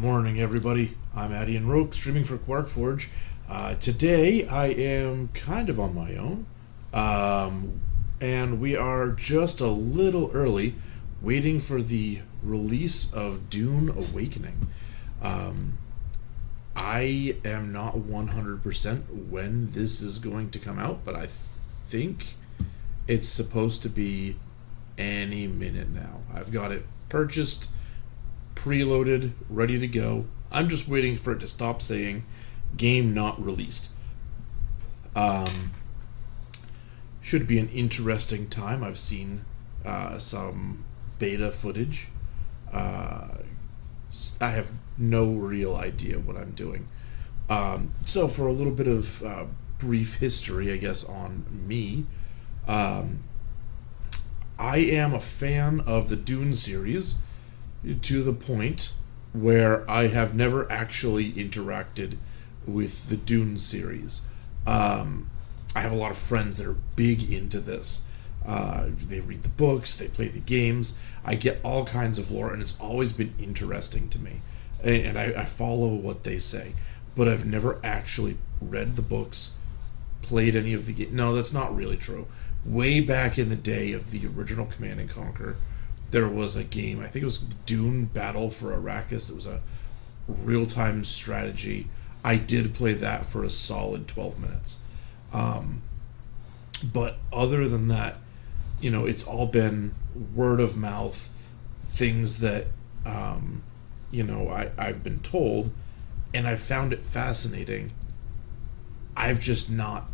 morning, everybody. I'm Addy and Roke, streaming for Quarkforge. Today, I am kind of on my own, and we are just a little early, waiting for the release of Dune Awakening. Um, I am not 100% when this is going to come out, but I think it's supposed to be any minute now. I've got it purchased, preloaded, ready to go. I'm just waiting for it to stop saying game not released. Um, should be an interesting time. I've seen some beta footage. Uh, I have no real idea what I'm doing. So, for a little bit of brief history, I guess, on me, um, I am a fan of the Dune series to the point where I have never actually interacted with the Dune series. Um, I have a lot of friends that are big into this. They read the books, they play the games. I get all kinds of lore, and it's always been interesting to me. And I follow what they say. But I've never actually read the books, played any of the games. No, that's not really true. Way back in the day of the original Command and Conquer, there was a game. I think it was Dune Battle for Arrakis. It was a real-time strategy. I did play that for a solid 12 minutes. Um, but other than that, it's all been word of mouth, things that, I've been told, and I've found it fascinating. I've just not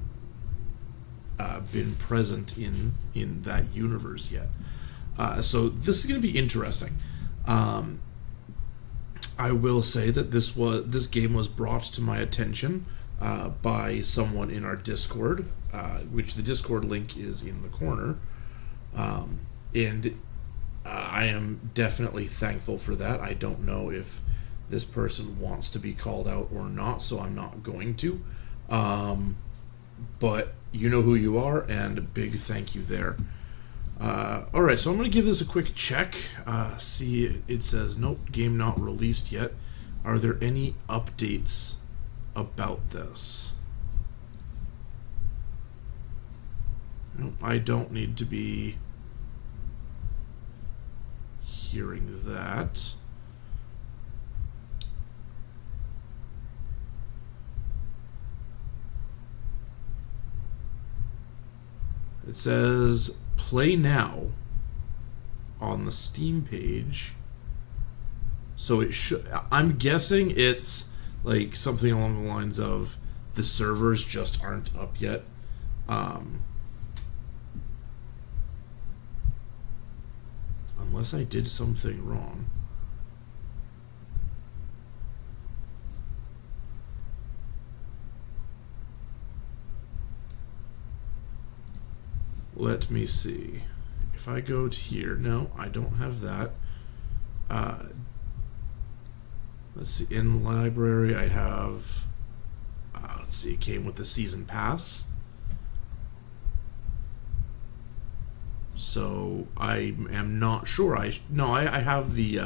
been present in that universe yet. So this is going to be interesting. Um, I will say that this game was brought to my attention by someone in our Discord, which the Discord link is in the corner, and I am definitely thankful for that. I don't know if this person wants to be called out or not, so I'm not going to. But you know who you are, and a big thank you there. Alright, so I'm going to give this a quick check. See, it says, nope, game not released yet. Are there any updates about this? Nope, I don't need to be hearing that. It says play now on the Steam page. So it should. I'm guessing it's like something along the lines of the servers just aren't up yet. Unless I did something wrong. Let me see. If I go to here, no, I don't have that. Let's see. In the library, I have. Let's see. It came with the season pass. So I am not sure. I have the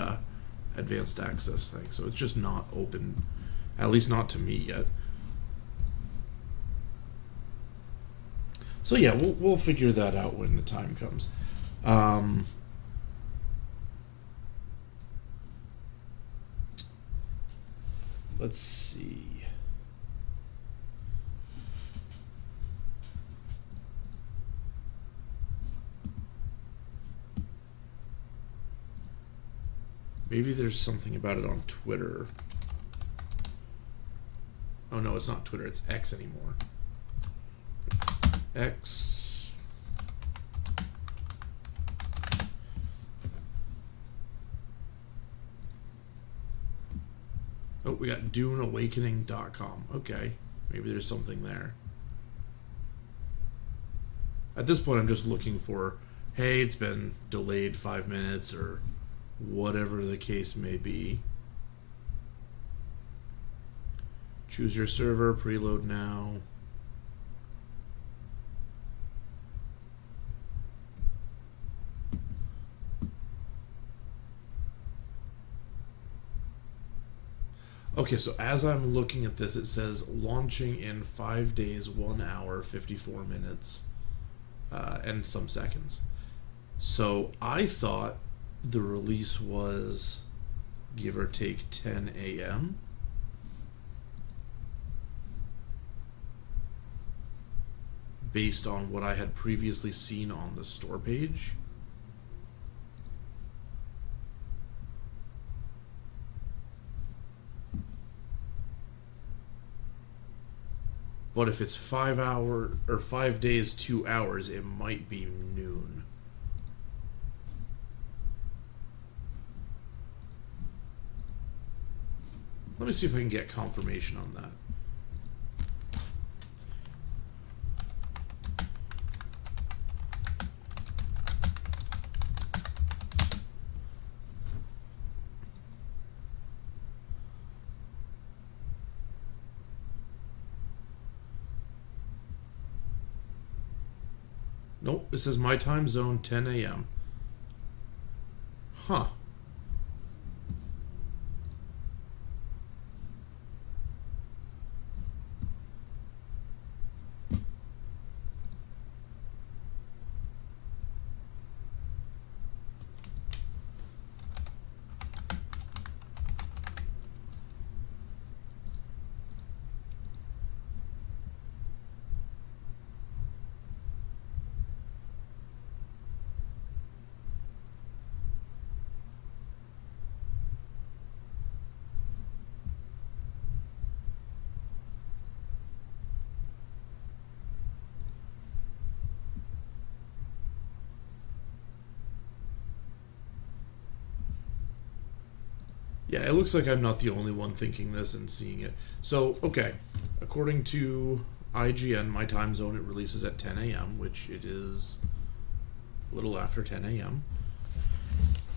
advanced access thing. So it's just not open, at least not to me yet. So yeah, we'll figure that out when the time comes. Let's see. Maybe there's something about it on Twitter. Oh no, it's not Twitter, it's X anymore. X. Oh, we got DuneAwakening.com. Okay, maybe there's something there. At this point, I'm just looking for, hey, it's been delayed 5 minutes or whatever the case may be. Choose your server, preload now. Okay, so as I'm looking at this, it says launching in 5 days, 1 hour, 54 minutes, and some seconds. So I thought the release was give or take 10 a.m. based on what I had previously seen on the store page. But if it's 5 hour or 5 days, 2 hours, it might be noon. Let me see if I can get confirmation on that. Nope, it says my time zone 10 a.m. Huh. Yeah, it looks like I'm not the only one thinking this and seeing it. So, okay, according to IGN, my time zone, it releases at 10 a.m., which it is a little after 10 a.m.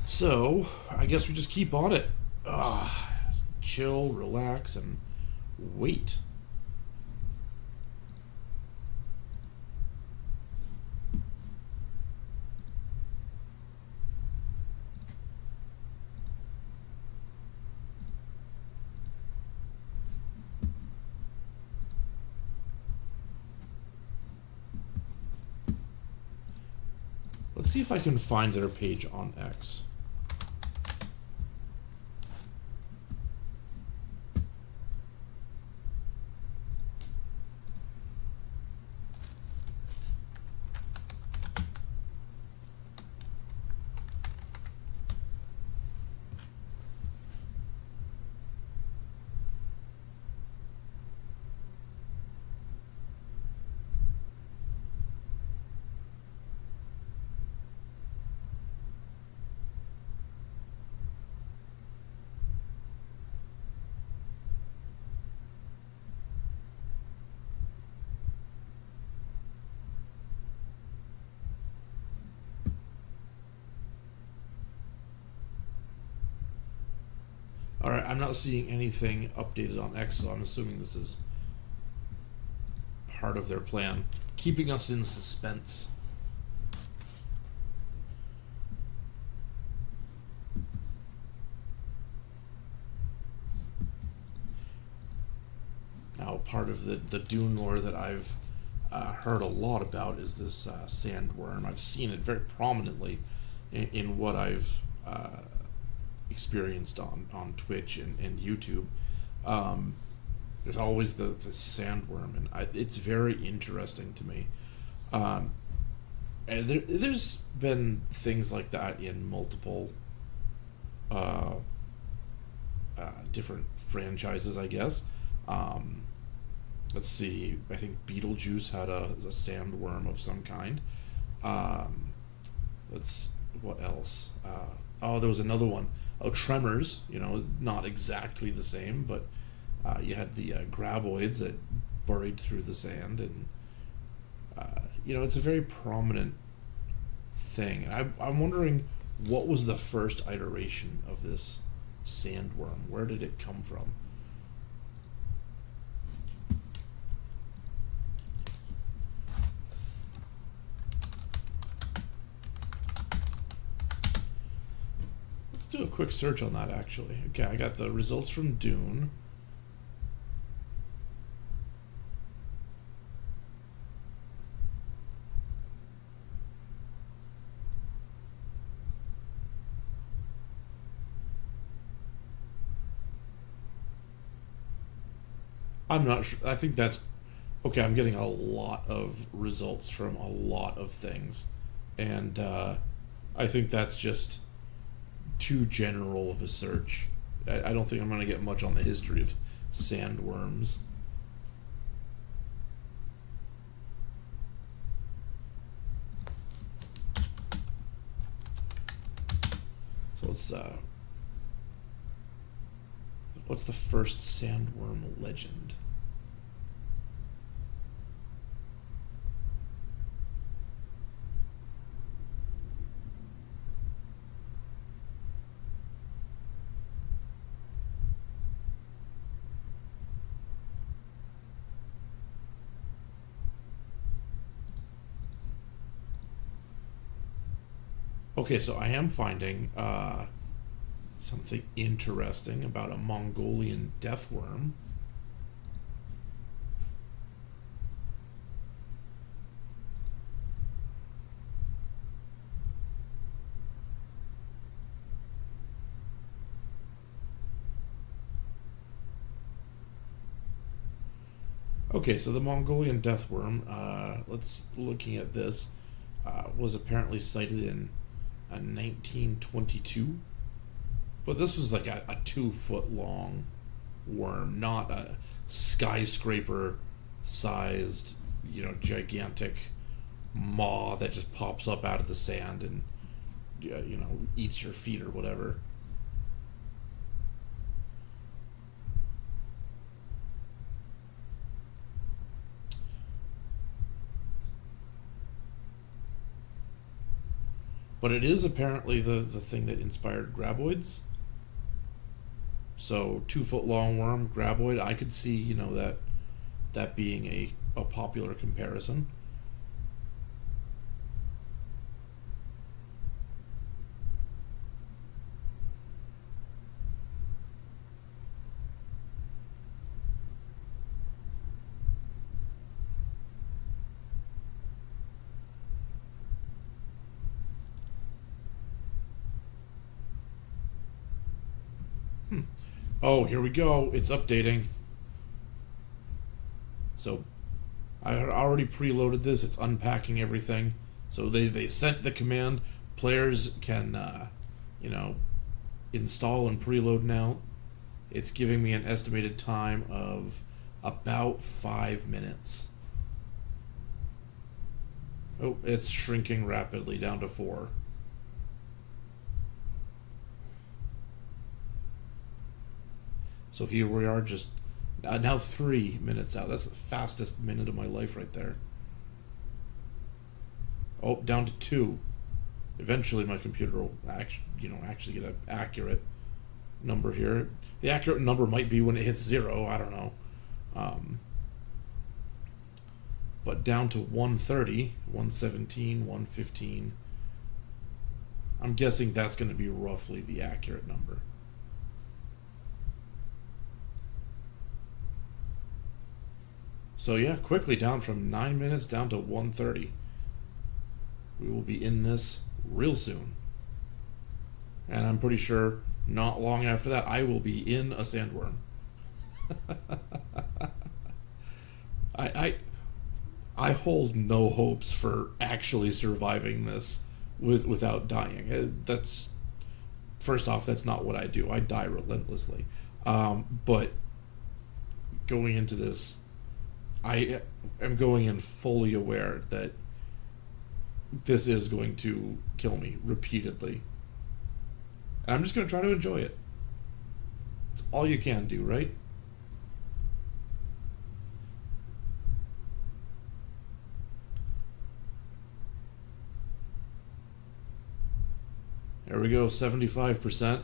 So, I guess we just keep on it. Chill, relax, and wait. Let's see if I can find their page on X. Alright, I'm not seeing anything updated on X, so I'm assuming this is part of their plan, keeping us in suspense. Now, part of the Dune lore that I've heard a lot about is this sandworm. I've seen it very prominently in what I've experienced on Twitch and YouTube. There's always the sandworm, and it's very interesting to me. And there's been things like that in multiple different franchises, I guess. Let's see, I think Beetlejuice had a sandworm of some kind. What else? There was another one. Oh, Tremors, not exactly the same, but you had the graboids that burrowed through the sand, and it's a very prominent thing. I'm wondering what was the first iteration of this sandworm? Where did it come from? Do a quick search on that, actually. Okay, I got the results from Dune. I'm not sure. I think that's okay. I'm getting a lot of results from a lot of things, and I think that's just too general of a search. I don't think I'm going to get much on the history of sandworms. So let's what's the first sandworm legend? Okay, so I am finding something interesting about a Mongolian deathworm. Okay, so the Mongolian deathworm, let's looking at this, was apparently sighted in 1922, but this was like a 2 foot long worm, not a skyscraper sized, gigantic maw that just pops up out of the sand and eats your feet or whatever. But it is apparently the thing that inspired graboids. So 2 foot long worm, graboid. I could see that being a popular comparison. Hmm. Oh, here we go. It's updating. So I had already preloaded this. It's unpacking everything. So they sent the command. Players can, you know, install and preload now. It's giving me an estimated time of about 5 minutes. Oh, it's shrinking rapidly down to 4. So here we are, just now 3 minutes out. That's the fastest minute of my life right there. Oh, down to 2. Eventually, my computer will actually get an accurate number here. The accurate number might be when it hits 0. I don't know. But down to 130, 117, 115. I'm guessing that's going to be roughly the accurate number. So yeah, quickly down from 9 minutes down to 130. We will be in this real soon. And I'm pretty sure not long after that I will be in a sandworm. I I I hold no hopes for actually surviving this without dying. That's first off, that's not what I do. I die relentlessly. But going into this, I am going in fully aware that this is going to kill me repeatedly. And I'm just going to try to enjoy it. It's all you can do, right? There we go, 75%.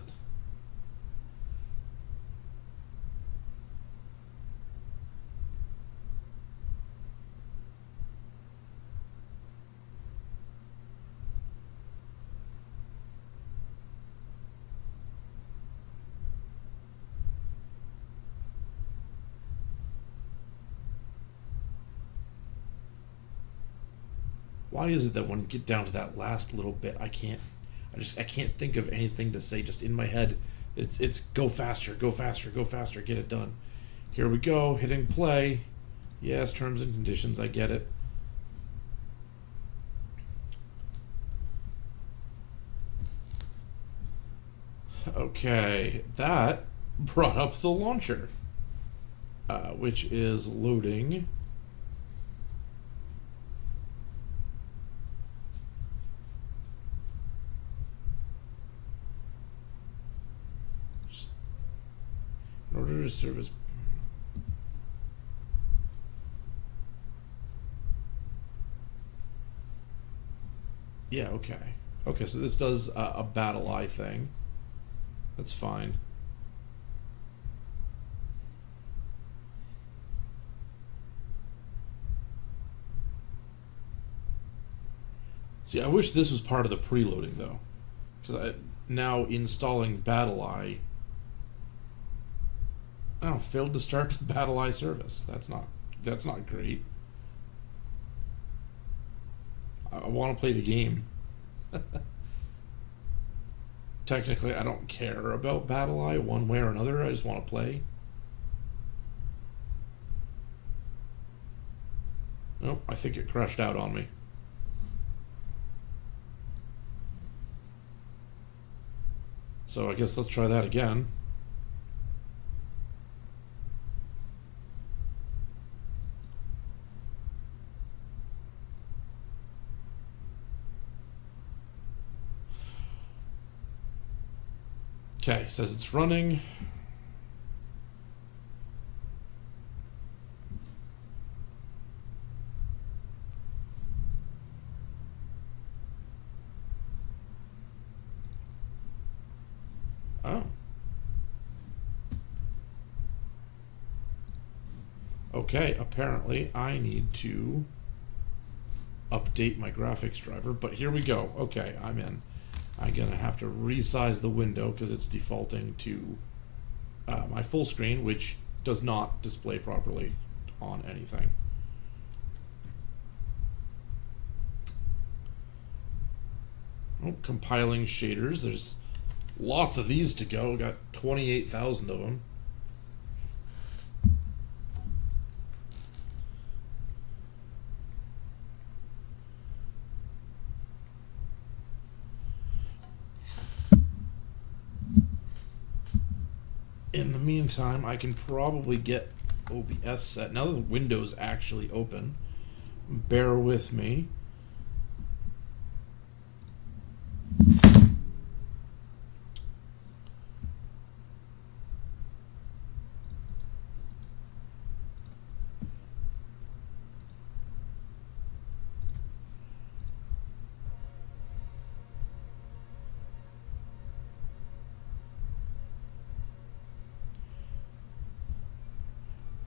Why is it that when you get down to that last little bit, I can't think of anything to say. Just in my head, it's go faster, go faster, go faster, get it done. Here we go, hitting play. Yes, terms and conditions, I get it. Okay, that brought up the launcher, which is loading. Just in order to service. Yeah, okay. Okay, so this does a battle eye thing. That's fine. See, I wish this was part of the preloading though, because now installing Battle Eye. Oh, failed to start the Battle Eye service. That's not great. I want to play the game. Technically, I don't care about Battle Eye one way or another. I just want to play. Nope, I think it crashed out on me. So I guess let's try that again. Okay, says it's running. Oh. Okay, apparently I need to update my graphics driver, but here we go. Okay, I'm in. I'm gonna have to resize the window because it's defaulting to my full screen, which does not display properly on anything. Oh, compiling shaders. There's lots of these to go. Got 28,000 of them. In the meantime, I can probably get OBS set. Now that the window's actually open, bear with me.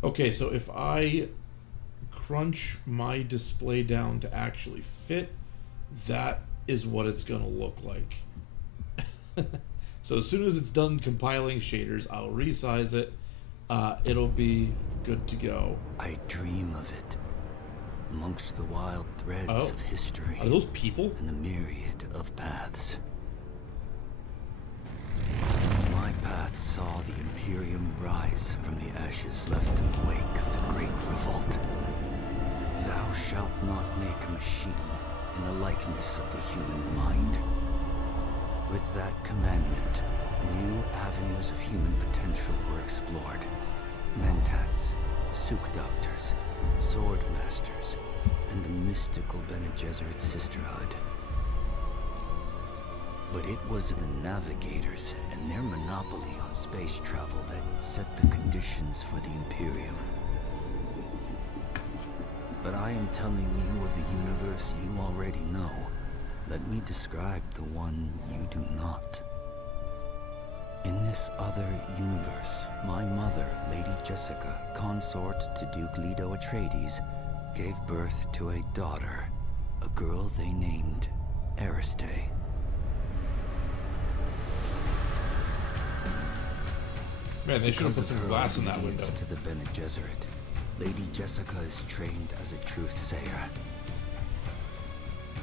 Okay, so if I crunch my display down to actually fit, that is what it's going to look like. So as soon as it's done compiling shaders, I'll resize it. It'll be good to go. I dream of it, amongst the wild threads of history. Are those people? And the myriad of paths. My path saw the Imperium rise from the ashes left in the wake of the Great Revolt. Thou shalt not make a machine in the likeness of the human mind. With that commandment, new avenues of human potential were explored. Mentats, Suk Doctors, Sword Masters, and the mystical Bene Gesserit Sisterhood. But it was the Navigators and their monopoly on space travel that set the conditions for the Imperium. But I am telling you of the universe you already know. Let me describe the one you do not. In this other universe, my mother, Lady Jessica, consort to Duke Leto Atreides, gave birth to a daughter, a girl they named Ariste. Man, they should have put some glass in that window. To the Bene Gesserit, Lady Jessica is trained as a truth-sayer.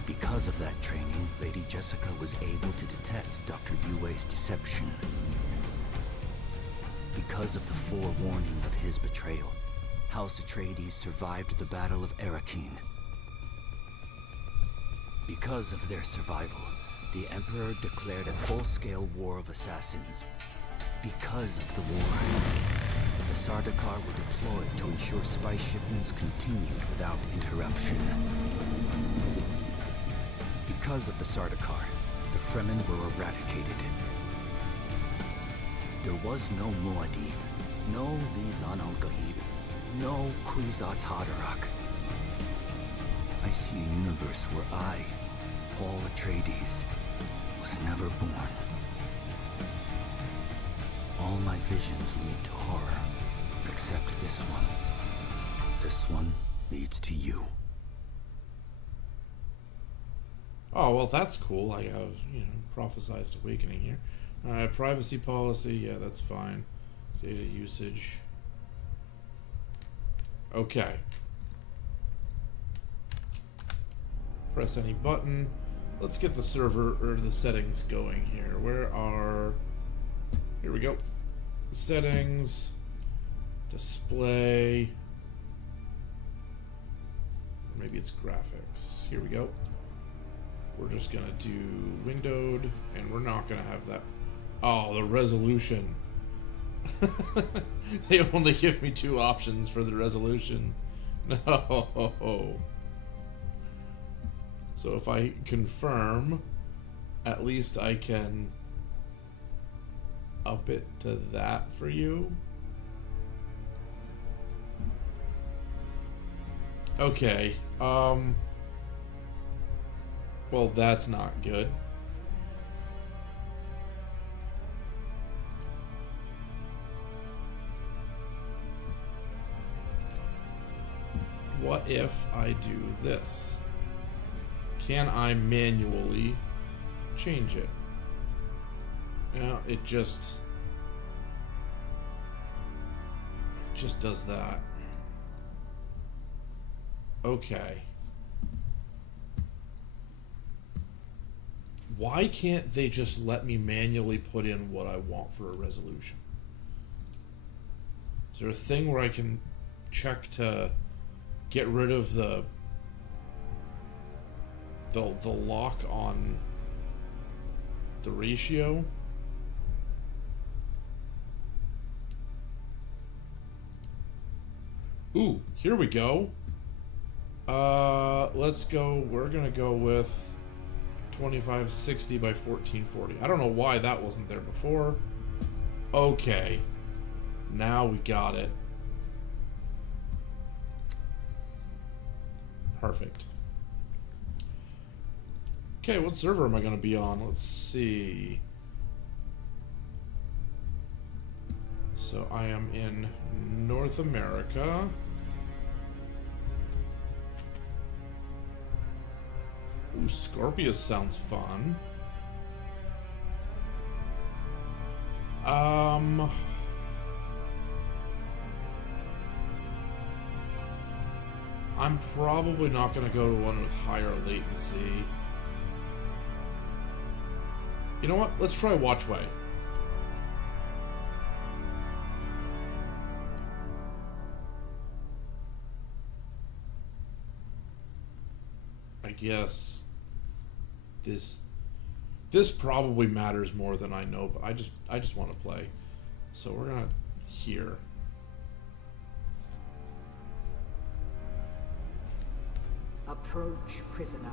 Because of that training, Lady Jessica was able to detect Dr. Yue's deception. Because of the forewarning of his betrayal, House Atreides survived the Battle of Arrakis. Because of their survival, the Emperor declared a full-scale war of assassins. Because of the war, the Sardaukar were deployed to ensure spice shipments continued without interruption. Because of the Sardaukar, the Fremen were eradicated. There was no Muad'Dib, no Lisan al-Gaib, no Kwisatz Haderach. I see a universe where I, Paul Atreides, was never born. All my visions lead to horror, except this one. This one leads to you. Oh, well, that's cool. I have, prophesized awakening here. Privacy policy, yeah, that's fine. Data usage. Okay. Press any button. Let's get the server, or the settings going here. Here we go. Settings. Display. Maybe it's graphics. Here we go. We're just gonna do windowed, and we're not gonna have that. Oh, the resolution. They only give me 2 options for the resolution. No. So if I confirm, at least I can up it to that for you. Okay. Well, that's not good. What if I do this? Can I manually change it? No, it just does that. Okay. Why can't they just let me manually put in what I want for a resolution? Is there a thing where I can check to get rid of the lock on the ratio? Ooh, here we go. Let's go. We're gonna go with 2560 by 1440. I don't know why that wasn't there before. Okay, now we got it. Perfect. Okay, what server am I going to be on? Let's see. So I am in North America. Ooh, Scorpius sounds fun. I'm probably not going to go to one with higher latency. You know what? Let's try Watchway. I guess this probably matters more than I know, but I just want to play. So we're gonna here. Approach, prisoner.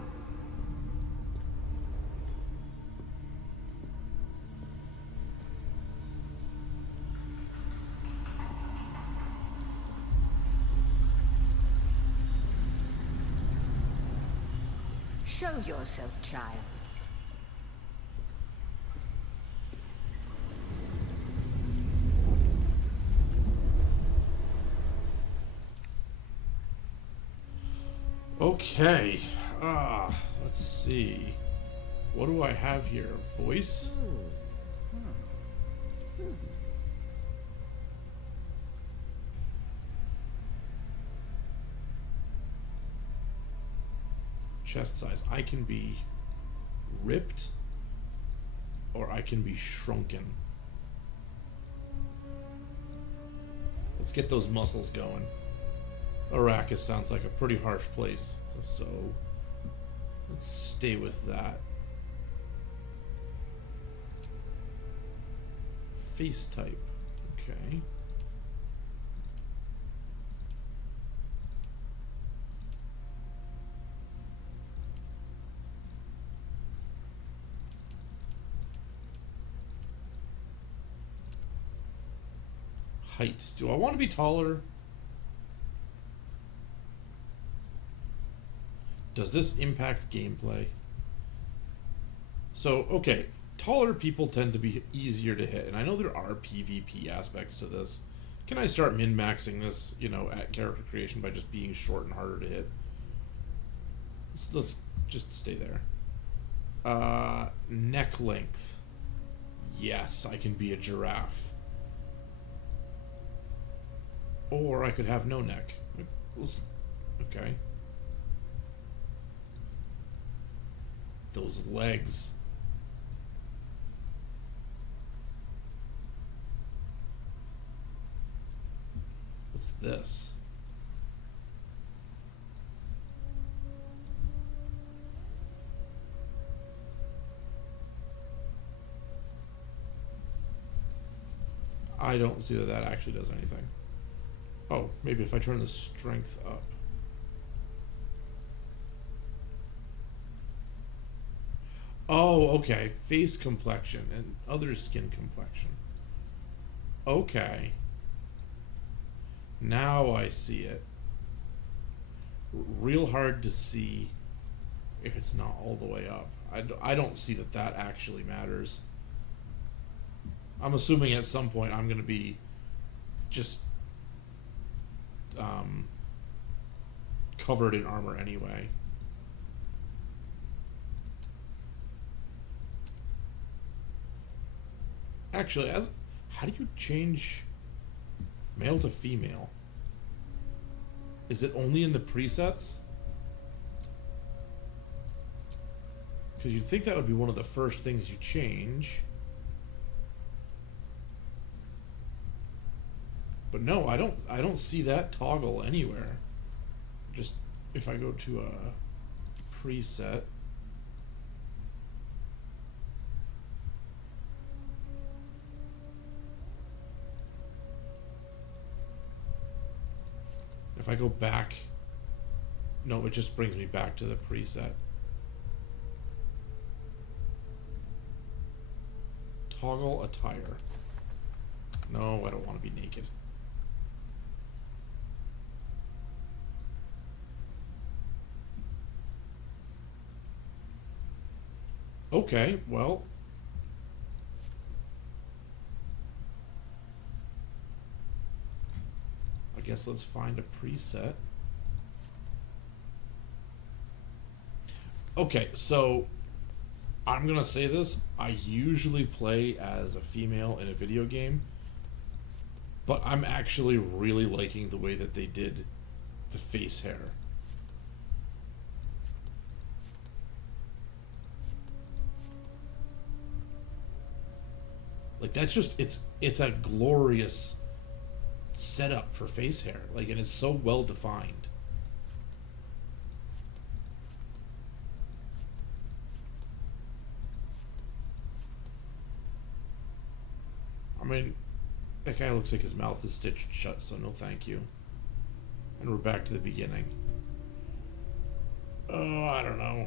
Show yourself, child. Okay. Let's see. What do I have here? Voice? Chest size. I can be ripped or I can be shrunken. Let's get those muscles going. Arrakis sounds like a pretty harsh place, so let's stay with that. Face type. Okay. Height. Do I want to be taller? Does this impact gameplay? So, okay, taller people tend to be easier to hit, and I know there are PvP aspects to this. Can I start min-maxing this, you know, at character creation by just being short and harder to hit? Let's just stay there. Neck length. Yes, I can be a giraffe. Or I could have no neck. Okay. Those legs. What's this? I don't see that actually does anything. Oh, maybe if I turn the strength up. Oh, okay. Face complexion and other skin complexion. Okay. Now I see it. Real hard to see if it's not all the way up. I don't see that that actually matters. I'm assuming at some point I'm going to be just covered in armor anyway. Actually, how do you change male to female? Is it only in the presets? Because you'd think that would be one of the first things you change. But no, I don't see that toggle anywhere. Just if I go to a preset. If I go back, no, it just brings me back to the preset. Toggle attire. No, I don't want to be naked. Okay, well. I guess let's find a preset. Okay, so I'm gonna say this. I usually play as a female in a video game, but I'm actually really liking the way that they did the face hair. Like, that's just, it's a glorious setup for face hair. Like, and it's so well defined. I mean, that guy looks like his mouth is stitched shut, so no thank you. And we're back to the beginning. Oh, I don't know.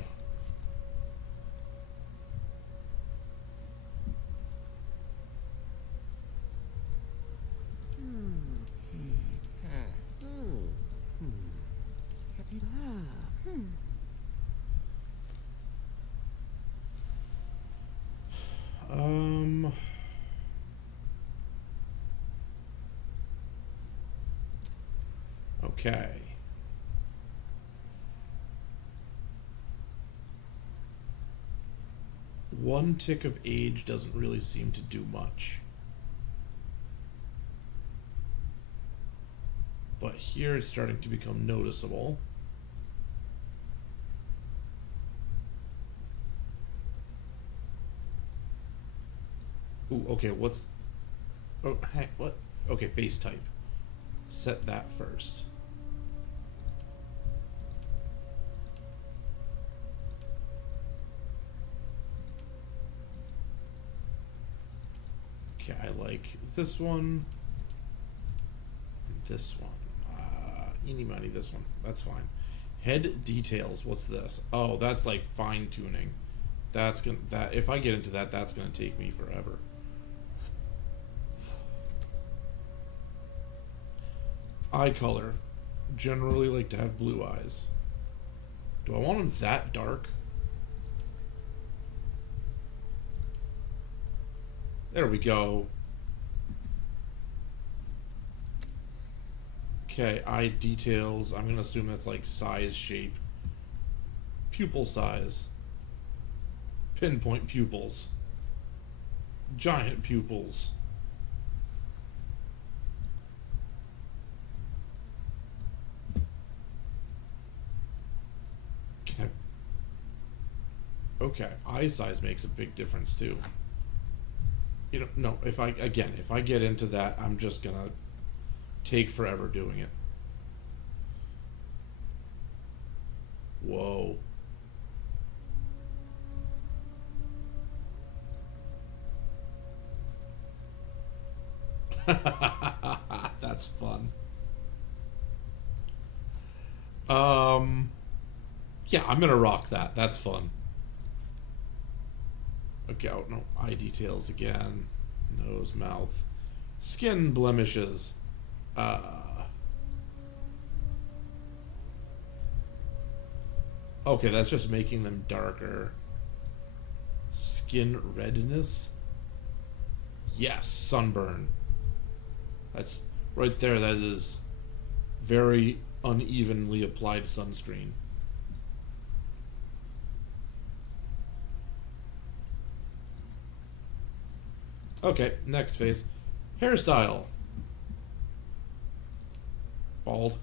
Okay. One tick of age doesn't really seem to do much. But here it's starting to become noticeable. Ooh, okay, what's... Oh, hey, what? Okay, face type. set that first. Okay, I like this one. And this one. Eeny money, this one. That's fine. Head details. What's this? Oh, that's like fine tuning. That's gonna if I get into that, that's gonna take me forever. Eye color. Generally like to have blue eyes. Do I want them that dark? There we go. Okay, eye details. I'm gonna assume that's like size, shape, pupil size, pinpoint pupils, giant pupils. Can I... Okay, eye size makes a big difference too. You know, no, if I get into that, I'm just gonna take forever doing it. Whoa. That's fun. Yeah, I'm gonna rock that. That's fun. Okay, oh, no, eye details again. Nose, mouth. Skin blemishes. Okay, that's just making them darker. Skin redness. Yes, sunburn. That's right there. That is very unevenly applied sunscreen. Okay, next phase. Hairstyle. Bald.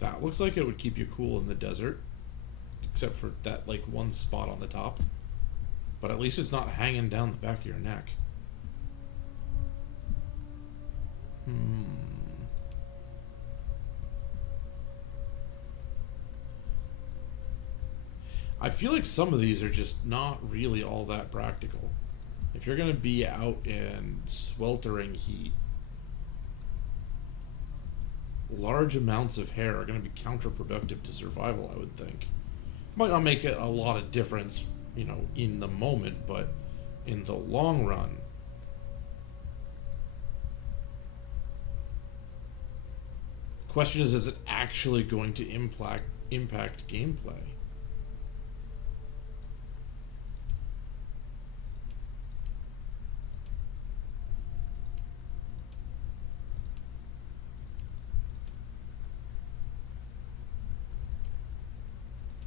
That looks like it would keep you cool in the desert. Except for that, like, one spot on the top. But at least it's not hanging down the back of your neck. I feel like some of these are just not really all that practical. If you're going to be out in sweltering heat, large amounts of hair are going to be counterproductive to survival, I would think. Might not make a lot of difference, you know, in the moment, but in the long run. The question is it actually going to impact gameplay?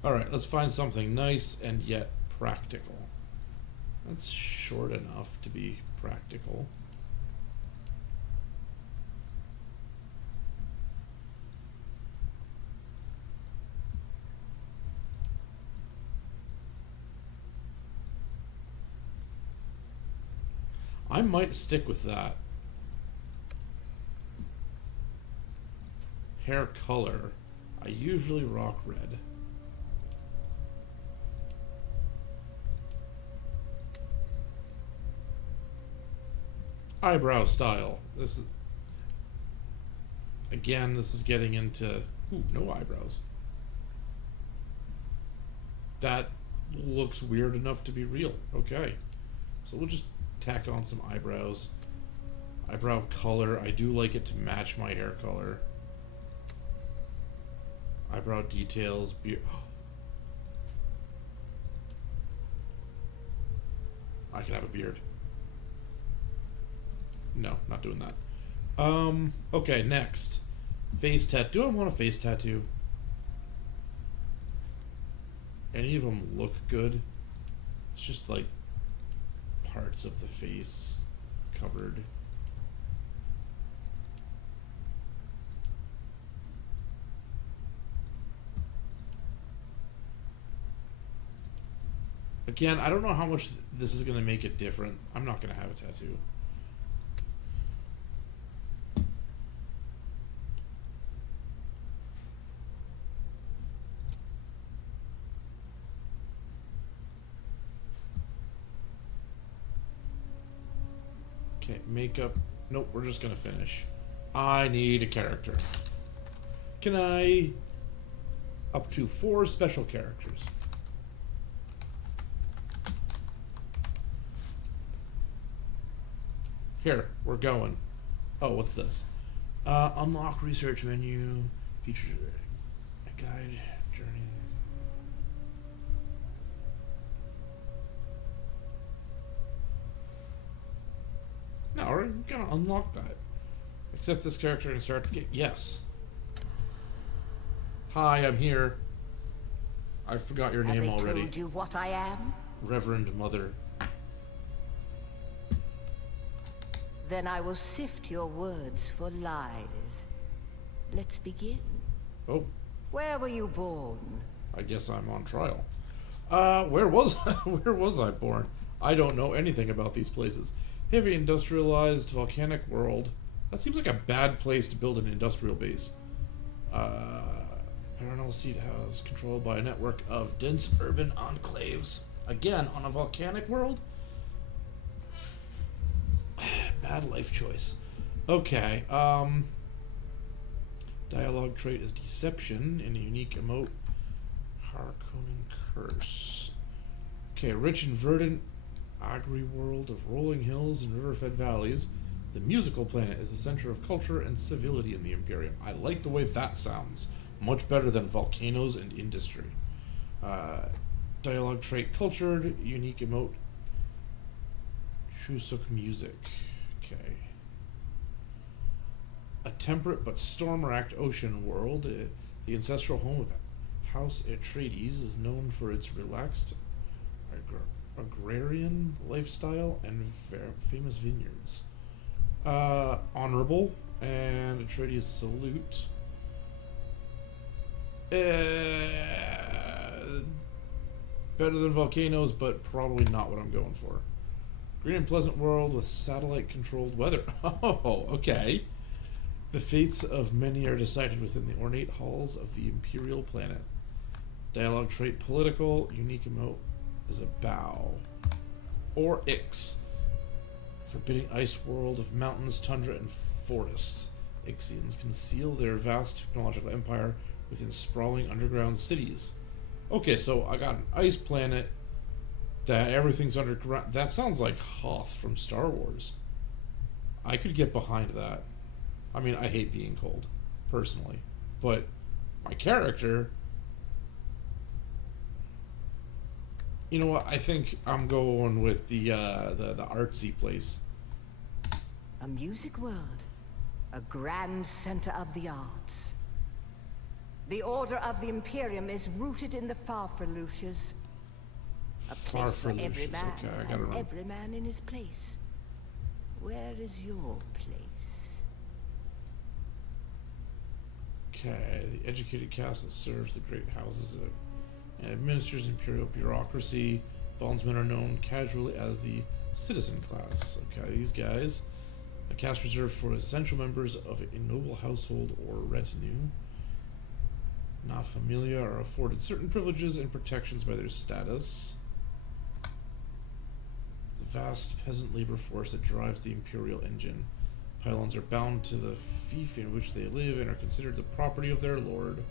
Alright, let's find something nice and yet practical. That's short enough to be practical. I might stick with that. Hair color. I usually rock red. Eyebrow style. This is again. This is getting into no eyebrows. That looks weird enough to be real. Okay, so we'll just tack on some eyebrows. Eyebrow color. I do like it to match my hair color. Eyebrow details. Beard. I can have a beard. No, not doing that. Okay, next. Face tattoo. Do I want a face tattoo? Any of them look good? It's just like parts of the face covered. Again, I don't know how much this is going to make it different. I'm not going to have a tattoo. Okay, makeup. Nope, we're just going to finish. I need a character. Can I... Up to 4 special characters. Here, we're going. Oh, what's this? Unlock research menu. Features a guide, journey. No, we're gonna unlock that. Accept this character and start the game. Yes. Hi, I'm here. I forgot your name already. Have they told you what I am? Reverend Mother. Then I will sift your words for lies. Let's begin. Oh, Where were you born? I guess I'm on trial. Where was where was I born? I don't know anything about these places. Heavy industrialized volcanic world. That seems like a bad place to build an industrial base. Paranal seed house controlled by a network of dense urban enclaves. Again, on a volcanic world? Bad life choice. Okay, dialogue trait is deception and a unique emote. Harkonnen curse. Okay, rich and verdant agri world of rolling hills and river-fed valleys. The musical planet is the center of culture and civility in the Imperium. I like the way that sounds. Much better than volcanoes and industry. Dialogue trait cultured, unique emote. Shusuk music. Okay. A temperate but storm-racked ocean world. The ancestral home of House Atreides is known for its relaxed agrarian lifestyle and famous vineyards. Honorable and Atreides salute. Better than volcanoes, but probably not what I'm going for. Green and pleasant world with satellite-controlled weather. Oh, okay. The fates of many are decided within the ornate halls of the Imperial planet. Dialogue trait political. Unique emote is a bow. Or Ix. Forbidding ice world of mountains, tundra, and forests. Ixians conceal their vast technological empire within sprawling underground cities. Okay, so I got an ice planet that everything's underground. That sounds like Hoth from Star Wars. I could get behind that. I mean, I hate being cold, personally. But my character... You know what? I think I'm going with the artsy place. A music world. A grand center of the arts. The Order of the Imperium is rooted in the Farfaluches. A place for every man, okay, I gotta and remember. every man in his place. Where is your place? Okay, the educated caste that serves the great houses and administers imperial bureaucracy. Bondsmen are known casually as the citizen class. Okay, these guys. A caste reserved for essential members of a noble household or retinue. Not familia are afforded certain privileges and protections by their status. The vast peasant labor force that drives the imperial engine. Pylons are bound to the fief in which they live and are considered the property of their lord.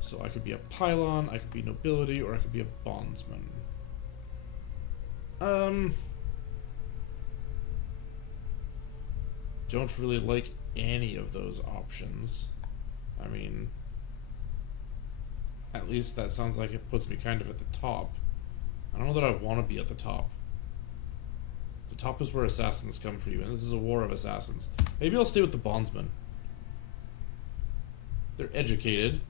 So I could be a pylon, I could be nobility, or I could be a bondsman. Don't really like any of those options. I mean, at least that sounds like it puts me kind of at the top. I don't know that I want to be at the top. The top is where assassins come for you, and this is a war of assassins. Maybe I'll stay with the bondsmen. They're educated.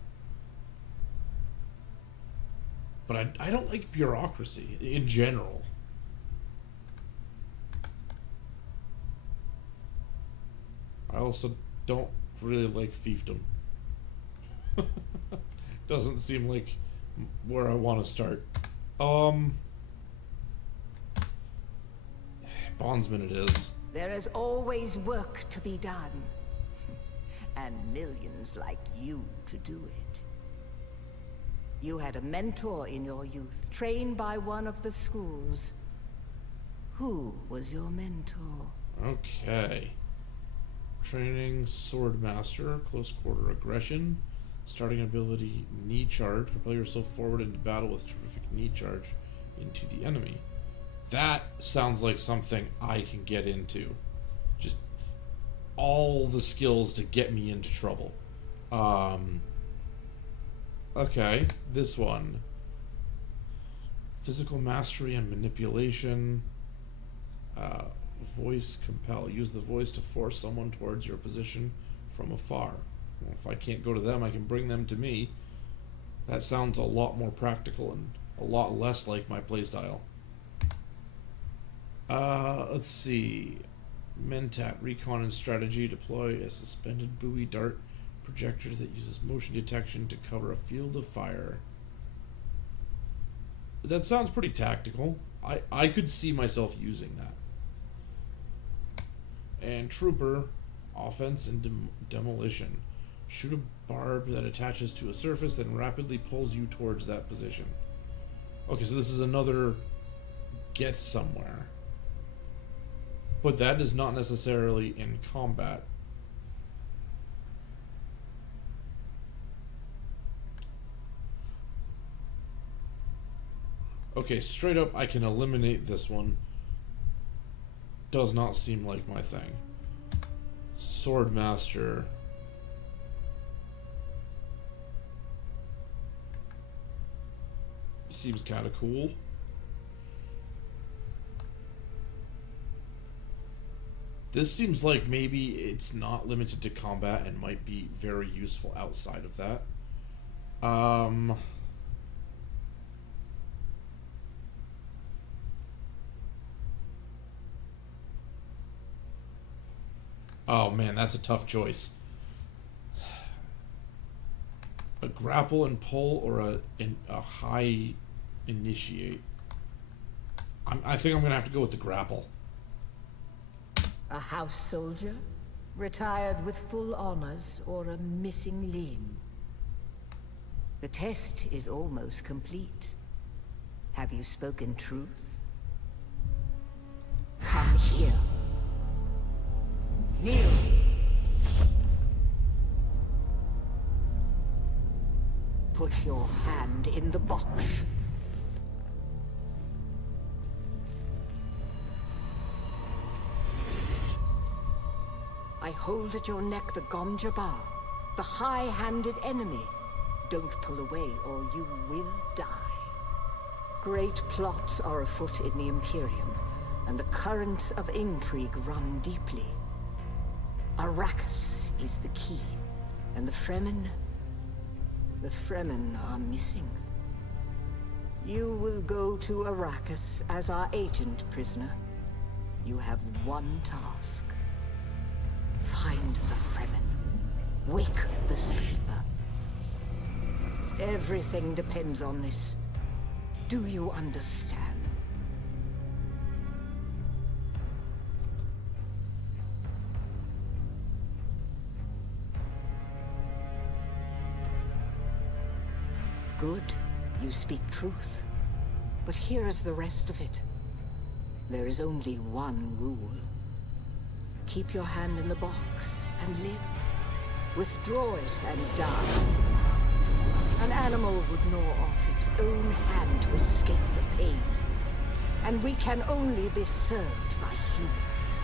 But I don't like bureaucracy in general. I also don't really like fiefdom. Doesn't seem like where I want to start. Um, bondsman it is. There is always work to be done. And millions like you to do it. You had a mentor in your youth, trained by one of the schools. Who was your mentor? Okay. Training sword master, close quarter aggression, starting ability knee charge, propel yourself forward into battle with terrific knee charge into the enemy. That sounds like something I can get into. Just all the skills to get me into trouble. Okay, this one. Physical mastery and manipulation. Voice compel. Use the voice to force someone towards your position from afar. Well, if I can't go to them, I can bring them to me. That sounds a lot more practical and a lot less like my playstyle. Let's see. Mentat, recon and strategy. Deploy a suspended buoy dart projector that uses motion detection to cover a field of fire. That sounds pretty tactical. I could see myself using that. And trooper, offense and demolition. Shoot a barb that attaches to a surface, then rapidly pulls you towards that position. Okay, so this is another get somewhere. But that is not necessarily in combat. Okay, straight up, I can eliminate this one. Does not seem like my thing. Swordmaster. Seems kind of cool. This seems like maybe it's not limited to combat and might be very useful outside of that. Oh man, that's a tough choice. A grapple and pull or a high initiate. I think I'm gonna have to go with the grapple. A house soldier? Retired with full honors or a missing limb? The test is almost complete. Have you spoken truth? Come here. Kneel. Put your hand in the box. I hold at your neck the Gomjabar, the high-handed enemy. Don't pull away or you will die. Great plots are afoot in the Imperium, and the currents of intrigue run deeply. Arrakis is the key, and the Fremen are missing. You will go to Arrakis as our agent, prisoner. You have one task. Find the Fremen. Wake the sleeper. Everything depends on this. Do you understand? Good. You speak truth. But here is the rest of it. There is only one rule. Keep your hand in the box and live. Withdraw it and die. An animal would gnaw off its own hand to escape the pain. And we can only be served by humans.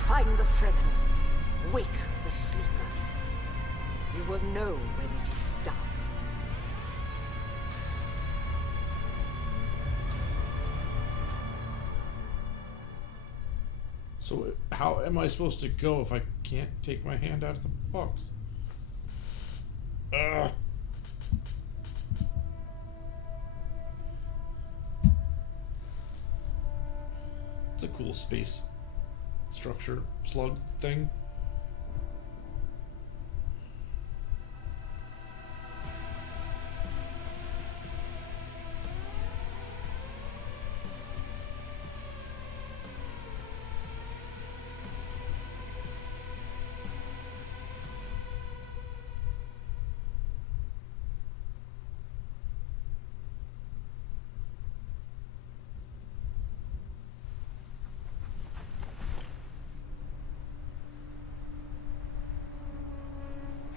Find the Fremen. Wake the sleeper. You will know when it is done. So how am I supposed to go if I can't take my hand out of the box? It's a cool space structure slug thing.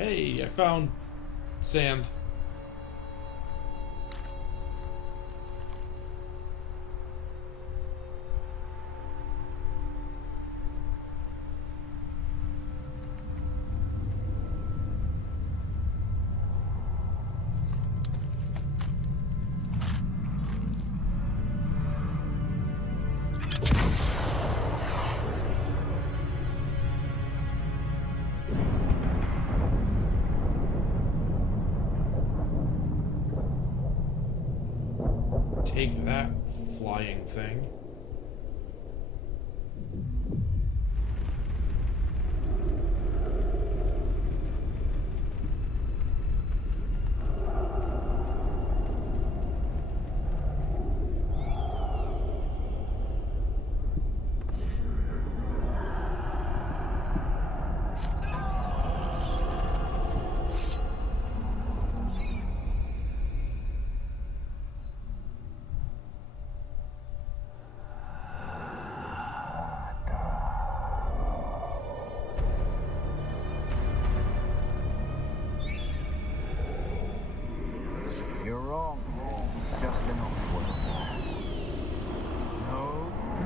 Hey, I found sand. Take that, flying thing. You're wrong. It's just an off-world. No,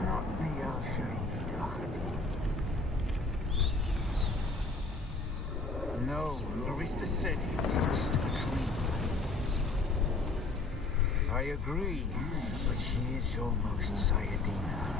not the Al-Shahid Ahadi. No, Arista said it was just a dream. I agree, but she is almost Sayadina.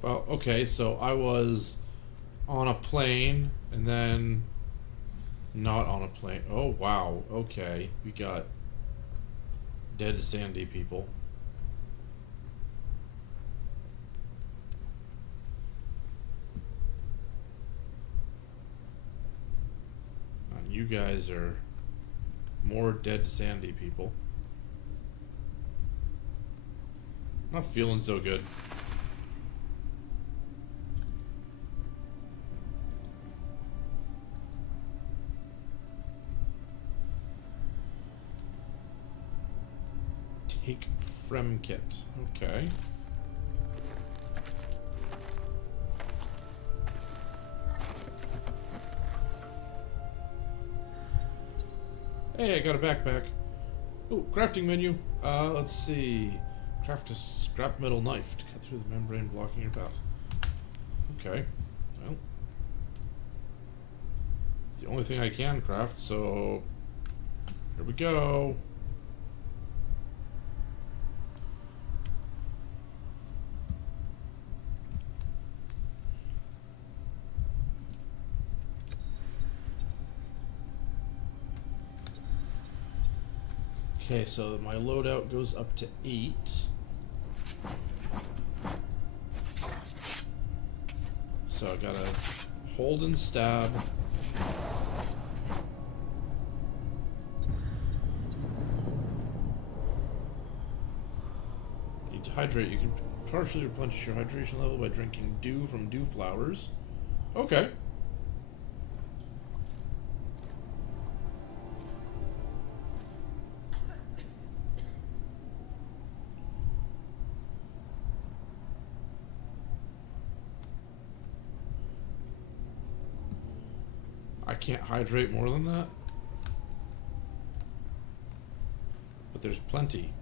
Well, okay, so I was on a plane and then not on a plane. Oh, wow. Okay. We got dead sandy people. And you guys are more dead sandy people. Not feeling so good. Take Frem kit. Okay. Hey, I got a backpack. Oh, crafting menu. Let's see. Craft a scrap metal knife to cut through the membrane blocking your path. Okay. Well, it's the only thing I can craft, so here we go. Okay, so my loadout goes up to 8. So I gotta hold and stab. Need to hydrate. You can partially replenish your hydration level by drinking dew from dew flowers. Okay. I can't hydrate more than that. But there's plenty.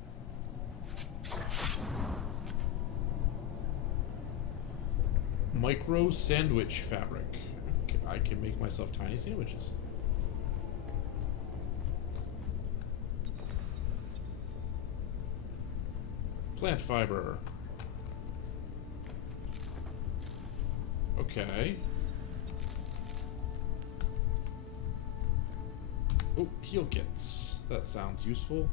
Micro sandwich fabric. I can make myself tiny sandwiches. Plant fiber. Okay. Oh, heal kits. That sounds useful.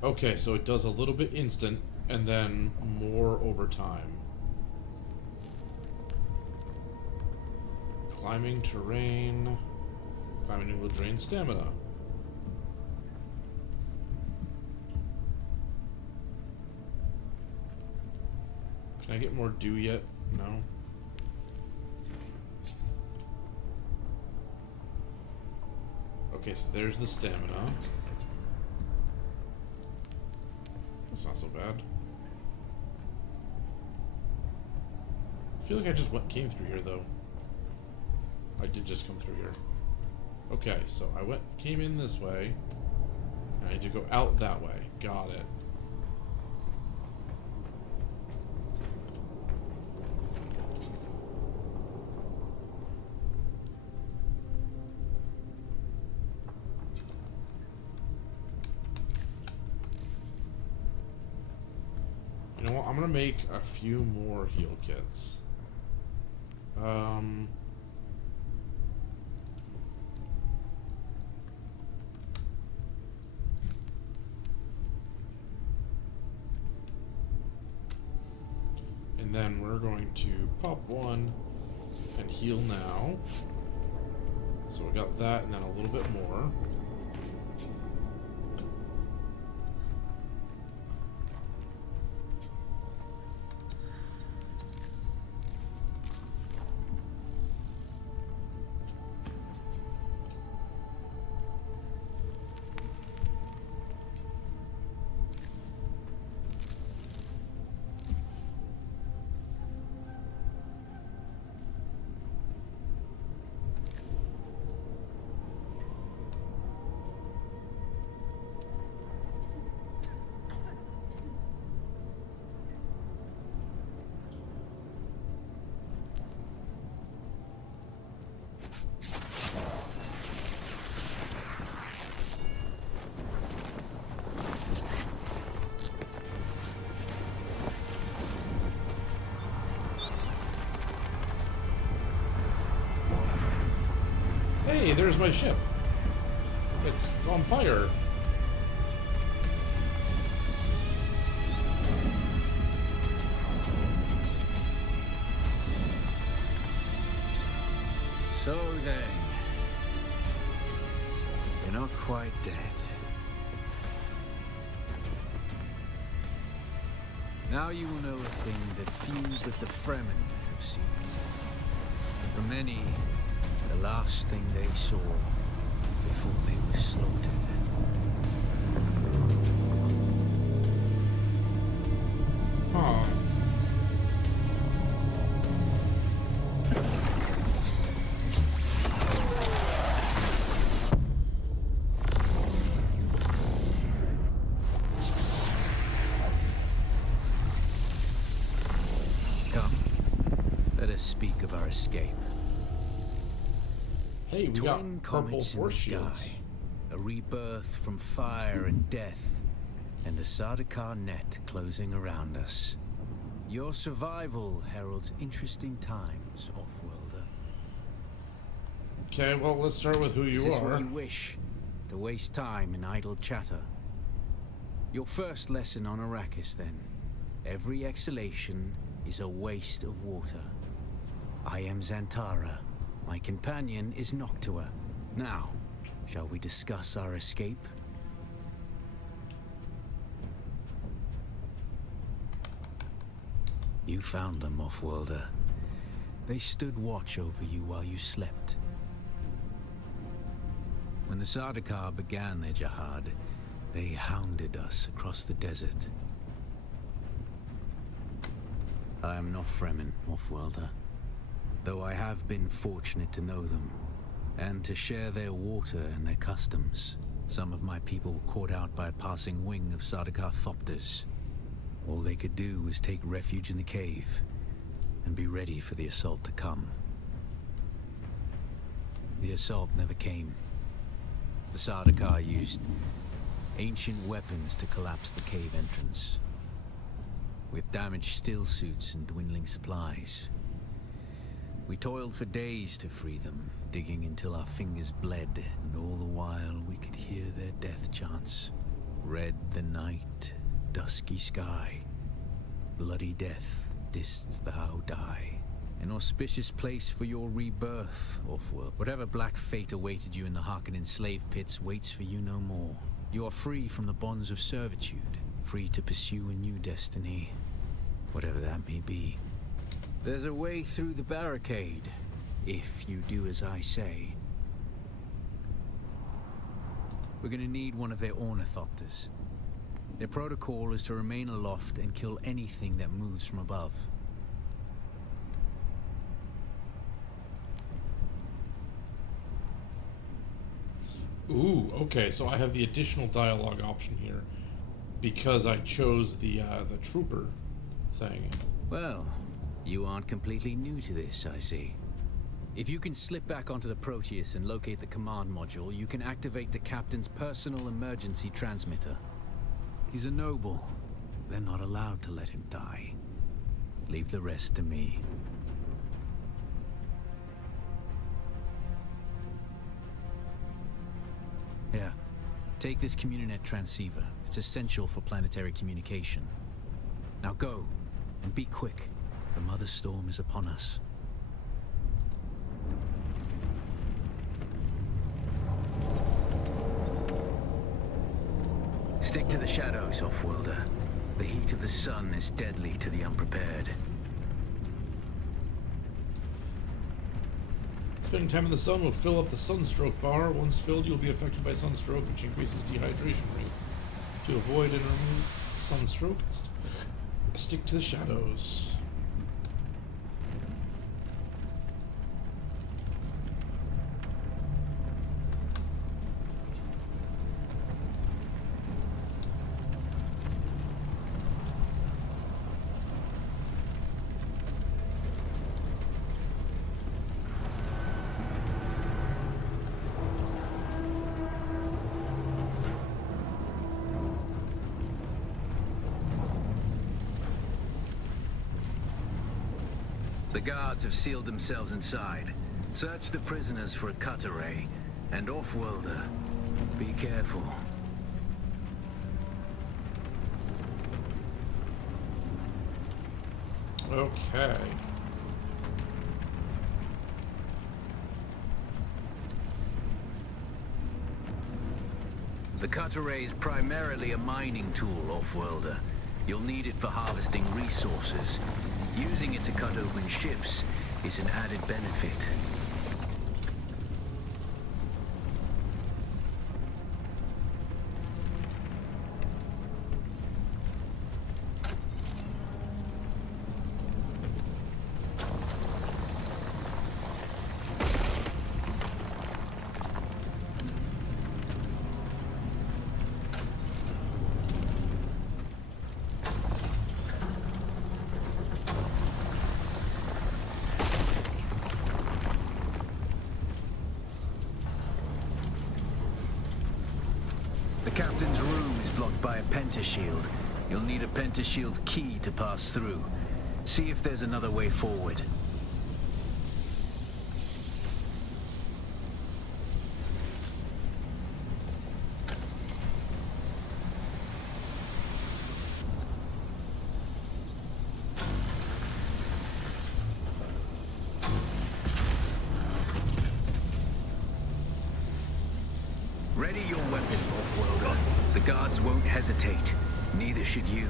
Okay, so it does a little bit instant, and then more over time. Climbing terrain. Climbing will drain stamina. Can I get more dew yet? No. Okay, so there's the stamina. That's not so bad. I feel like I just came through here, though. I did just come through here. Okay, so I came in this way. I need to go out that way. Got it. You know what? I'm gonna make a few more heal kits. And then we're going to pop one and heal now. So we got that and then a little bit more. Hey, there's my ship. It's on fire. So then, you're not quite dead. Now you will know a thing that few but the Fremen have seen. For many, the last thing they saw before they were slaughtered. Huh. Come, let us speak of our escape. Hey, we Twin got purple comets in the force shields. sky, a rebirth from fire and death, and a Sardaukar net closing around us. Your survival heralds interesting times, Offworlder. Okay, well, let's start with who you Is this are. what you wish? To waste time in idle chatter? Your first lesson on Arrakis, then. Every exhalation is a waste of water. I am Xantara. My companion is Noctua. Now, shall we discuss our escape? You found them, Offworlder. They stood watch over you while you slept. When the Sardaukar began their jihad, they hounded us across the desert. I am not Fremen, Offworlder, though I have been fortunate to know them, and to share their water and their customs. Some of my people were caught out by a passing wing of Sardaukar thopters. All they could do was take refuge in the cave and be ready for the assault to come. The assault never came. The Sardaukar used ancient weapons to collapse the cave entrance. With damaged still suits and dwindling supplies, we toiled for days to free them, digging until our fingers bled, and all the while we could hear their death chants. Red the night, dusky sky, bloody death, didst thou die. An auspicious place for your rebirth, Offworld. Whatever black fate awaited you in the Harkonnen slave pits waits for you no more. You are free from the bonds of servitude, free to pursue a new destiny, whatever that may be. There's a way through the barricade, if you do as I say. We're gonna need one of their ornithopters. Their protocol is to remain aloft and kill anything that moves from above. Ooh, okay, so I have the additional dialogue option here because I chose the trooper thing. Well, you aren't completely new to this, I see. If you can slip back onto the Proteus and locate the command module, you can activate the captain's personal emergency transmitter. He's a noble. They're not allowed to let him die. Leave the rest to me. Yeah. Take this Communinet transceiver. It's essential for planetary communication. Now go, and be quick. The Mother Storm is upon us. Stick to the shadows, Offworlder. The heat of the sun is deadly to the unprepared. Spending time in the sun will fill up the sunstroke bar. Once filled, you'll be affected by sunstroke, which increases dehydration rate. To avoid and remove sunstroke, stick to the shadows. The guards have sealed themselves inside. Search the prisoners for a cut array. And Offworlder, be careful. Okay. The cut array is primarily a mining tool, Offworlder. You'll need it for harvesting resources. Using it to cut open ships is an added benefit. The captain's room is blocked by a pentashield. You'll need a pentashield key to pass through. See if there's another way forward. Ready your weapon, Offworlder. The guards won't hesitate. Neither should you.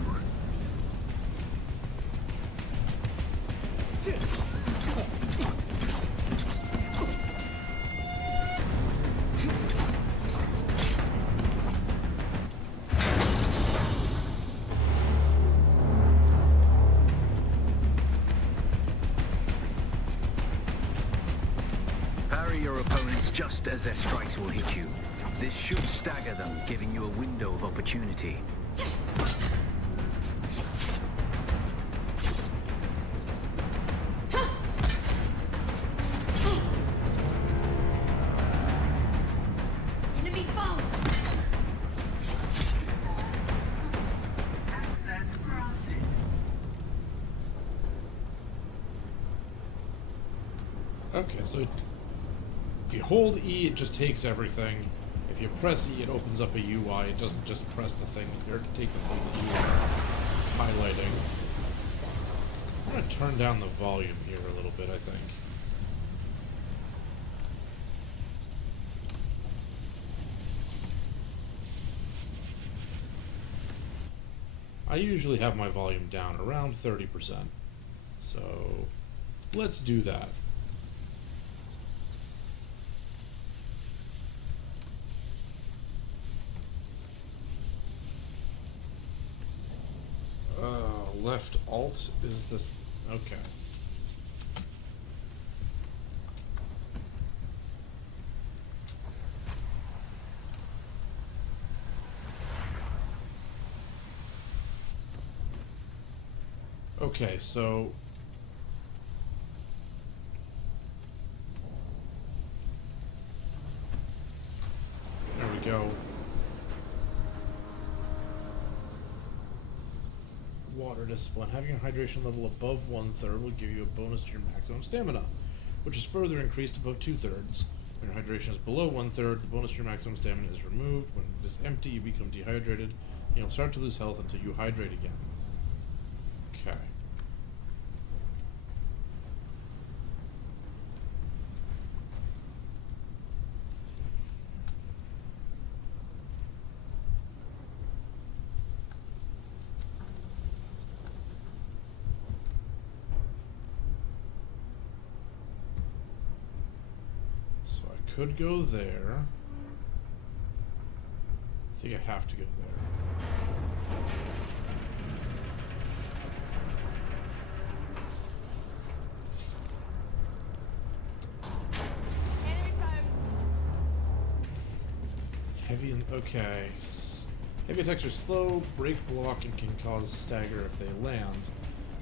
Parry your opponents just as their strikes will hit you. This should stagger them, giving you a window of opportunity. Okay, so if you hold E, it just takes everything. If you press E, it opens up a UI. It doesn't just press the thing, or take the thing that you are highlighting. I'm going to turn down the volume here a little bit, I think. I usually have my volume down around 30%. So let's do that. Left alt is this. Okay. Okay, so there we go. Water discipline. Having your hydration level above 1/3 will give you a bonus to your maximum stamina, which is further increased above 2/3. When your hydration is below 1/3, the bonus to your maximum stamina is removed. When it is empty, you become dehydrated. You'll start to lose health until you hydrate again. Okay. So I could go there. I think I have to go there. Heavy and okay. Heavy attacks are slow, break block, and can cause stagger if they land.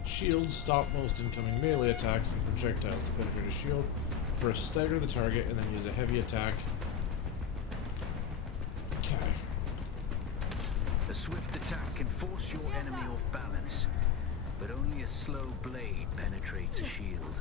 Shields stop most incoming melee attacks and projectiles to penetrate a shield. First stagger the target and then use a heavy attack. Okay. A swift attack can force your enemy off balance, but only a slow blade penetrates a shield.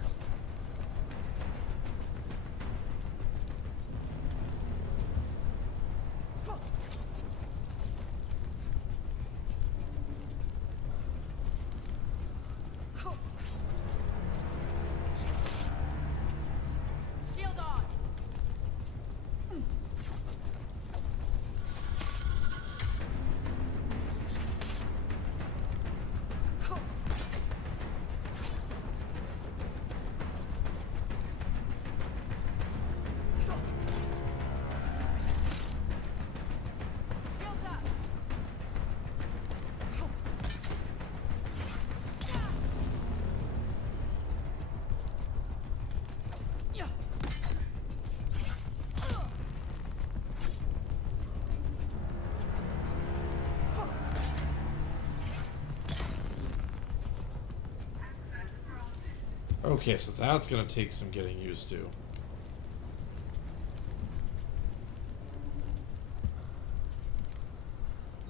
Shield on! Shields up! Okay, so that's gonna take some getting used to.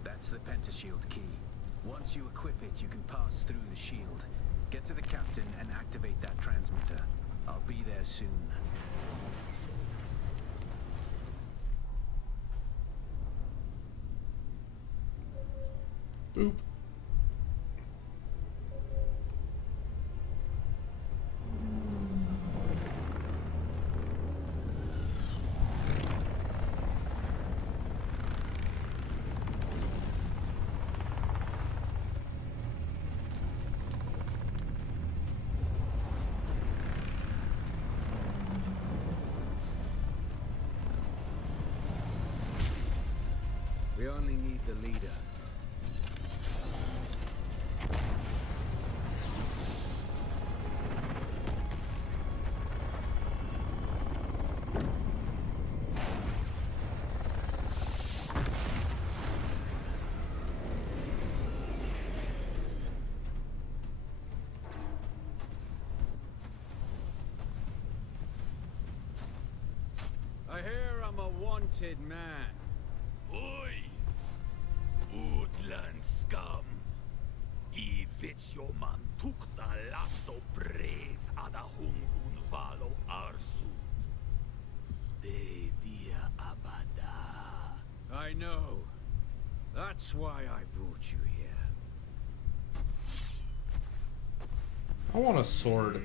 That's the pentashield key. Once you equip it, you can pass through the shield. Get to the captain and activate that transmitter. I'll be there soon. Boop. We only need the leader. I hear I'm a wanted man. Oi! Woodland scum! I vits jo man tuk da lasto brev ada hung un valo ars I know. That's why I brought you here. I want a sword.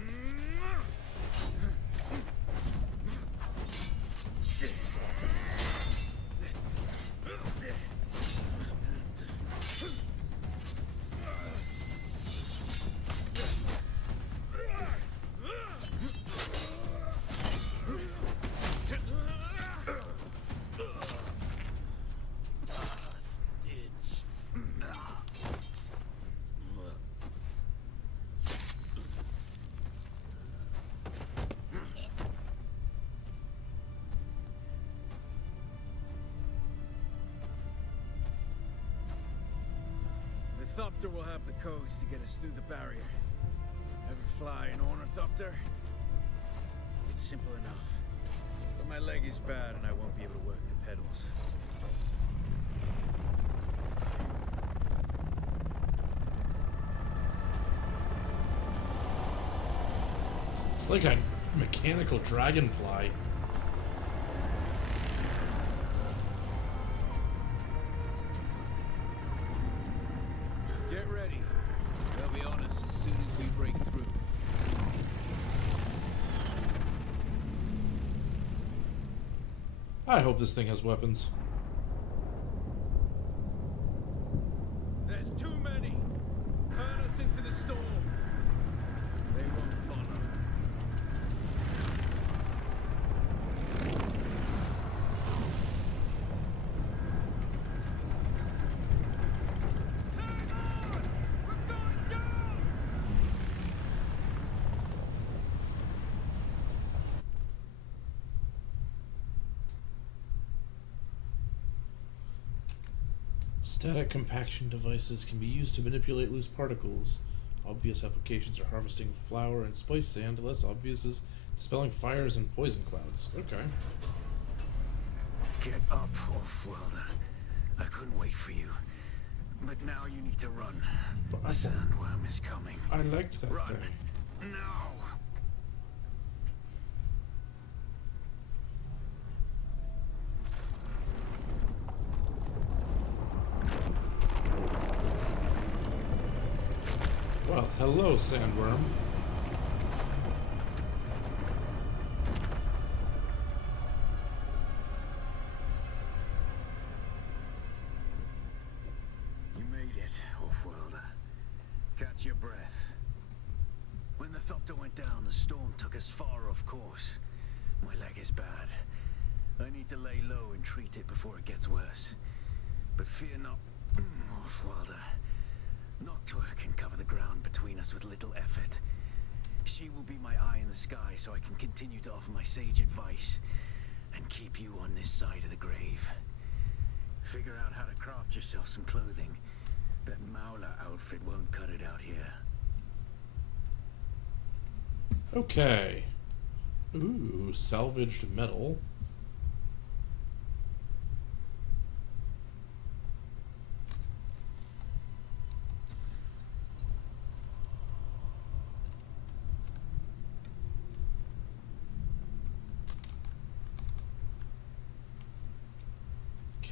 The Thopter will have the codes to get us through the barrier. Ever fly an ornithopter? It's simple enough. But my leg is bad and I won't be able to work the pedals. It's like a mechanical dragonfly. Get ready. They'll be on us as soon as we break through. I hope this thing has weapons. There's too many. Turn us into the storm. They won't follow. Hang on! We're going down! Static compaction devices can be used to manipulate loose particles. Obvious applications are harvesting flour and spice sand. Less obvious is dispelling fires and poison clouds. Okay. Get up, Wolf-Welder. I couldn't wait for you. But now you need to run. But The sandworm is coming. I liked that Run. thing. Now! Well, hello, sandworm. You made it, Wolf-Welder. Catch your breath. When the Thopter went down, the storm took us far off course. My leg is bad. I need to lay low and treat it before it gets worse. But fear not, Wolf-Welder. Noctua can cover the ground between us with little effort. She will be my eye in the sky so I can continue to offer my sage advice and keep you on this side of the grave. Figure out how to craft yourself some clothing. That Mauler outfit won't cut it out here. Okay. Ooh, salvaged metal.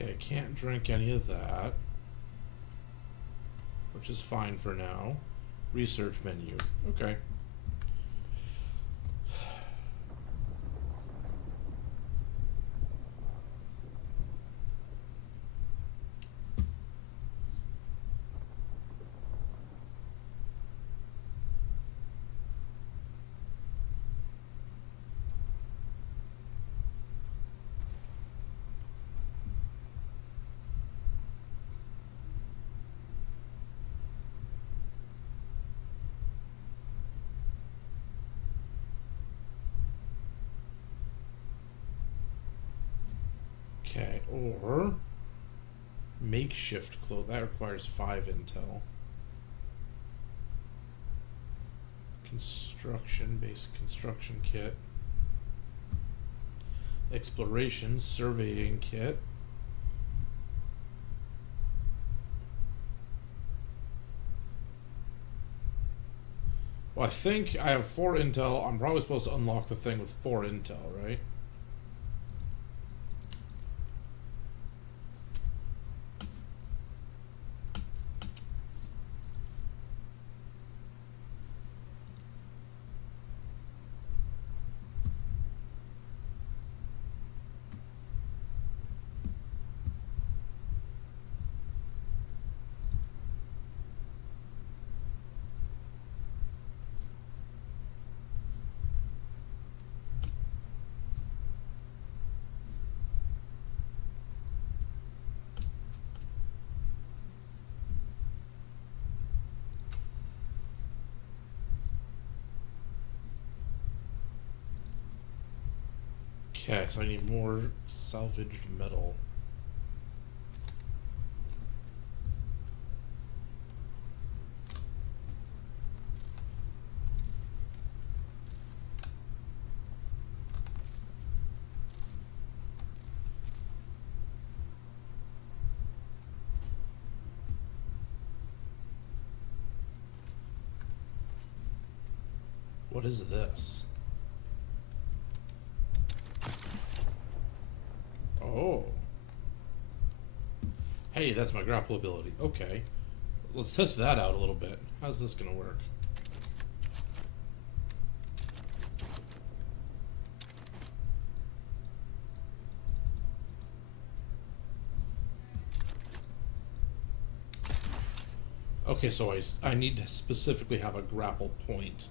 Okay, can't drink any of that, which is fine for now. Research menu. Okay. Okay, or makeshift clothes. That requires 5 intel. Construction, basic construction kit. Exploration, surveying kit. Well, I think I have 4 intel. I'm probably supposed to unlock the thing with 4 intel, right? Okay, so I need more salvaged metal. What is this? Oh. Hey, that's my grapple ability. Okay. Let's test that out a little bit. How's this gonna work? Okay, so I need to specifically have a grapple point.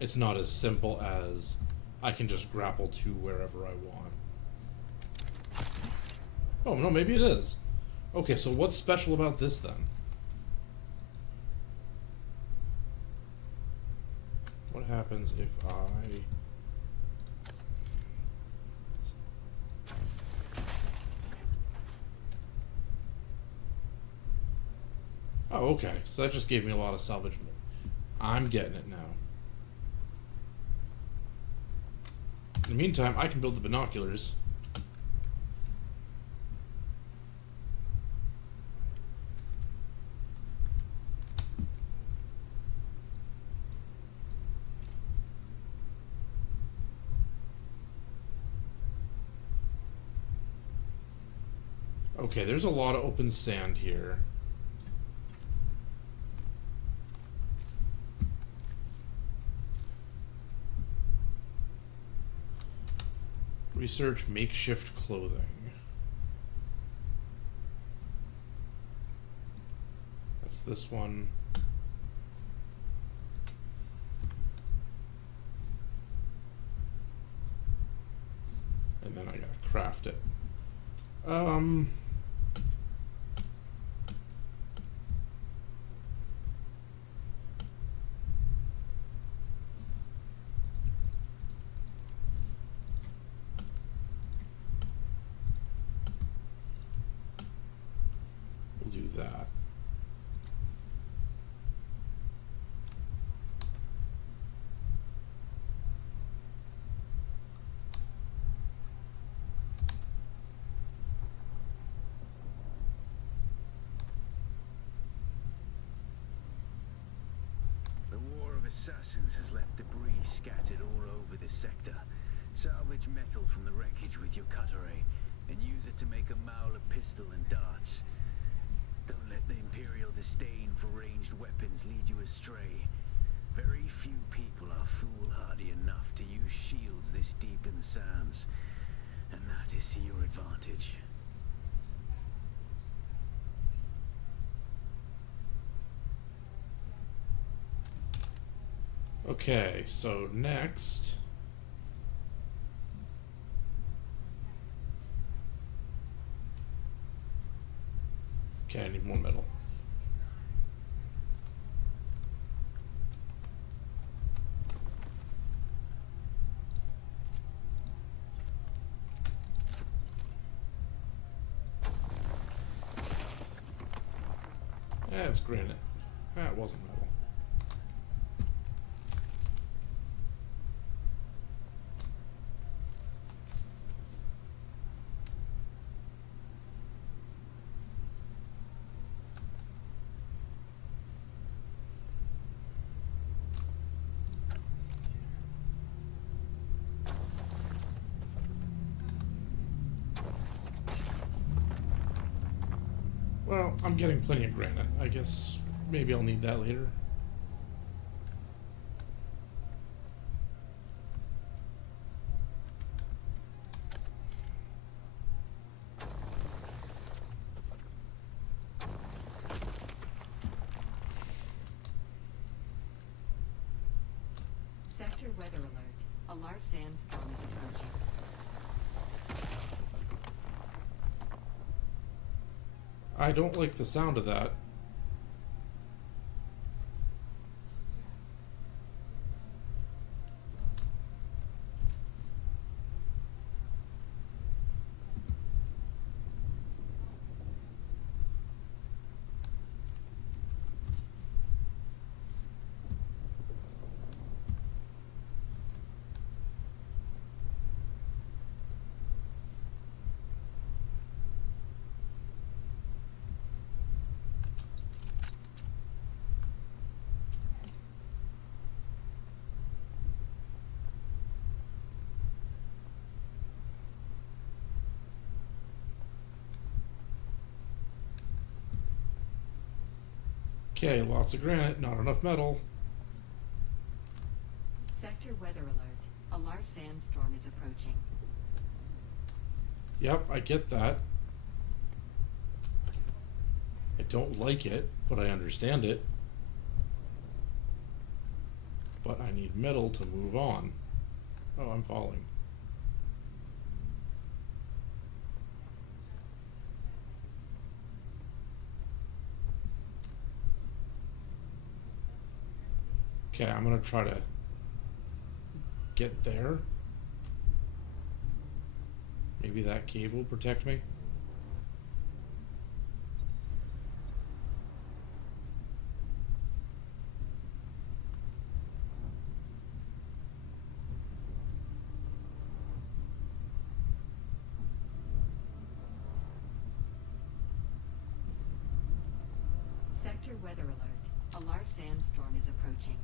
It's not as simple as I can just grapple to wherever I want. Oh, no, maybe it is. Okay, so what's special about this then? What happens if I... Oh, okay. So that just gave me a lot of salvage. I'm getting it now. In the meantime, I can build the binoculars. Okay, there's a lot of open sand here. Research makeshift clothing. That's this one. And then I gotta craft it. We'll do that. The War of Assassins has left debris scattered all over this sector. Salvage metal from the wreckage with your cutter ray, and use it to make a Mauler pistol and darts. Don't let the Imperial disdain for ranged weapons lead you astray. Very few people are foolhardy enough to use shields this deep in the sands, and that is to your advantage. Okay, so next... Okay, I need more metal. That's granite. That wasn't metal. Well, I'm getting plenty of granite. I guess maybe I'll need that later. Sector weather alert. A large sandstorm is approaching. I don't like the sound of that. Okay, lots of granite, not enough metal. Sector weather alert. A large sandstorm is approaching. Yep, I get that. I don't like it, but I understand it. But I need metal to move on. Oh, I'm falling. Okay, I'm gonna try to get there. Maybe that cave will protect me. Sector weather alert. A large sandstorm is approaching.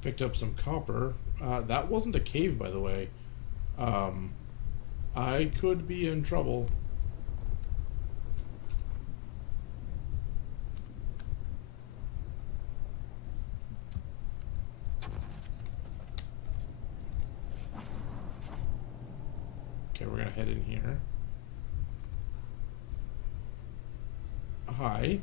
Picked up some copper. That wasn't a cave, by the way. I could be in trouble. Okay, we're gonna head in here. Hi.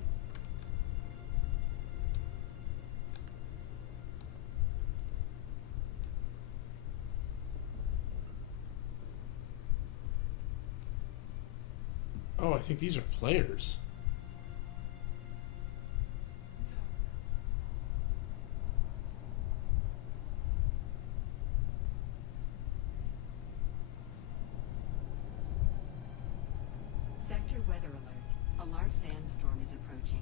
Oh, I think these are players. Sector weather alert. A large sandstorm is approaching.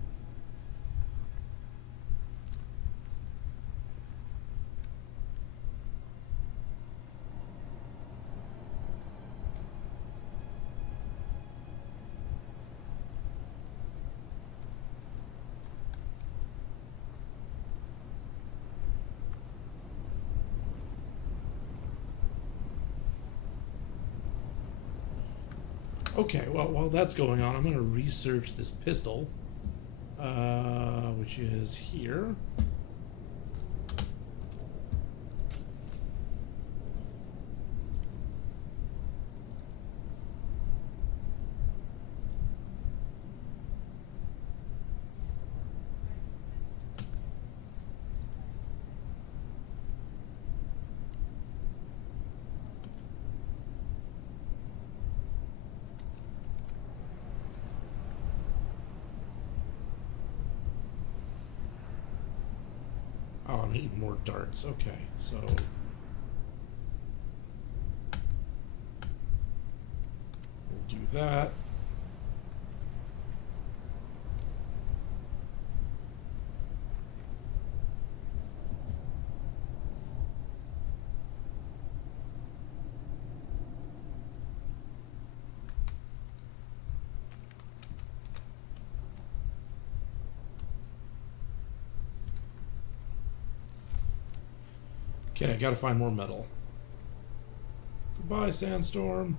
Okay, well, while that's going on, I'm going to research this pistol, which is here. Oh, I need more darts. Okay, so we'll do that. Okay, I gotta find more metal. Goodbye, sandstorm.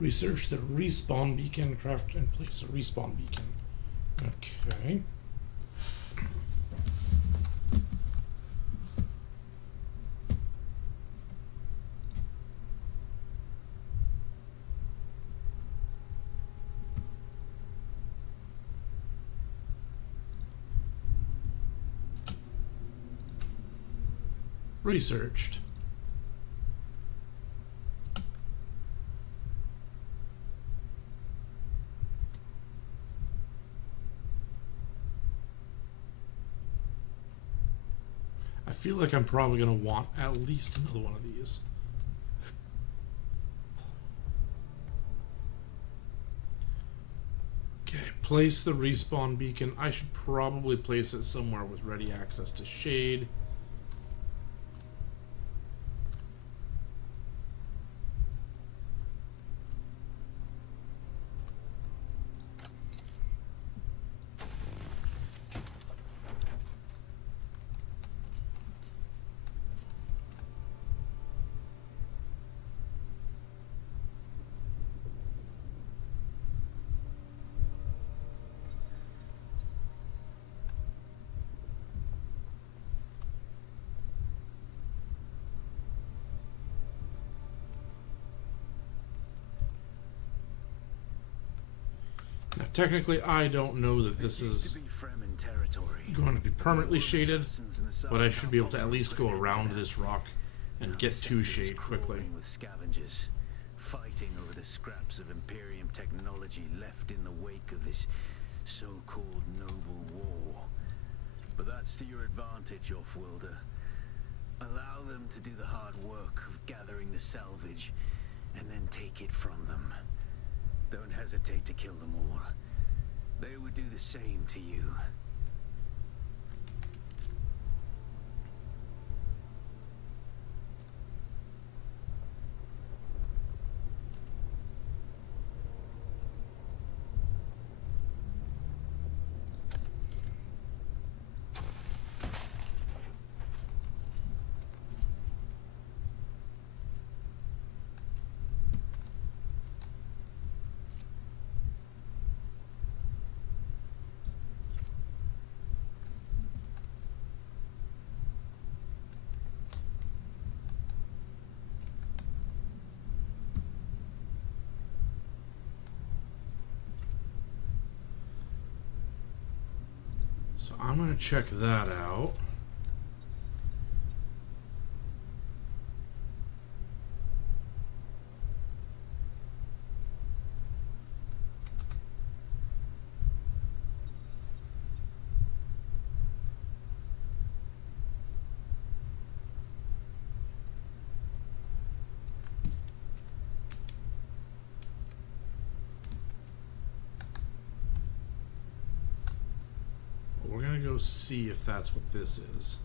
Research the respawn beacon, craft and place a respawn beacon. Okay. Researched. I feel like I'm probably going to want at least another one of these. Okay, place the respawn beacon. I should probably place it somewhere with ready access to shade. Now, technically, I don't know that this is going to be permanently shaded, but I should be able to at least go around this rock and get to shade quickly. With scavengers, fighting over the scraps of Imperium technology left in the wake of this so-called noble war. But that's to your advantage, off-worlder. Allow them to do the hard work of gathering the salvage, and then take it from them. Don't hesitate to kill them all. They would do the same to you. So I'm going to check that out. We're going to go see if that's what this is.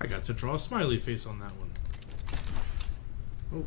I got to draw a smiley face on that one. Oh.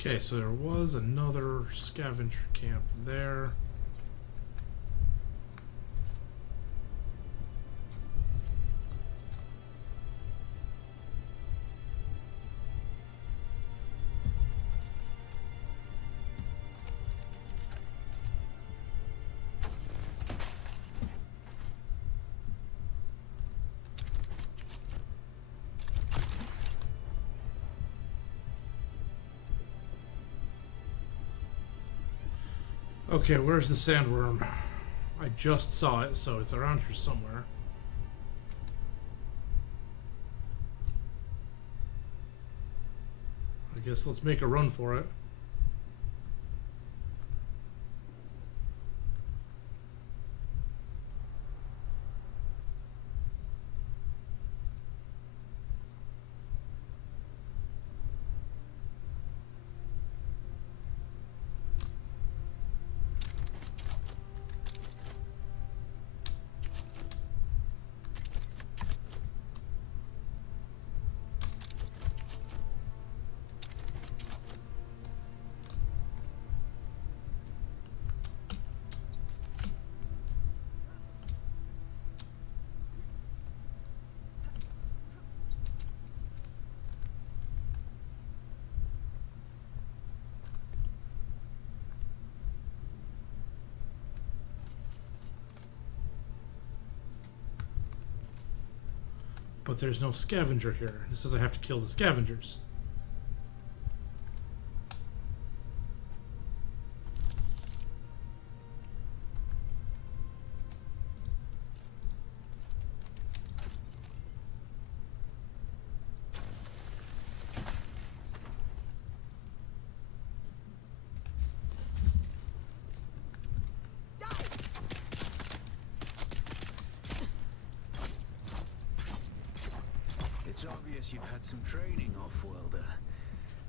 Okay, so there was another scavenger camp there. Okay, where's the sandworm? I just saw it, so it's around here somewhere. I guess let's make a run for it. But there's no scavenger here. It says I have to kill the scavengers. It's obvious you've had some training, off-worlder,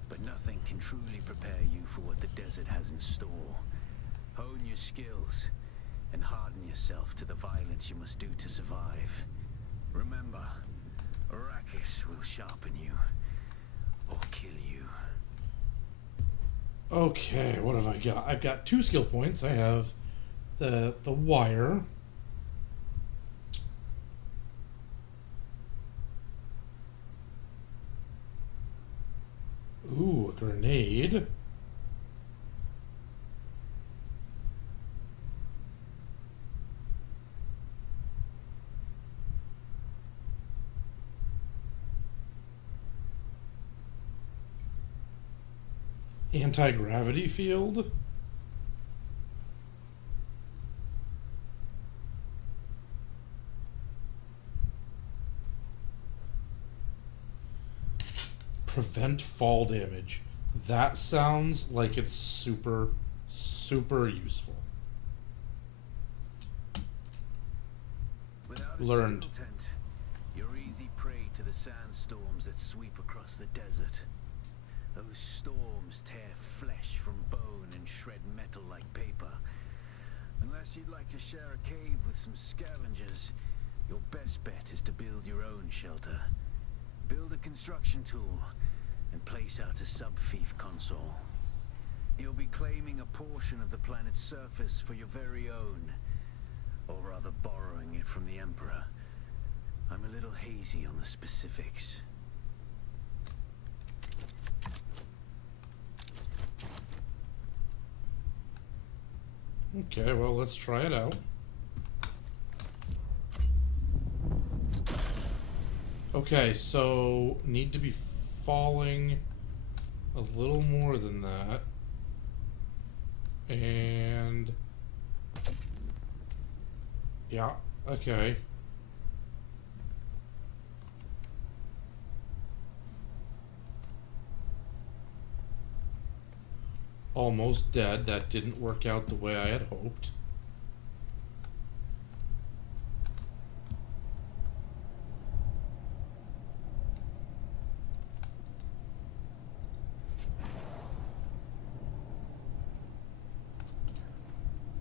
but nothing can truly prepare you for what the desert has in store. Hone your skills and harden yourself to the violence you must do to survive. Remember, Arrakis will sharpen you or kill you. Okay, what have I got? I've got 2 skill points. I have the wire. Ooh, a grenade. Anti-gravity field. Prevent fall damage. That sounds like it's super, super useful. Without a Learned. steel tent, you're easy prey to the sandstorms that sweep across the desert. Those storms tear flesh from bone and shred metal like paper. Unless you'd like to share a cave with some scavengers, your best bet is to build your own shelter. Build a construction tool and place out a sub-fief console. You'll be claiming a portion of the planet's surface for your very own, or rather borrowing it from the Emperor. I'm a little hazy on the specifics. Okay, well, let's try it out. Okay, so need to be falling a little more than that. And yeah, okay. Almost dead. That didn't work out the way I had hoped.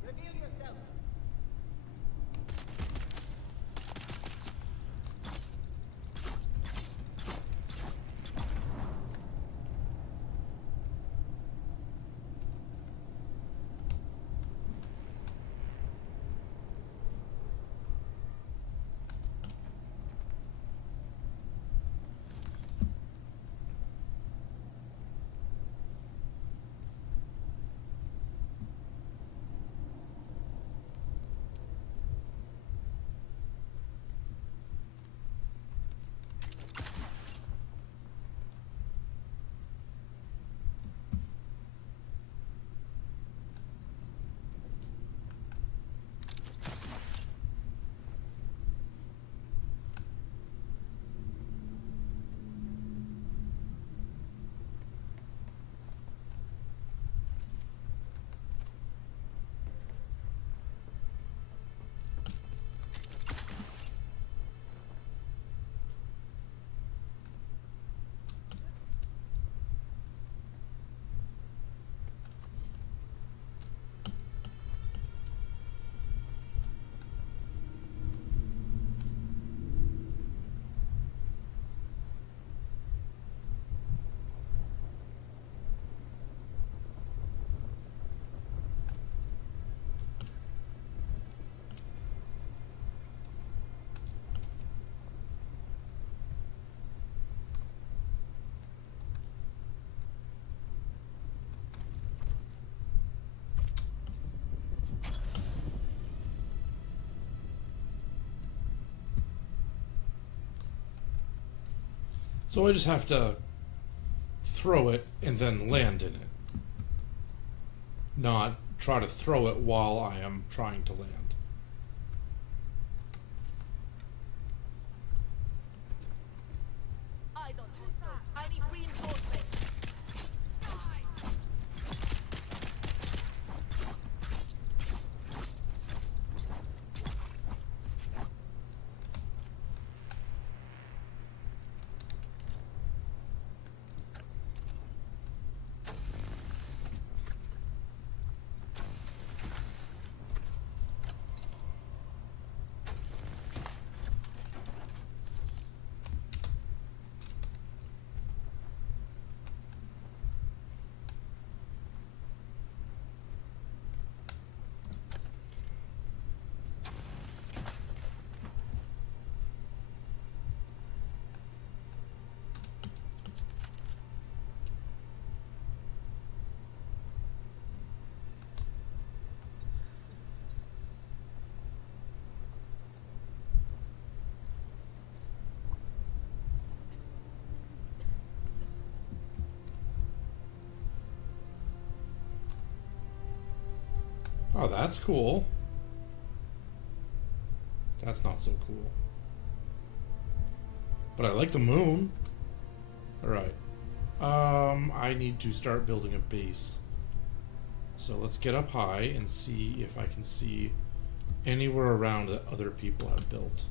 Reveal yourself. So I just have to throw it and then land in it. Not try to throw it while I am trying to land. Eyes on hostile. I need reinforcements. Oh, that's cool. That's not so cool. But I like the moon. Alright. I need to start building a base. So let's get up high and see if I can see anywhere around that other people have built.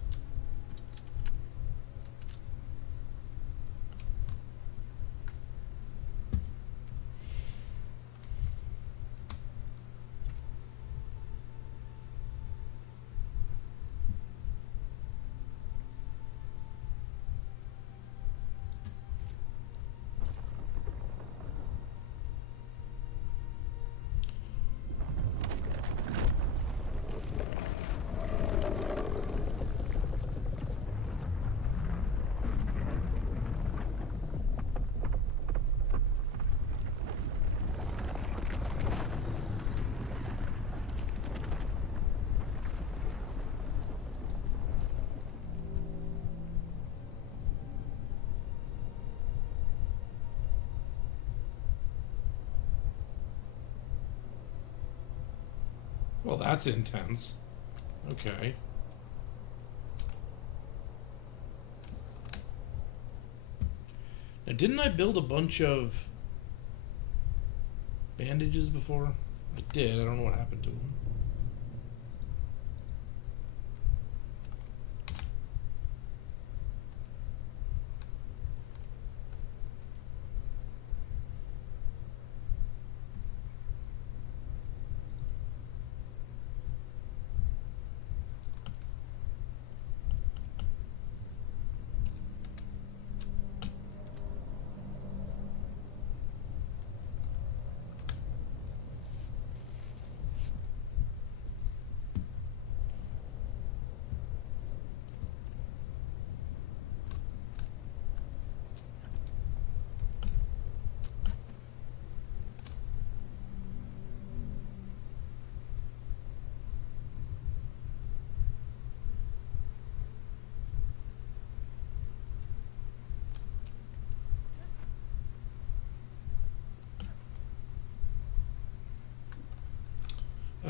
Well, that's intense. Okay. Now, didn't I build a bunch of bandages before? I did. I don't know what happened to them.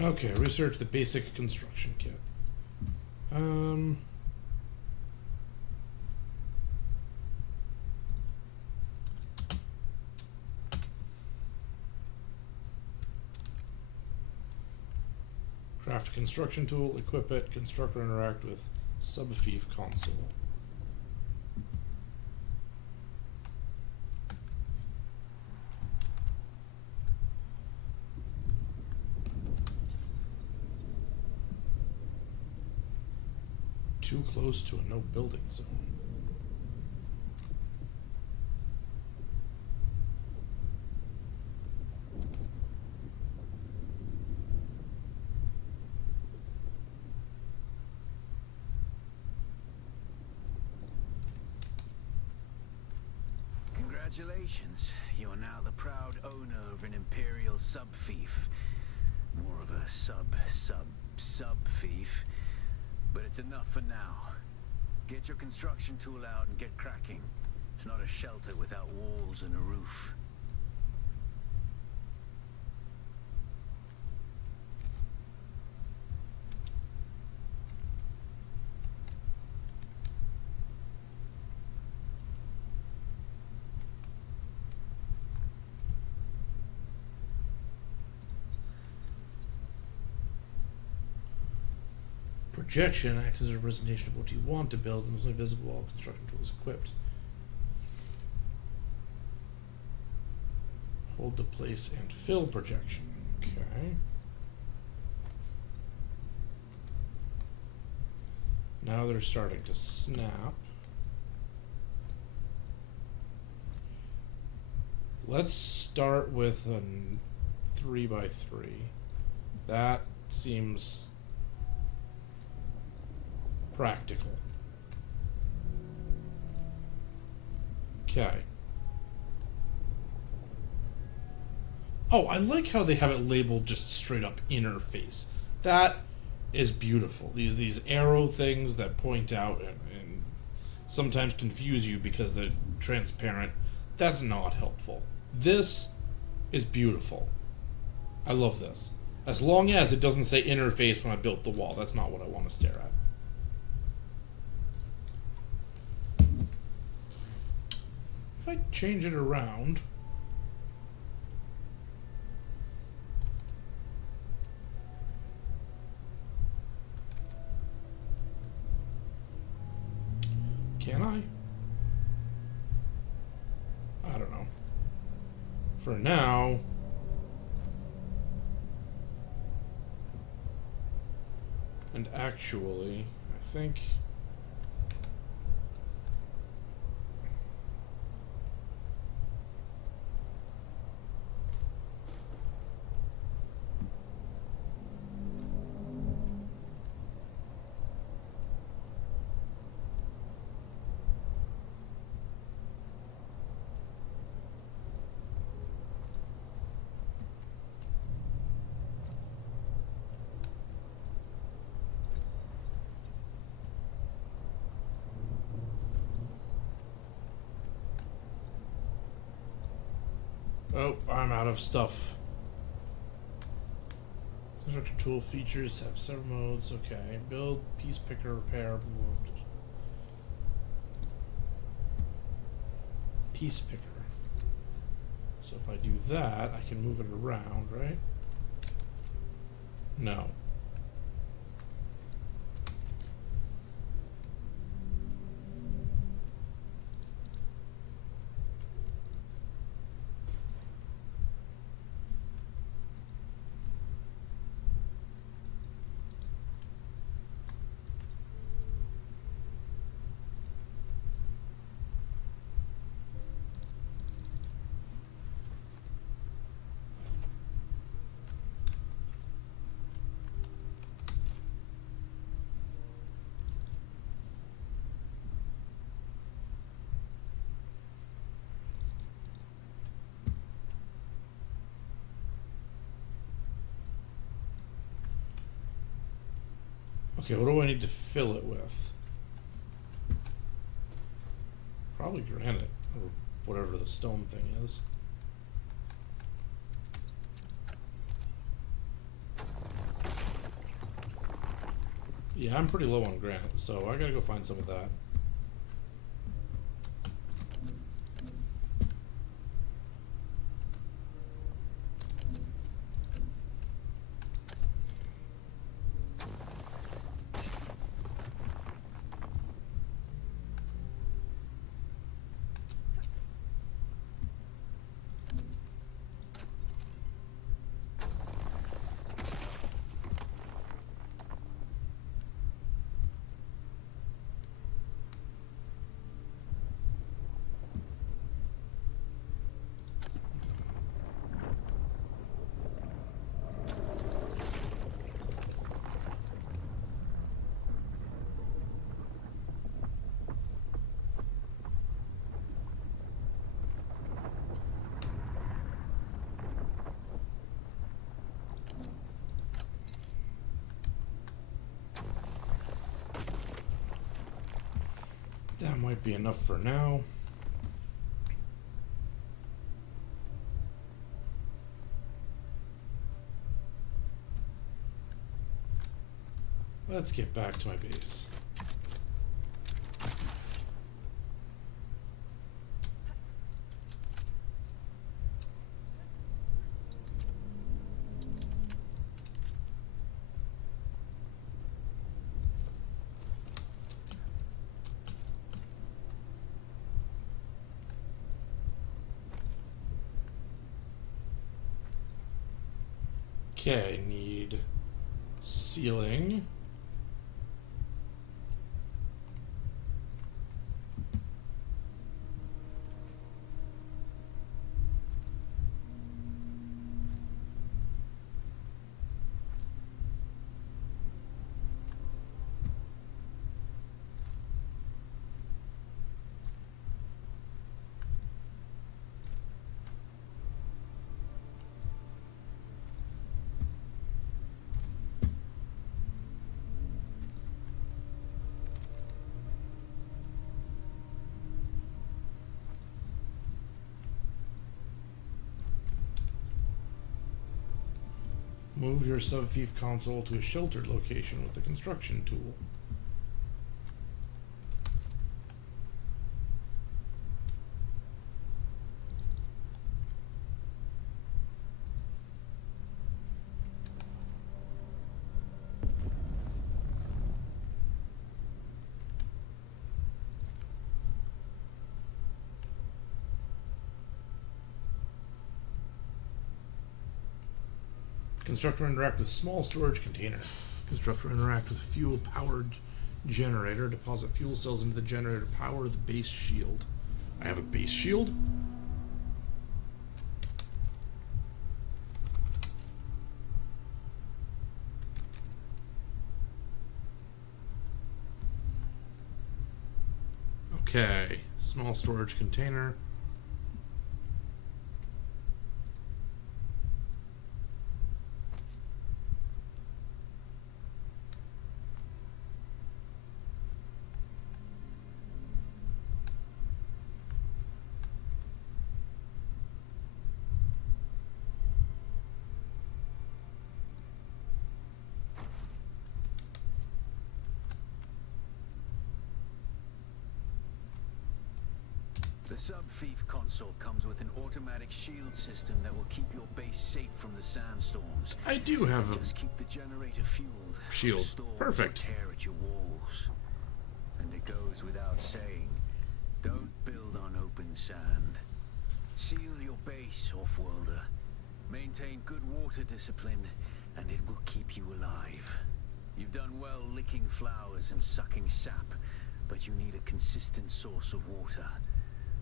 Okay, research the basic construction kit. Craft a construction tool, equip it, constructor interact with subfief console. Too close to a no building zone. Congratulations. You are now the proud owner of an Imperial sub-fief. More of a sub-fief. But it's enough for now. Get your construction tool out and get cracking. It's not a shelter without walls and a roof. Projection acts as a representation of what you want to build and is only visible while construction tools equipped. Hold to place and fill projection. Okay. Now they're starting to snap. Let's start with a 3x3. That seems practical. Okay. Oh, I like how they have it labeled just straight up interface. That is beautiful. These arrow things that point out and sometimes confuse you because they're transparent. That's not helpful. This is beautiful. I love this. As long as it doesn't say interface when I built the wall. That's not what I want to stare at. If I change it around, can I? I don't know. For now, and actually, I think oh, I'm out of stuff. Construction tool features have several modes. Okay. Build, piece picker, repair, move. Piece picker. So if I do that, I can move it around, right? No. Okay, what do I need to fill it with? Probably granite, or whatever the stone thing is. Yeah, I'm pretty low on granite, so I gotta go find some of that. That might be enough for now. Let's get back to my base. Okay, need ceiling. Move your subfief console to a sheltered location with the construction tool. Constructor interact with small storage container. Constructor interact with fuel-powered generator. Deposit fuel cells into the generator to power the base shield. I have a base shield? Okay. Small storage container. The sub-fief console comes with an automatic shield system that will keep your base safe from the sandstorms. I do have a Just keep the generator fueled. shield. Store Perfect. Tear at your walls. And it goes without saying, don't build on open sand. Seal your base, off-worlder. Maintain good water discipline, and it will keep you alive. You've done well licking flowers and sucking sap, but you need a consistent source of water.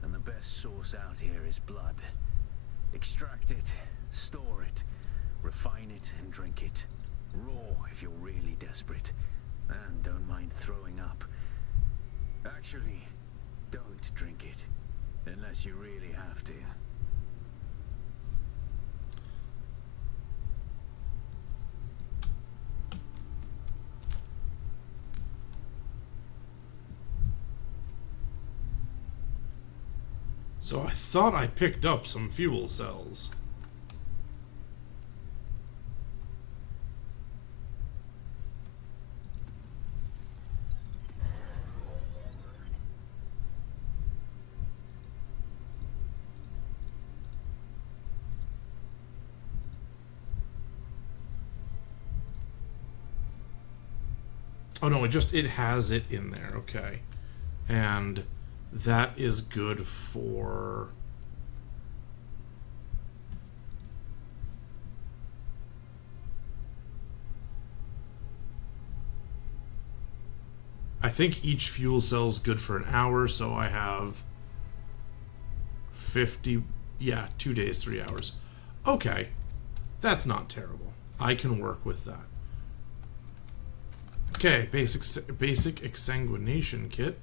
And the best source out here is blood. Extract it, store it, refine it, and drink it. Raw if you're really desperate. And don't mind throwing up. Actually, don't drink it. Unless you really have to. So I thought I picked up some fuel cells. Oh no, it has it in there, okay. And that is good for I think each fuel cell is good for an hour, so I have 50, yeah, 2 days, 3 hours. Okay, that's not terrible. I can work with that. Okay, basic exsanguination kit.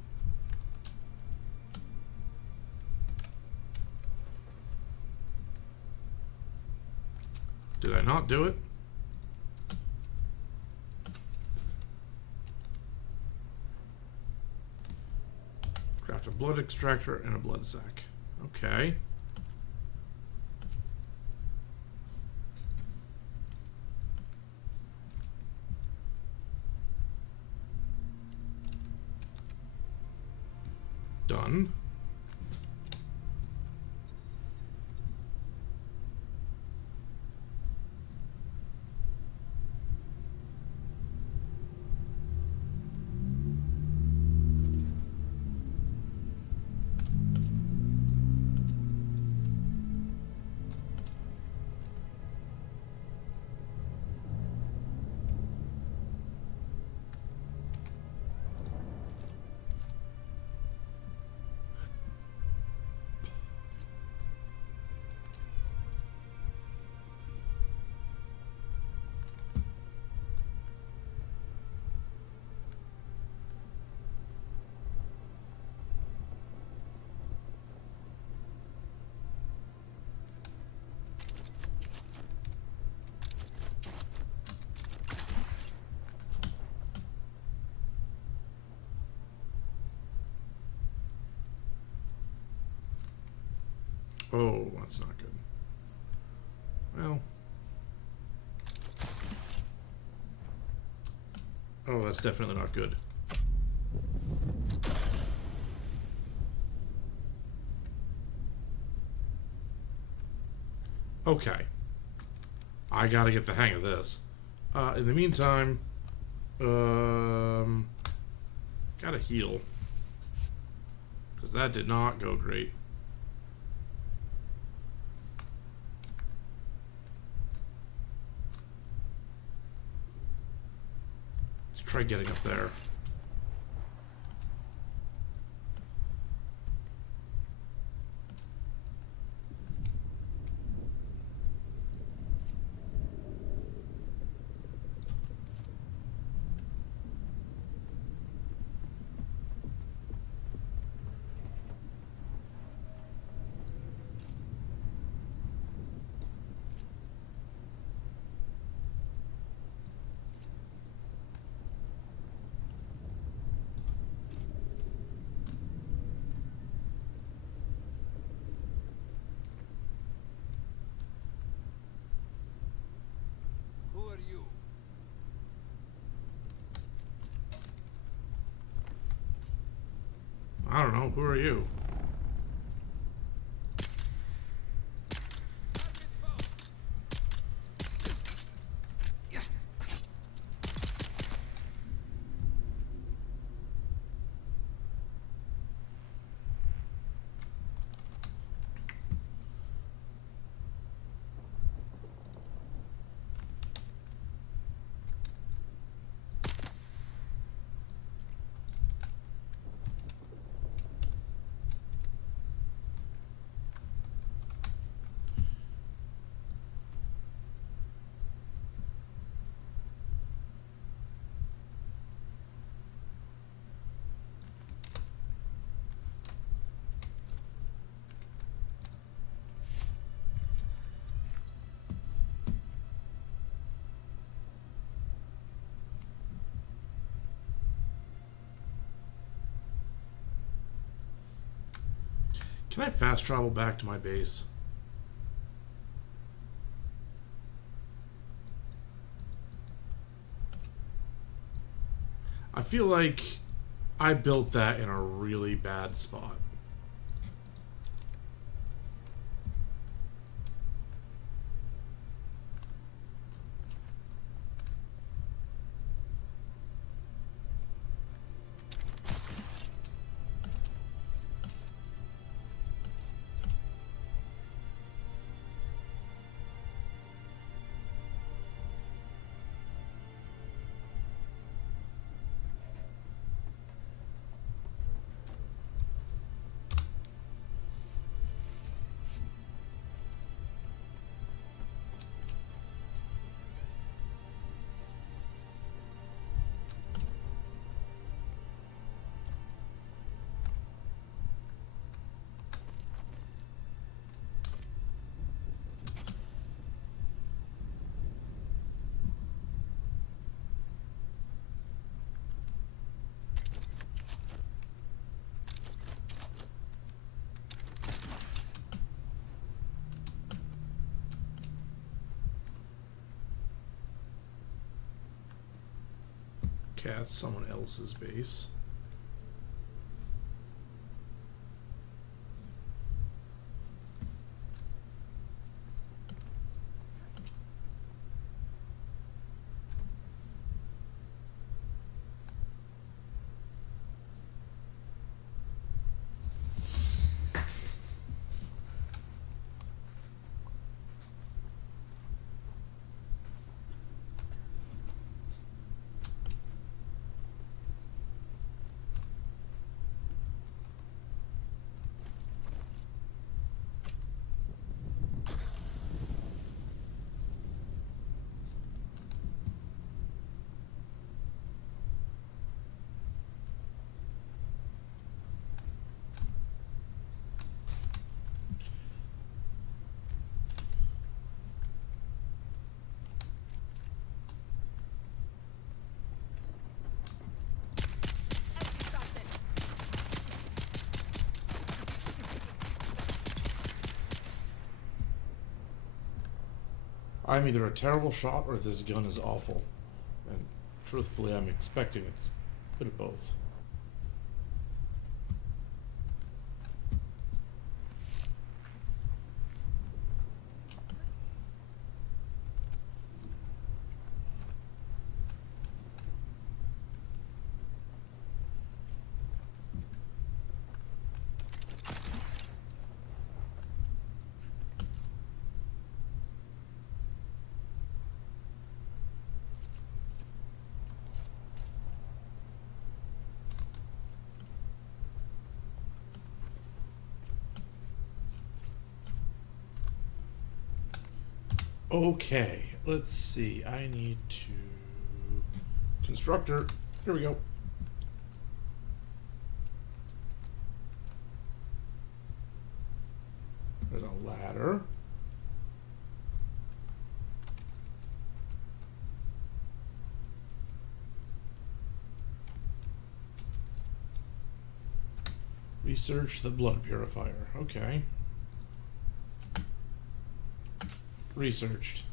Did I not do it? Craft a blood extractor and a blood sac. Okay. done. Oh, that's not good. Well. Oh, that's definitely not good. Okay. I gotta get the hang of this. In the meantime, gotta heal. Because that did not go great. Try getting up there. Who are you? I don't know. Who are you? Can I fast travel back to my base? I feel like I built that in a really bad spot. Okay, that's someone else's base. I'm either a terrible shot or this gun is awful. And truthfully, I'm expecting it's a bit of both. Okay, let's see. I need to... Constructor. Here we go. There's a ladder. Research the blood purifier. Okay. Researched.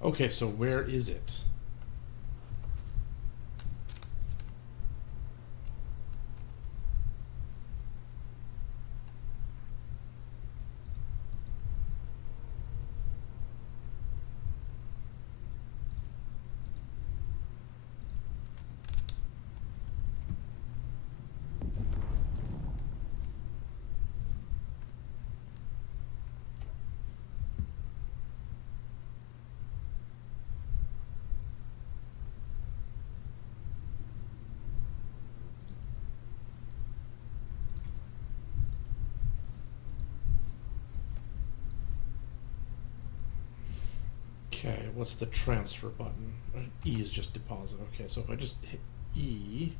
Okay, so where is it? Okay, what's the transfer button? E is just deposit. Okay, so if I just hit E...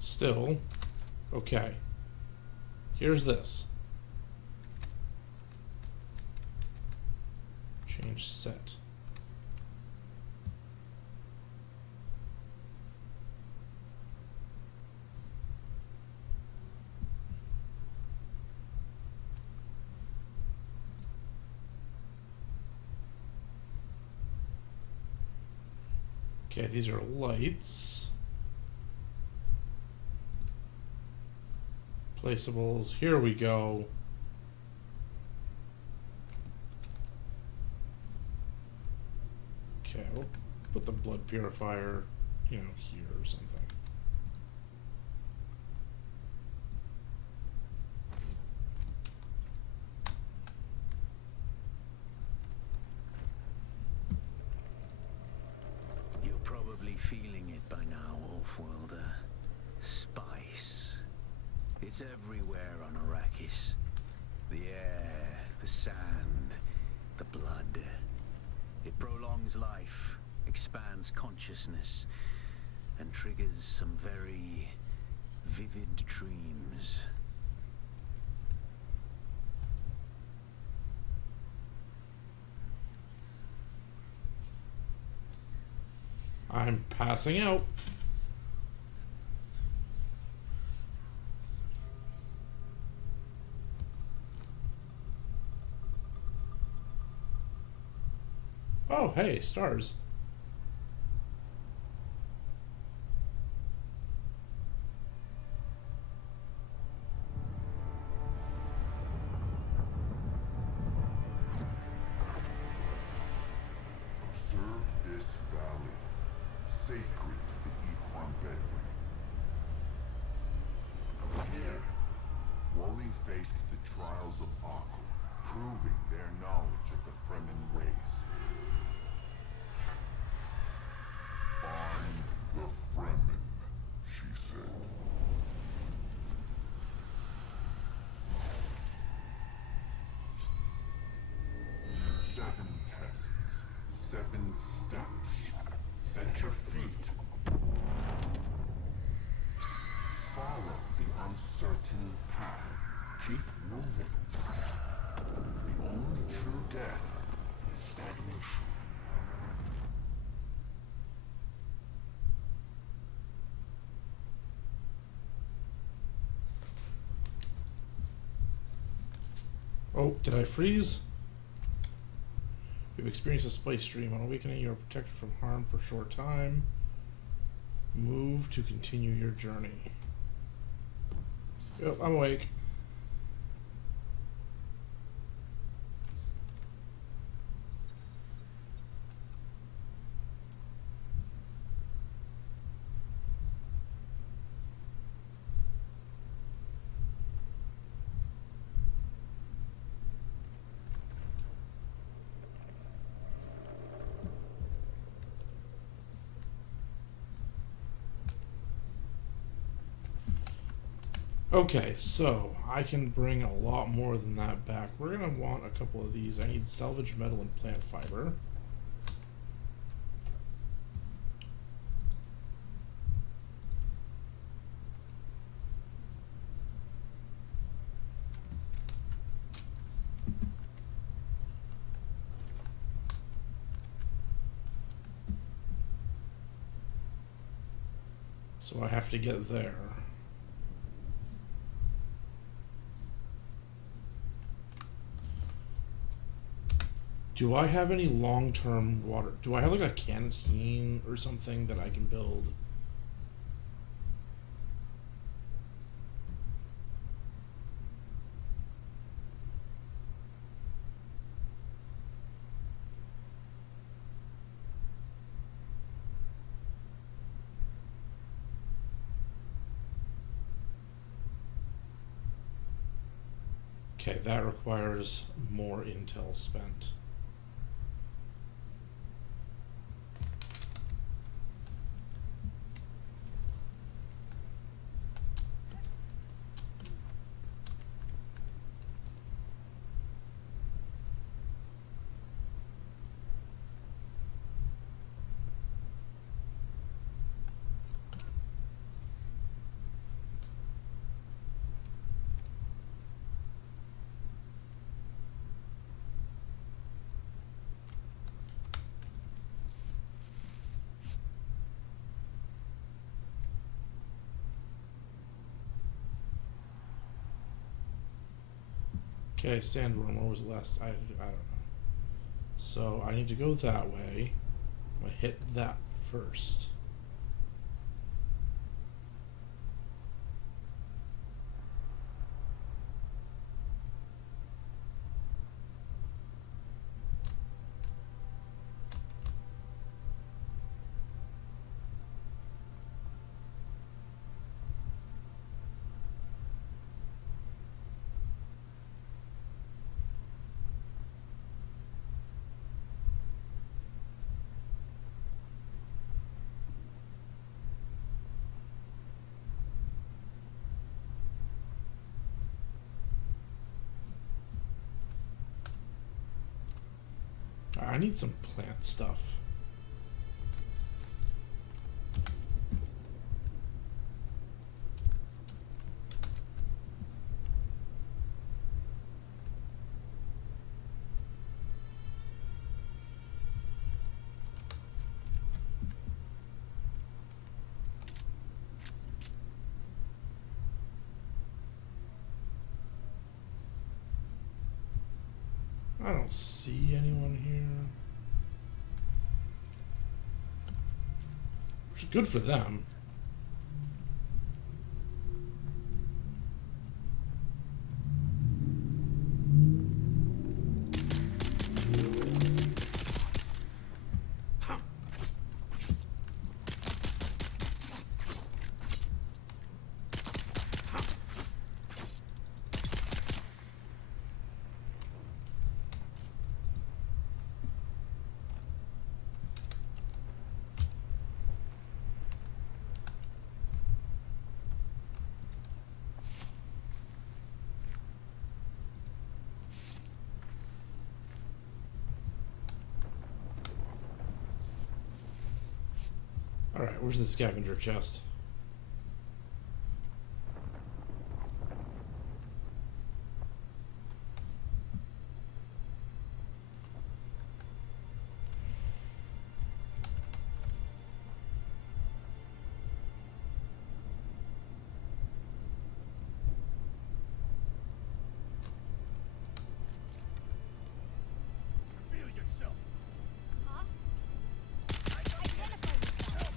Still, okay. Here's this. Change set. Okay, these are lights. Placeables. Here we go. Okay, we'll put the blood purifier, you know, here or something. You're probably feeling it by now, Off-Worlder. Spice. It's everywhere on Arrakis. The air, the sand, the blood. It prolongs life, expands consciousness, and triggers some very vivid dreams. I'm passing out. Oh, hey, stars. faced the trials of Arrakis, proving their knowledge of the Fremen ways. Find the Fremen, she said. Seven tests, 7 steps. Set your feet. Follow the uncertain path. Keep moving. The only true death is stagnation. Oh, did I freeze? You've experienced a spice stream. On awakening, you are protected from harm for a short time. Move to continue your journey. Yep, I'm awake. Okay, so I can bring a lot more than that back. We're going to want a couple of these. I need salvage metal and plant fiber. So I have to get there. Do I have any long-term water? Do I have like a canteen or something that I can build? Okay, that requires more intel spent. Okay, sandworm, what was the last? I don't know. So I need to go that way. I'm gonna hit that first. I need some plant stuff. I don't see anyone here. Which is good for them. Alright, where's the scavenger chest? Reveal yourself. Huh? Identify yourself.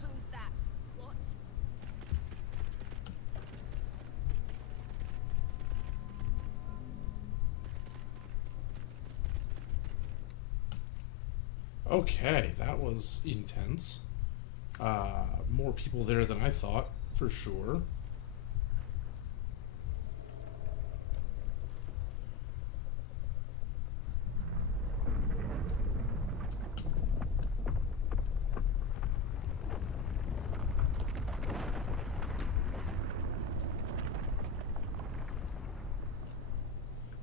Who's that? What? Okay, that was intense. More people there than I thought, for sure.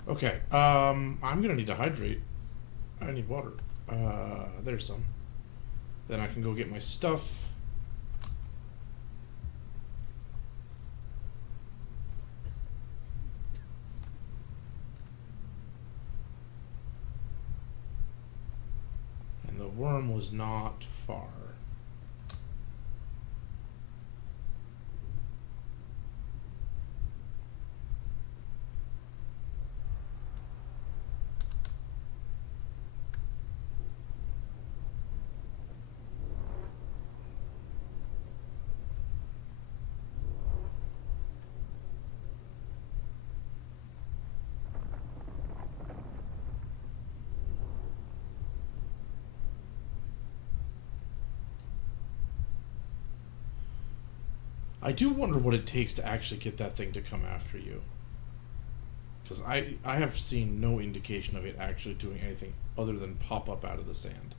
Okay, I'm gonna need to hydrate. I need water. There's some. Then I can go get my stuff. And the worm was not far. I do wonder what it takes to actually get that thing to come after you. Because I have seen no indication of it actually doing anything other than pop up out of the sand.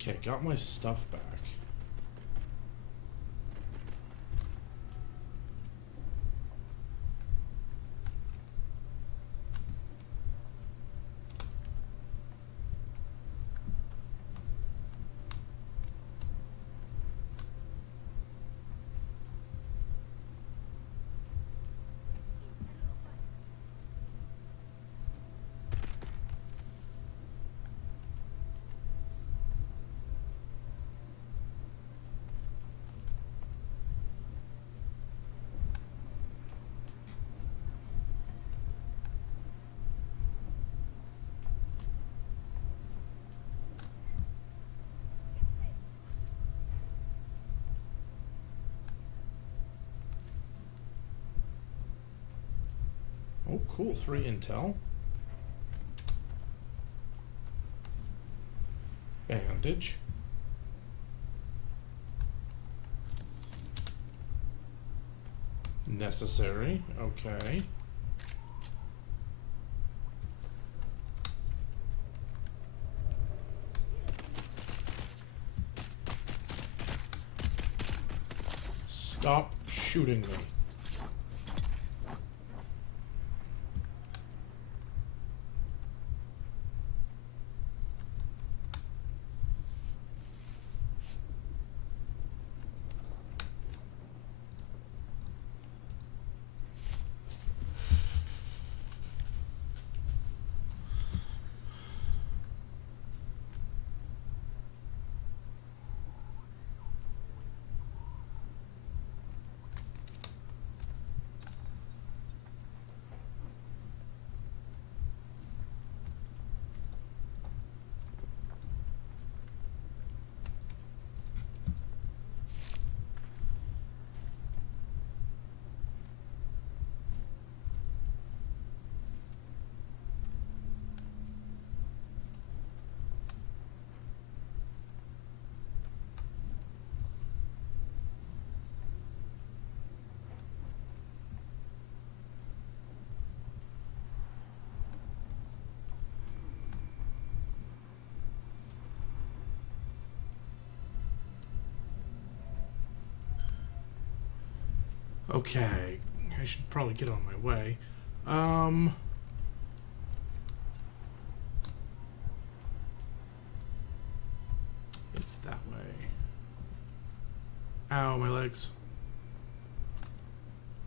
Okay, got my stuff back. Oh, cool. 3 intel. Bandage. Necessary. Okay. Stop shooting me? Okay, I should probably get on my way. It's that way. Ow, my legs.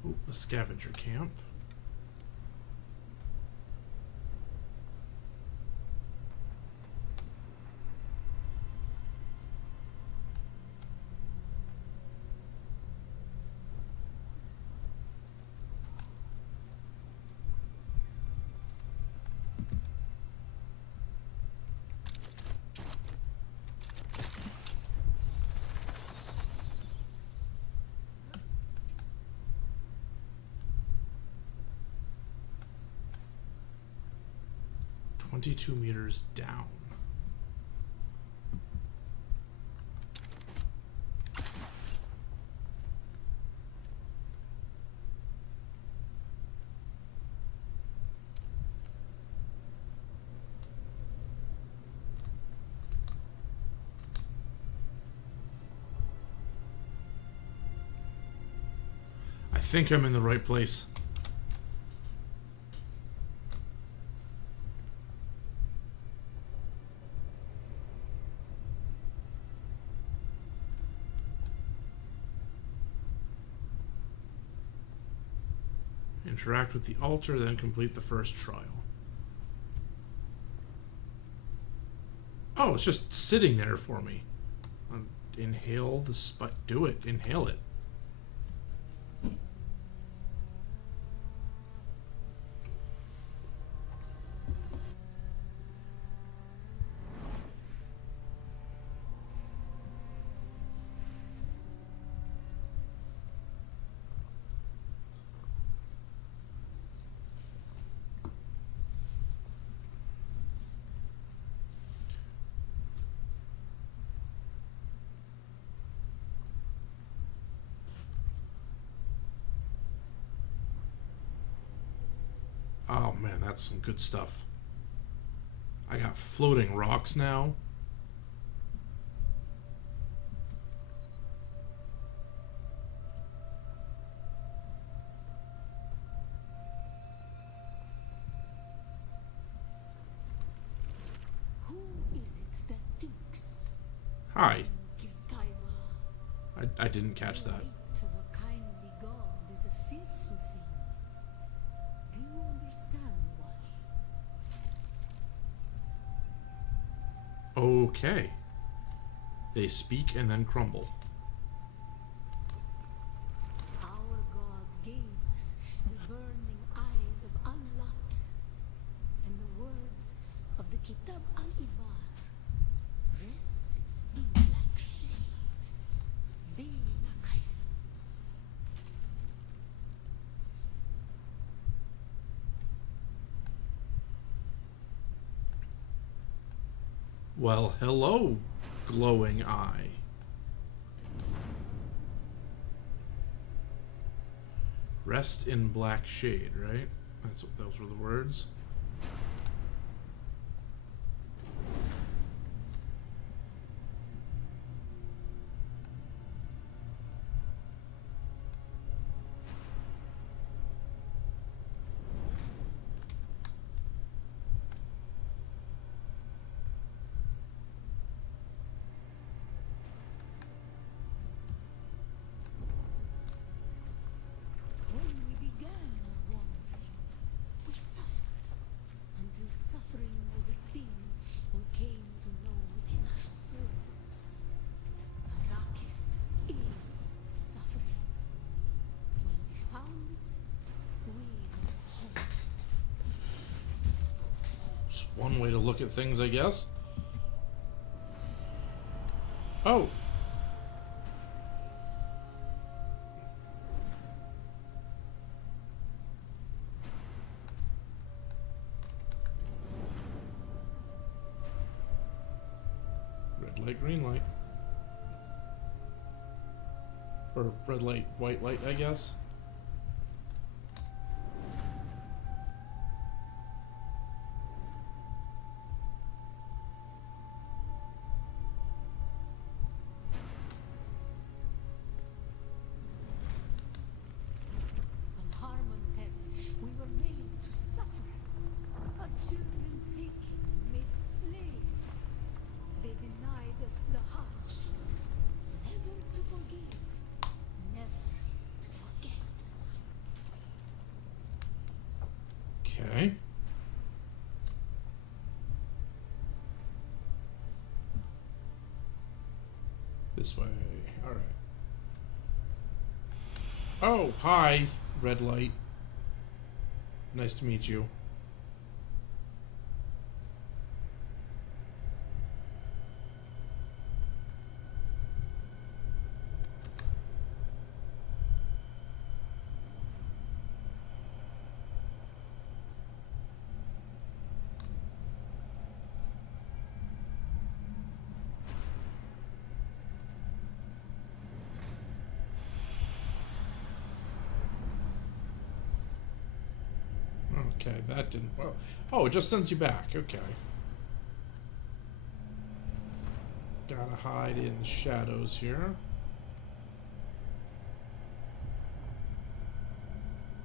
Ooh, a scavenger camp. "22 meters down." I think I'm in the right place. Interact with the altar, then complete the first trial. Oh, it's just sitting there for me. Inhale the spot. Do it. Inhale it. Oh man, that's some good stuff. I got floating rocks now. Who is it that thinks? Hi. Kirtaiwa, I didn't catch the that. weight of a kindly god is a fearful thing. Do you understand why? Okay. They speak and then crumble. Our god gave us the burning eyes of Allat and the words of the Kitab al-Ibar. Rest in black shade. Be Nakaif. Well, hello, glowing eye. Rest in black shade, right? That's what those were the words. one way to look at things, I guess. Oh. Red light, green light. Or red light, white light, I guess. Okay. This way. All right. Oh, hi, red light. Nice to meet you. Okay, that didn't... Well, oh, it just sends you back. Okay. Gotta hide in the shadows here.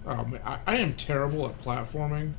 Oh, man, I am terrible at platforming.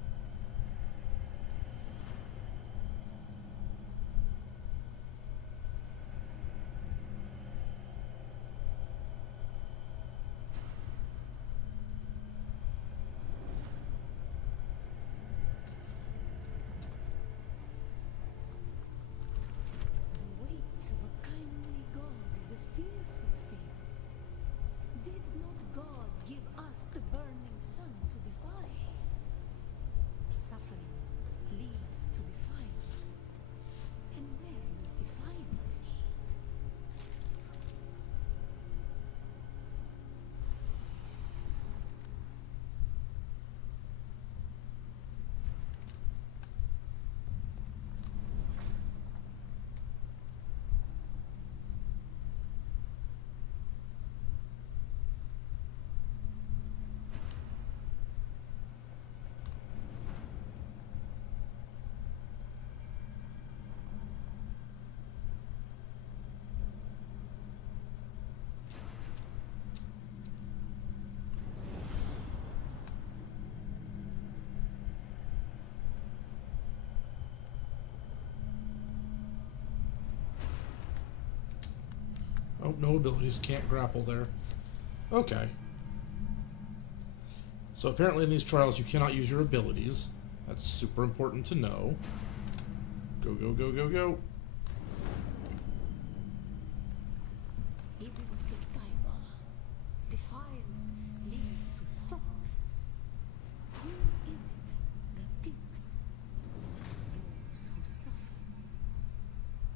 Oh, no abilities. Can't grapple there. Okay. So apparently in these trials you cannot use your abilities. That's super important to know. Go, go, go, go, go. Defiance leads to thought. Who is it that thinks? Those who suffer.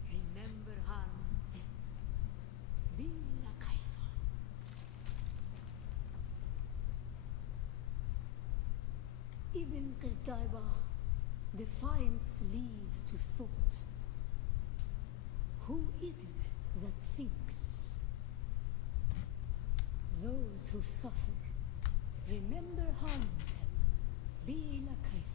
Remember harm and be like Kaifa. Ibn Qutayba, defiance leads to thought. Who is it that thinks? Those who suffer. Remember Harmon, be like Kaifa.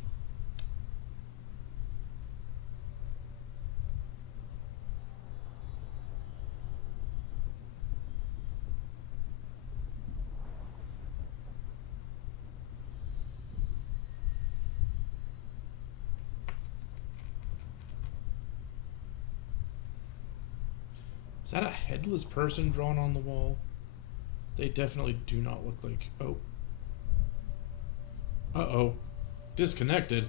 Is that a headless person drawn on the wall? They definitely do not look like... Oh. Uh-oh. Disconnected.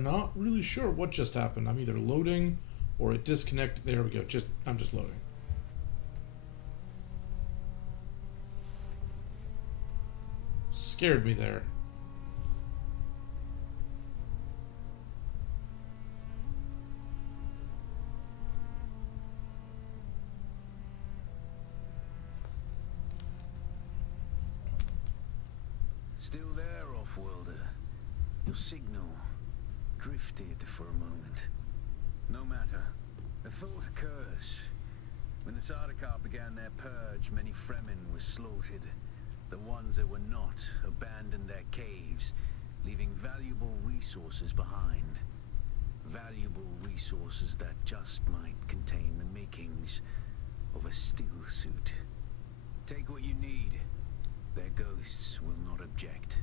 Not really sure what just happened. I'm either loading or it disconnected. There we go. I'm just loading. Scared me there. Still there, off-worlder? Your signal drifted for a moment. No matter. A thought occurs. When the Sardaukar began their purge, many Fremen were slaughtered. The ones that were not abandoned their caves, leaving valuable resources behind. Valuable resources that just might contain the makings of a still suit. Take what you need. Their ghosts will not object.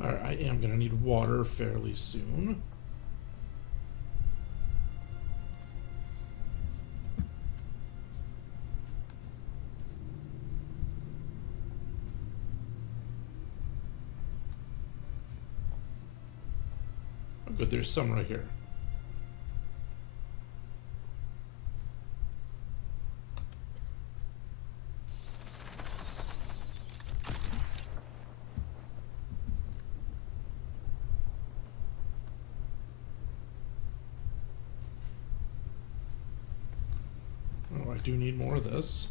Alright, I am going to need water fairly soon. Oh, good, there's some right here. Oh, I do need more of this.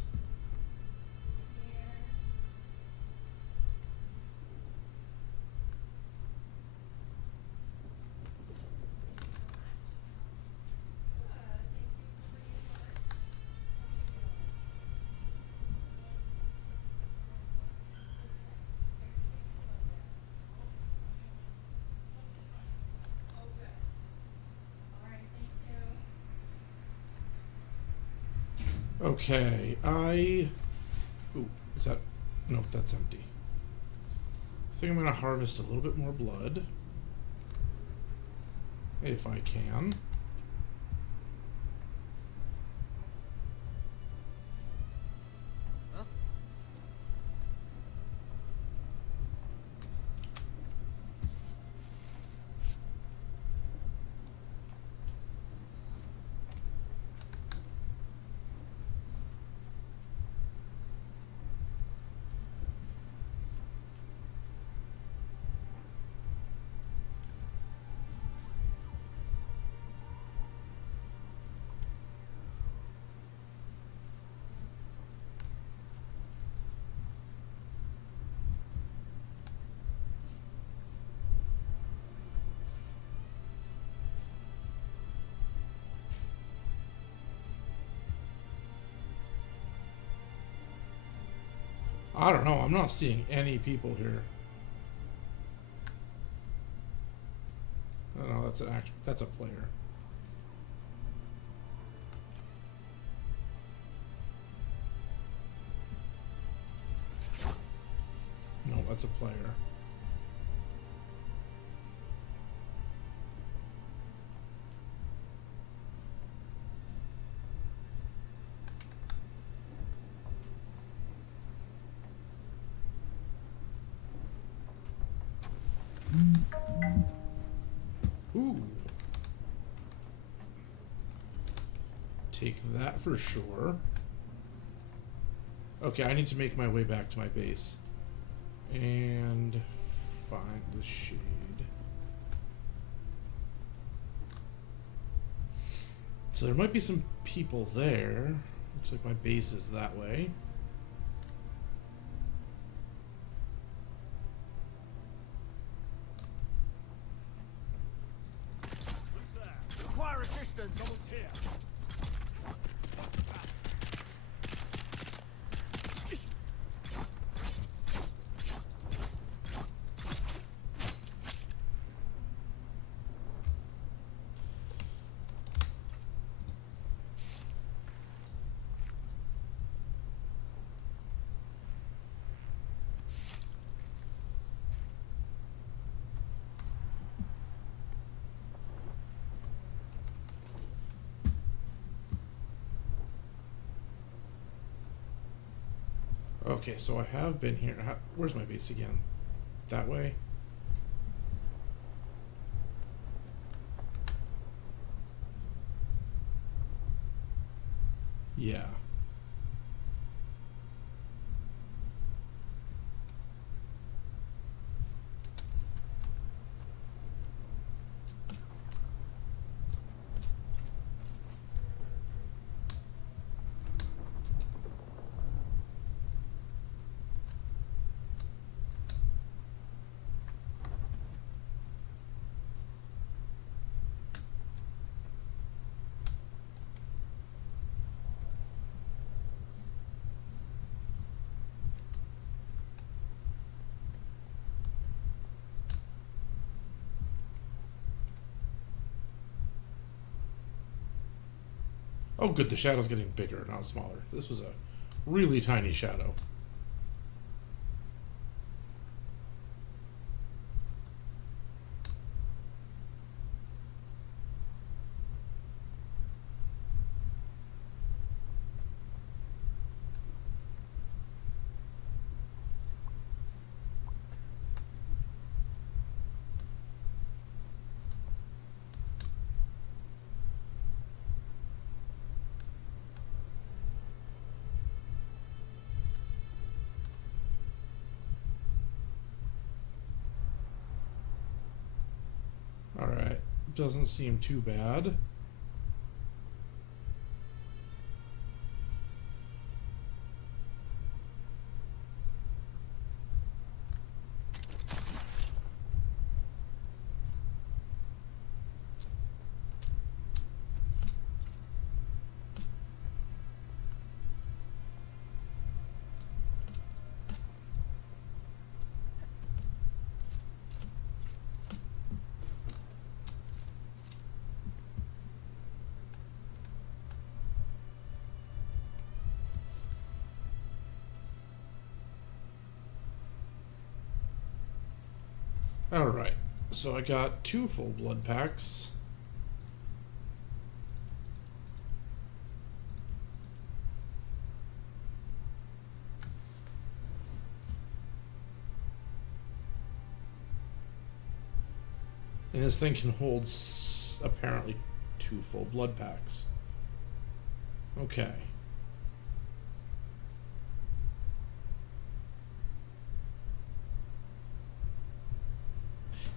Okay, ooh, is that... Nope, that's empty. I think I'm gonna harvest a little bit more blood. If I can. I don't know, I'm not seeing any people here. Oh no, that's a player. No, that's a player. Ooh. Take that for sure. Okay, I need to make my way back to my base. And find the shade. So there might be some people there. Looks like my base is that way. Require assistance. Someone's here. Okay, so I have been here. Where's my base again? That way? Yeah. Oh, good. The shadow's getting bigger, not smaller. This was a really tiny shadow. Alright. Doesn't seem too bad. Alright. So I got 2 full blood packs. And this thing can hold apparently 2 full blood packs. Okay.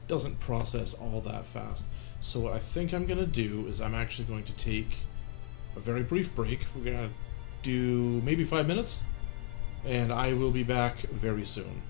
Doesn't process all that fast. So what I think I'm gonna do is I'm actually going to take a very brief break. We're gonna do maybe 5 minutes, and I will be back very soon.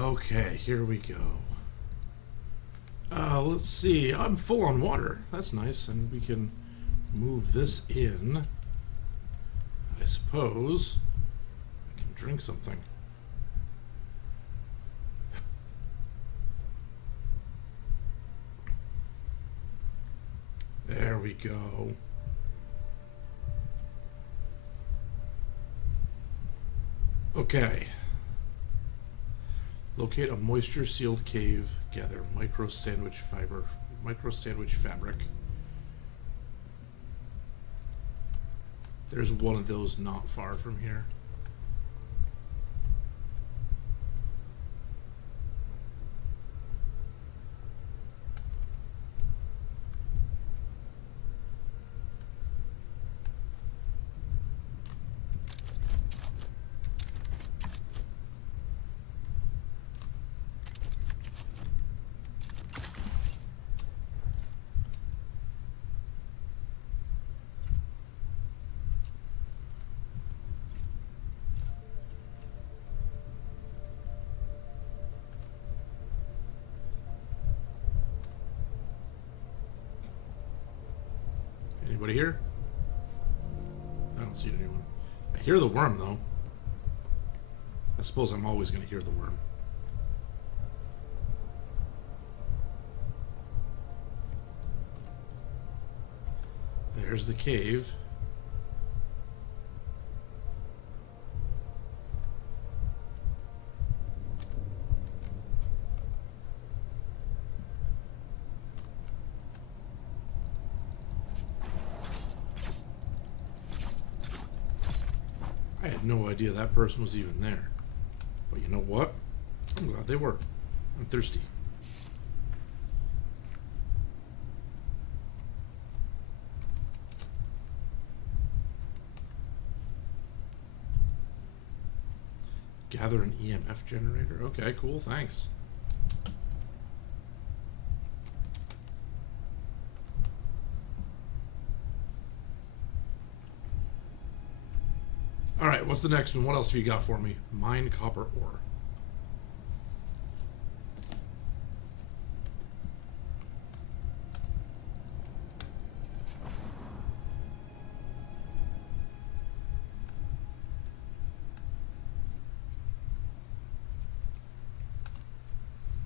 Okay, here we go. Let's see. I'm full on water. That's nice, and we can move this in. I suppose I can drink something. There we go. Okay. Locate a moisture-sealed cave. Gather micro sandwich fabric. There's one of those not far from here. Anybody here? I don't see anyone. I hear the worm, though. I suppose I'm always going to hear the worm. There's the cave. I had no idea that person was even there. But you know what? I'm glad they were. I'm thirsty. Gather an EMF generator. Okay, cool, thanks. Alright, what's the next one? What else have you got for me? Mine copper ore.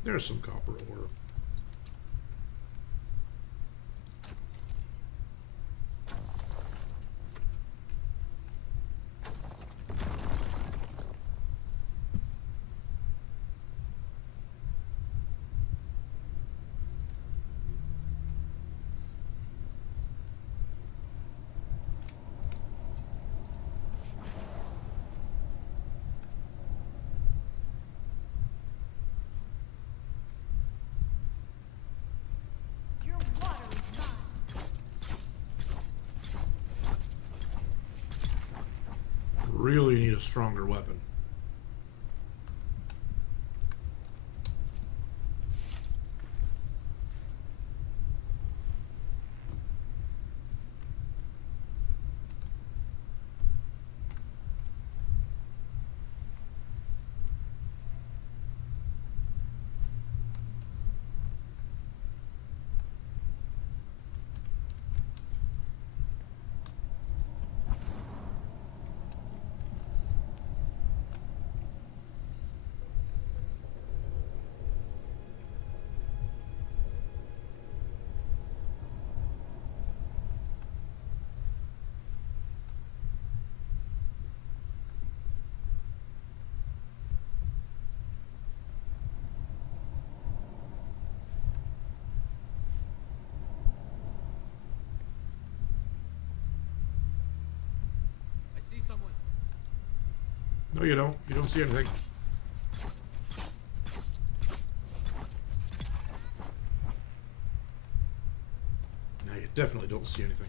There's some copper ore. Your water is mine. Really need a stronger weapon. I see someone. No, you don't. You don't see anything. No, you definitely don't see anything.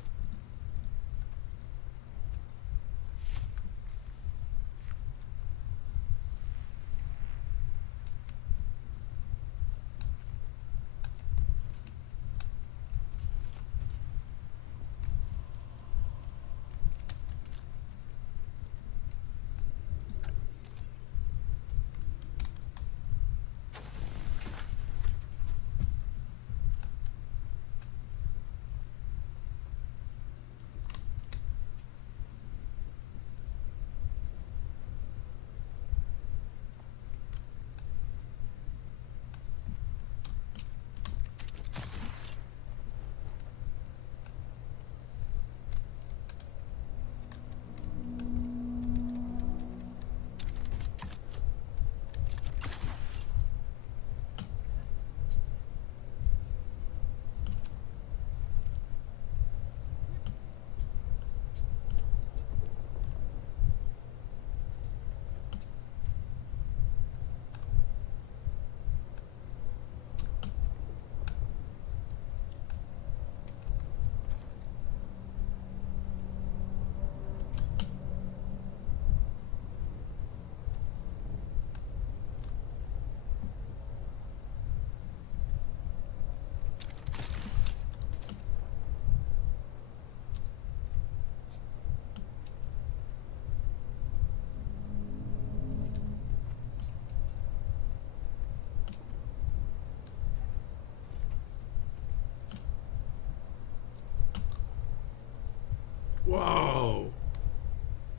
Whoa.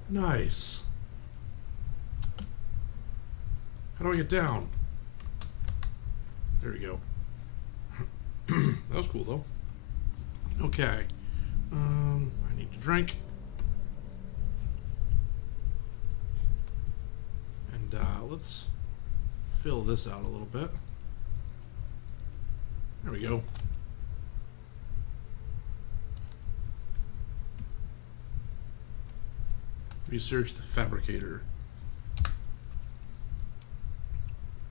Nice. How do I get down? There we go. That was cool, though. Okay. I need to drink. And let's fill this out a little bit. There we go. Research the fabricator.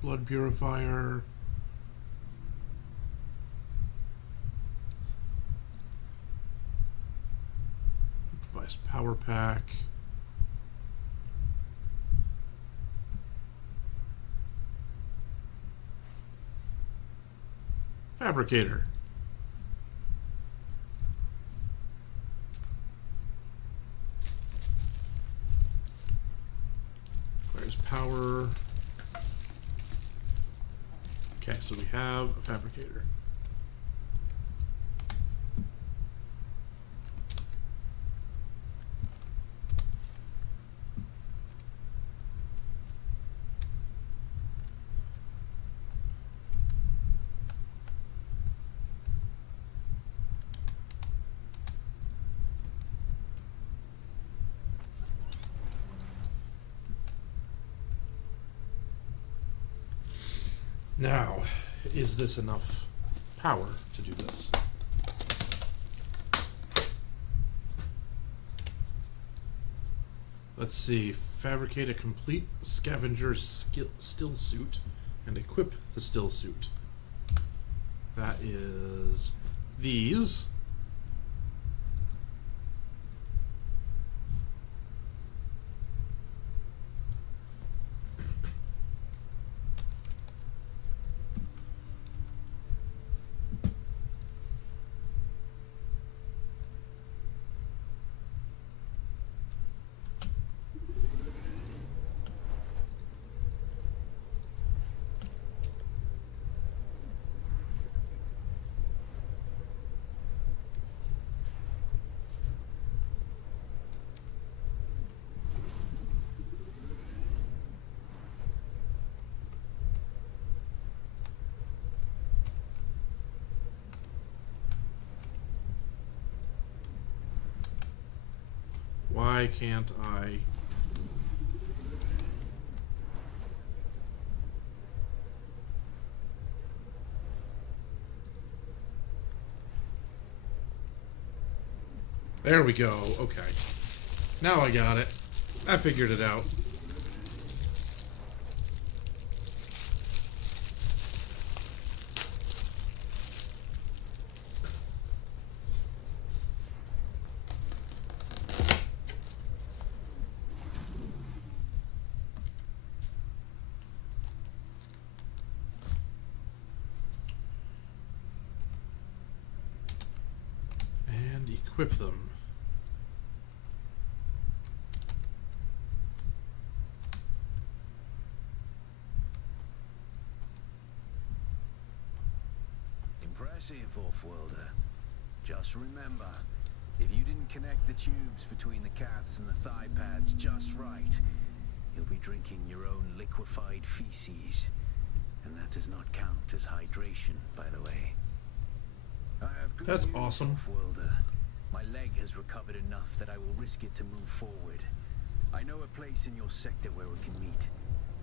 Blood purifier. Improvised power pack. Fabricator. Requires power. Okay, so we have a fabricator. Now, is this enough power to do this? Let's see. Fabricate a complete scavenger still suit and equip the still suit. That is these. Why can't I? There we go. Okay. Now I got it. I figured it out. Equip them. Impressive, Off-worlder. Just remember, if you didn't connect the tubes between the cats and the thigh pads just right, you'll be drinking your own liquefied feces. And that does not count as hydration, by the way. I have good That's news, awesome. Off-worlder. My leg has recovered enough that I will risk it to move forward. I know a place in your sector where we can meet.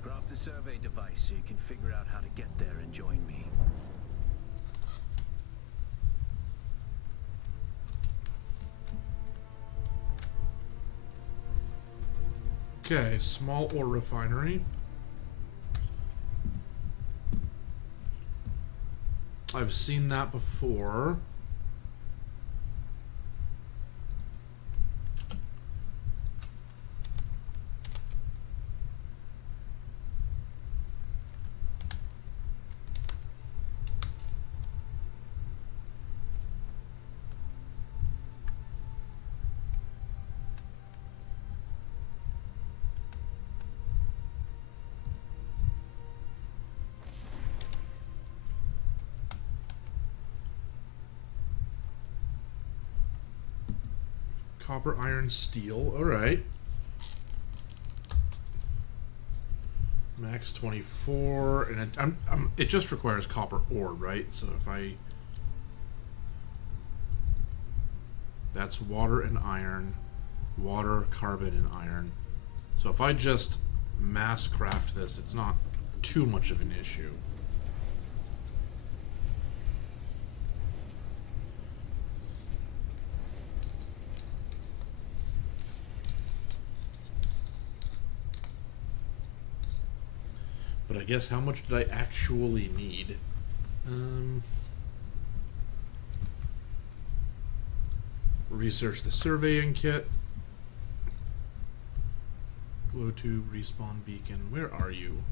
Craft a survey device so you can figure out how to get there and join me. Okay, small ore refinery. I've seen that before. Copper, iron, steel. Alright. Max 24. And it just requires copper ore, right? So if I... That's water and iron. Water, carbon, and iron. So if I just mass craft this, it's not too much of an issue. But I guess how much did I actually need? Research the surveying kit. Glow tube, respawn beacon. Where are you?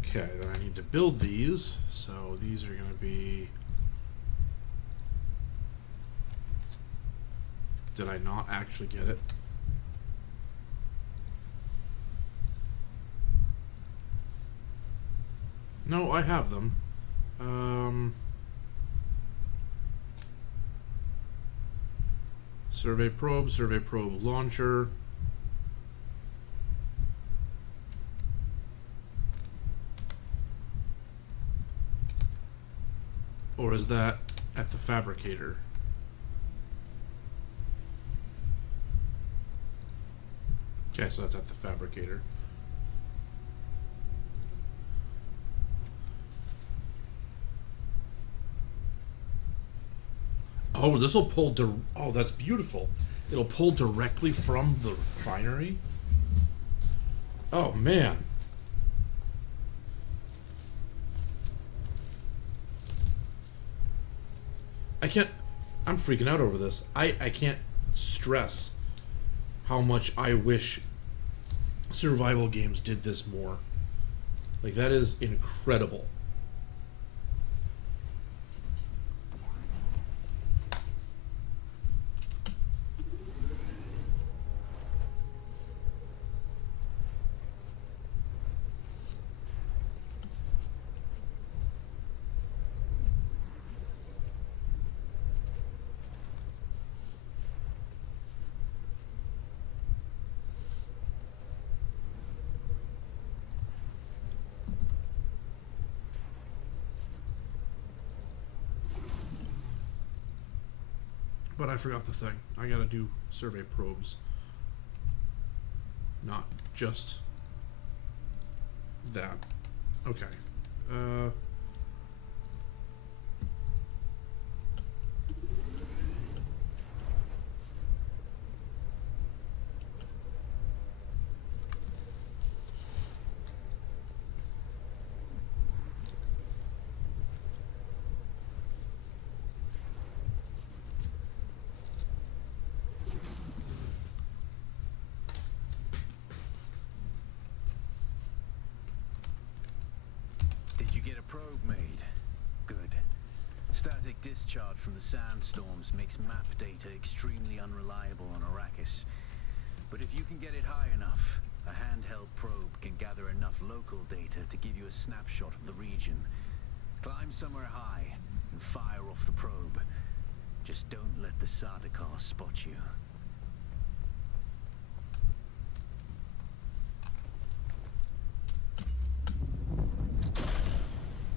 Okay, then I need to build these. So these are going to be... Did I not actually get it? No, I have them. Survey probe launcher. Or is that at the fabricator? Okay, so that's at the fabricator. Oh, this will pull. Oh, that's beautiful. It'll pull directly from the refinery. Oh man. I can't. I'm freaking out over this. I can't stress how much I wish survival games did this more. Like, that is incredible. But I forgot the thing. I gotta do survey probes. Not just that. Okay. Probe made. Good. Static discharge from the sandstorms makes map data extremely unreliable on Arrakis. But if you can get it high enough, a handheld probe can gather enough local data to give you a snapshot of the region. Climb somewhere high and fire off the probe. Just don't let the Sardaukar spot you.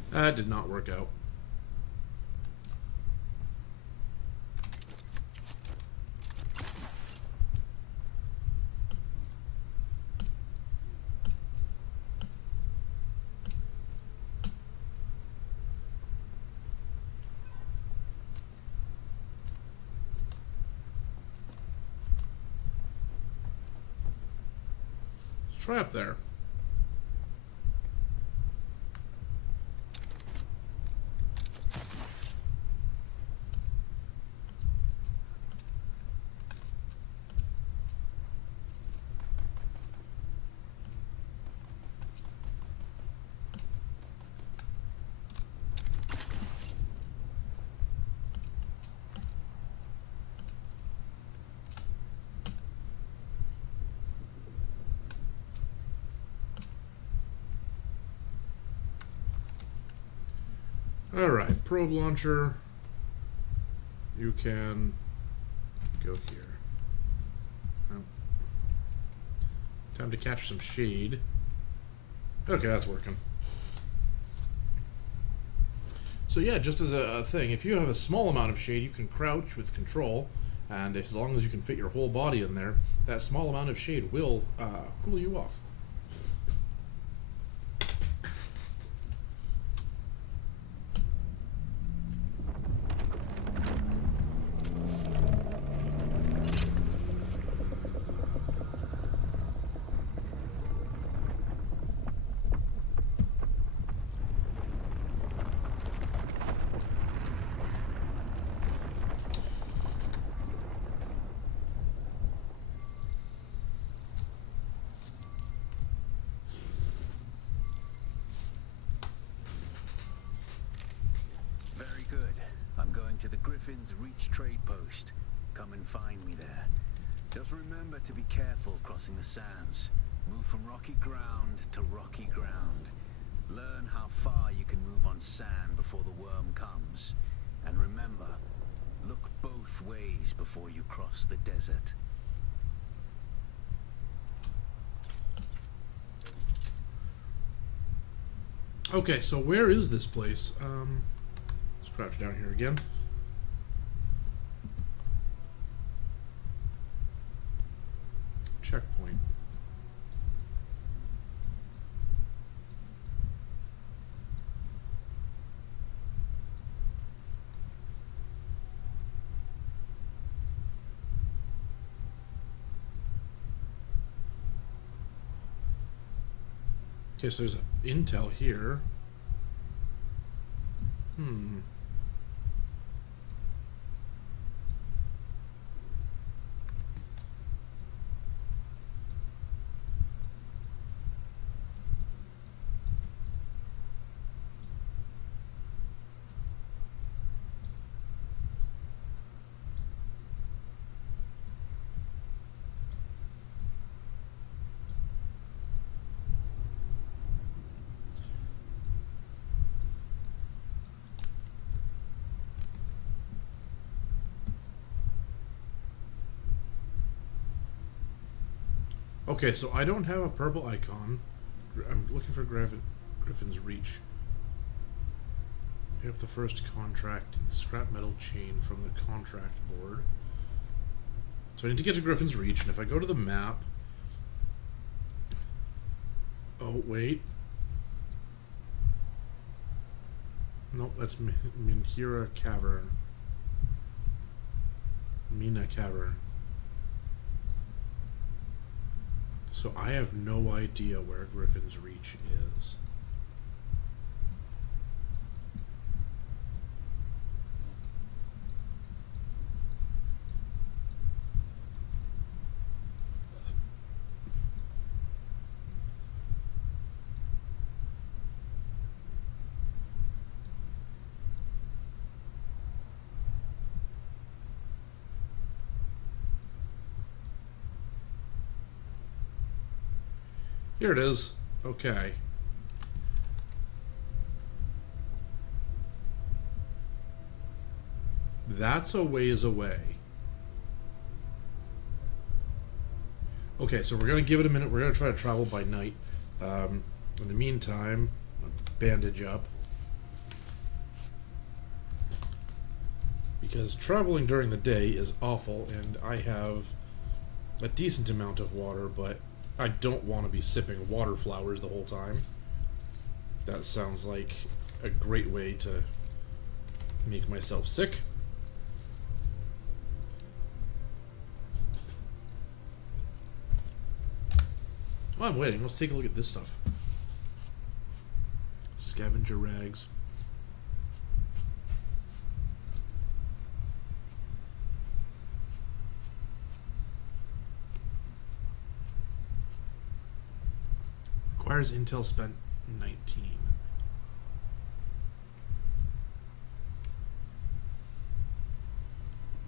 That did not work out. Let's try up there. Alright, probe launcher. You can go here. Oh. Time to catch some shade. Okay, that's working. So yeah, just as a thing, if you have a small amount of shade, you can crouch with control, and as long as you can fit your whole body in there, that small amount of shade will cool you off. Very good. I'm going to the Griffin's Reach trade post. Come and find me there. Just remember to be careful crossing the sands. Move from rocky ground to rocky ground. Learn how far you can move on sand before the worm comes. And remember, look both ways before you cross the desert. Okay, so where is this place? Let's crouch down here again. Checkpoint. Okay, so there's intel here. Okay, so I don't have a purple icon. I'm looking for Griffin's Reach. Pick up the first contract, scrap metal chain from the contract board. So I need to get to Griffin's Reach, and if I go to the map... Oh, wait. Nope, that's Minhira Cavern. Mina Cavern. So I have no idea where Griffin's Reach is. Here it is. Okay. That's a ways away. Okay, so we're going to give it a minute. We're going to try to travel by night. In the meantime, bandage up. Because traveling during the day is awful, and I have a decent amount of water, but I don't want to be sipping water flowers the whole time. That sounds like a great way to make myself sick. While I'm waiting, let's take a look at this stuff. Scavenger rags. Requires intel spent 19.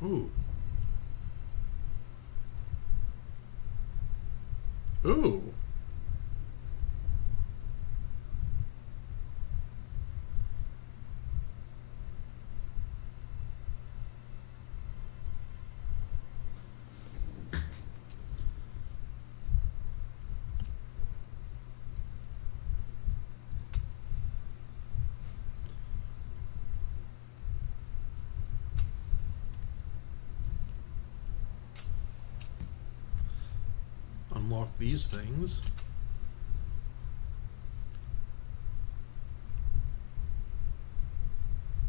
Ooh. Ooh. unlock these things.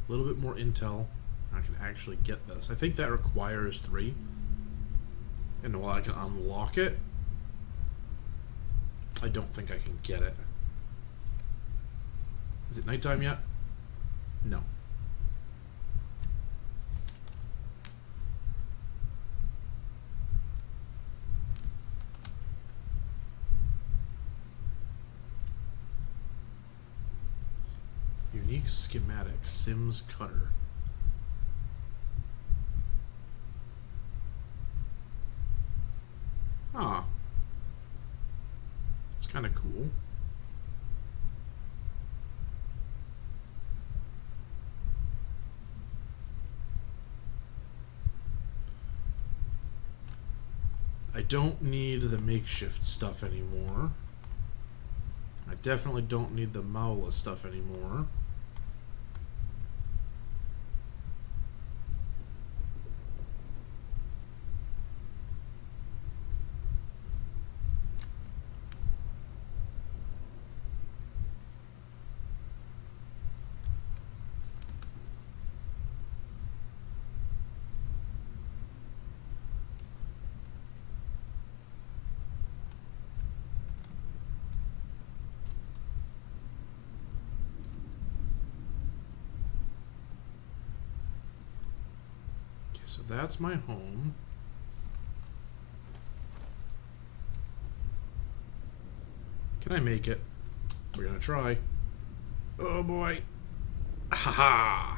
A little bit more intel. I can actually get this. I think that requires 3. And while I can unlock it, I don't think I can get it. Is it nighttime yet? No. Unique schematic, Sims Cutter. Ah. It's kind of cool. I don't need the makeshift stuff anymore. I definitely don't need the Maula stuff anymore. So that's my home. Can I make it? We're gonna try. Oh boy. Haha.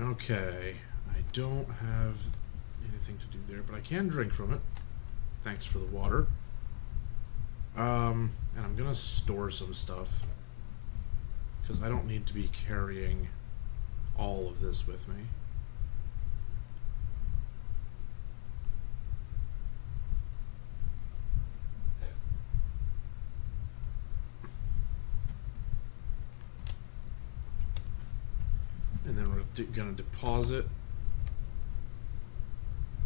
Okay, I don't have anything to do there, but I can drink from it. Thanks for the water. And I'm gonna store some stuff because I don't need to be carrying all of this with me. And then we're gonna deposit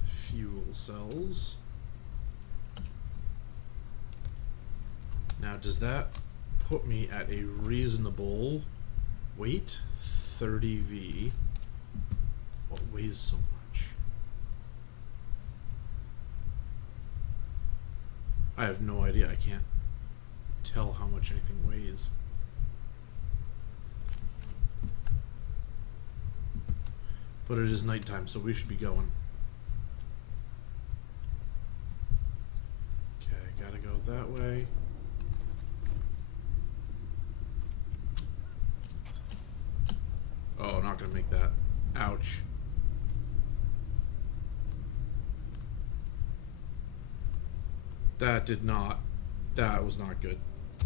fuel cells. Now, does that put me at a reasonable weight? 30V. What weighs so much? I have no idea. I can't tell how much anything weighs. But it is nighttime, so we should be going. Okay, gotta go that way. Oh, I'm not gonna make that. Ouch. That did not. That was not good.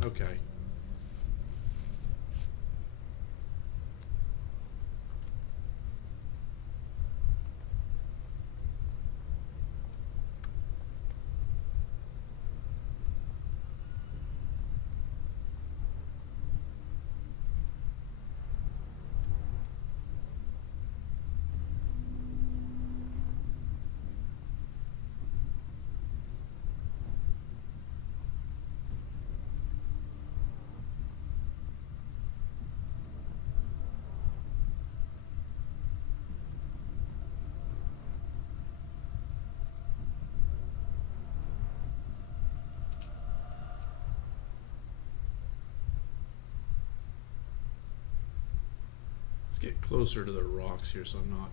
Okay. Let's get closer to the rocks here so I'm not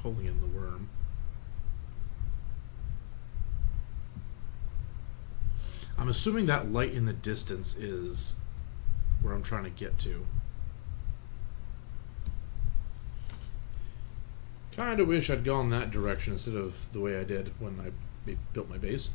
pulling in the worm. I'm assuming that light in the distance is where I'm trying to get to. Kind of wish I'd gone that direction instead of the way I did when I built my base.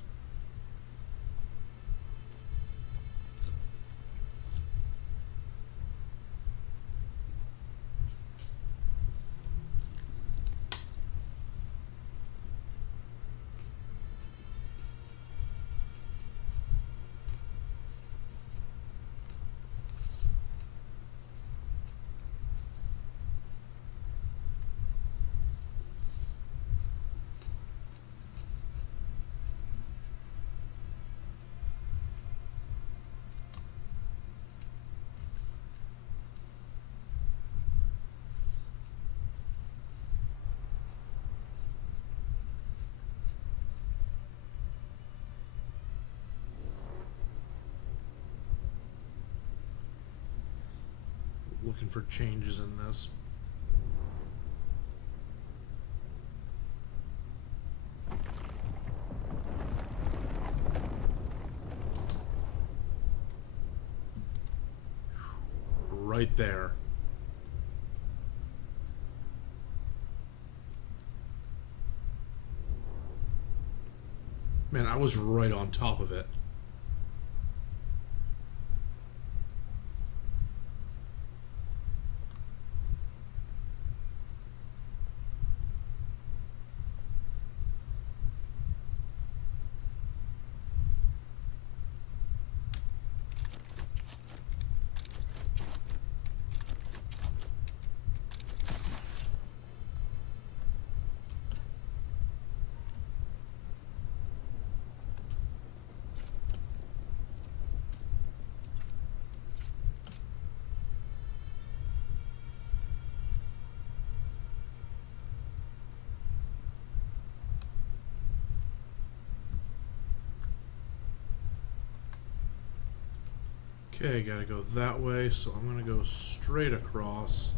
Looking for changes in this. Right there. Man, I was right on top of it. Okay, gotta go that way, so I'm gonna go straight across.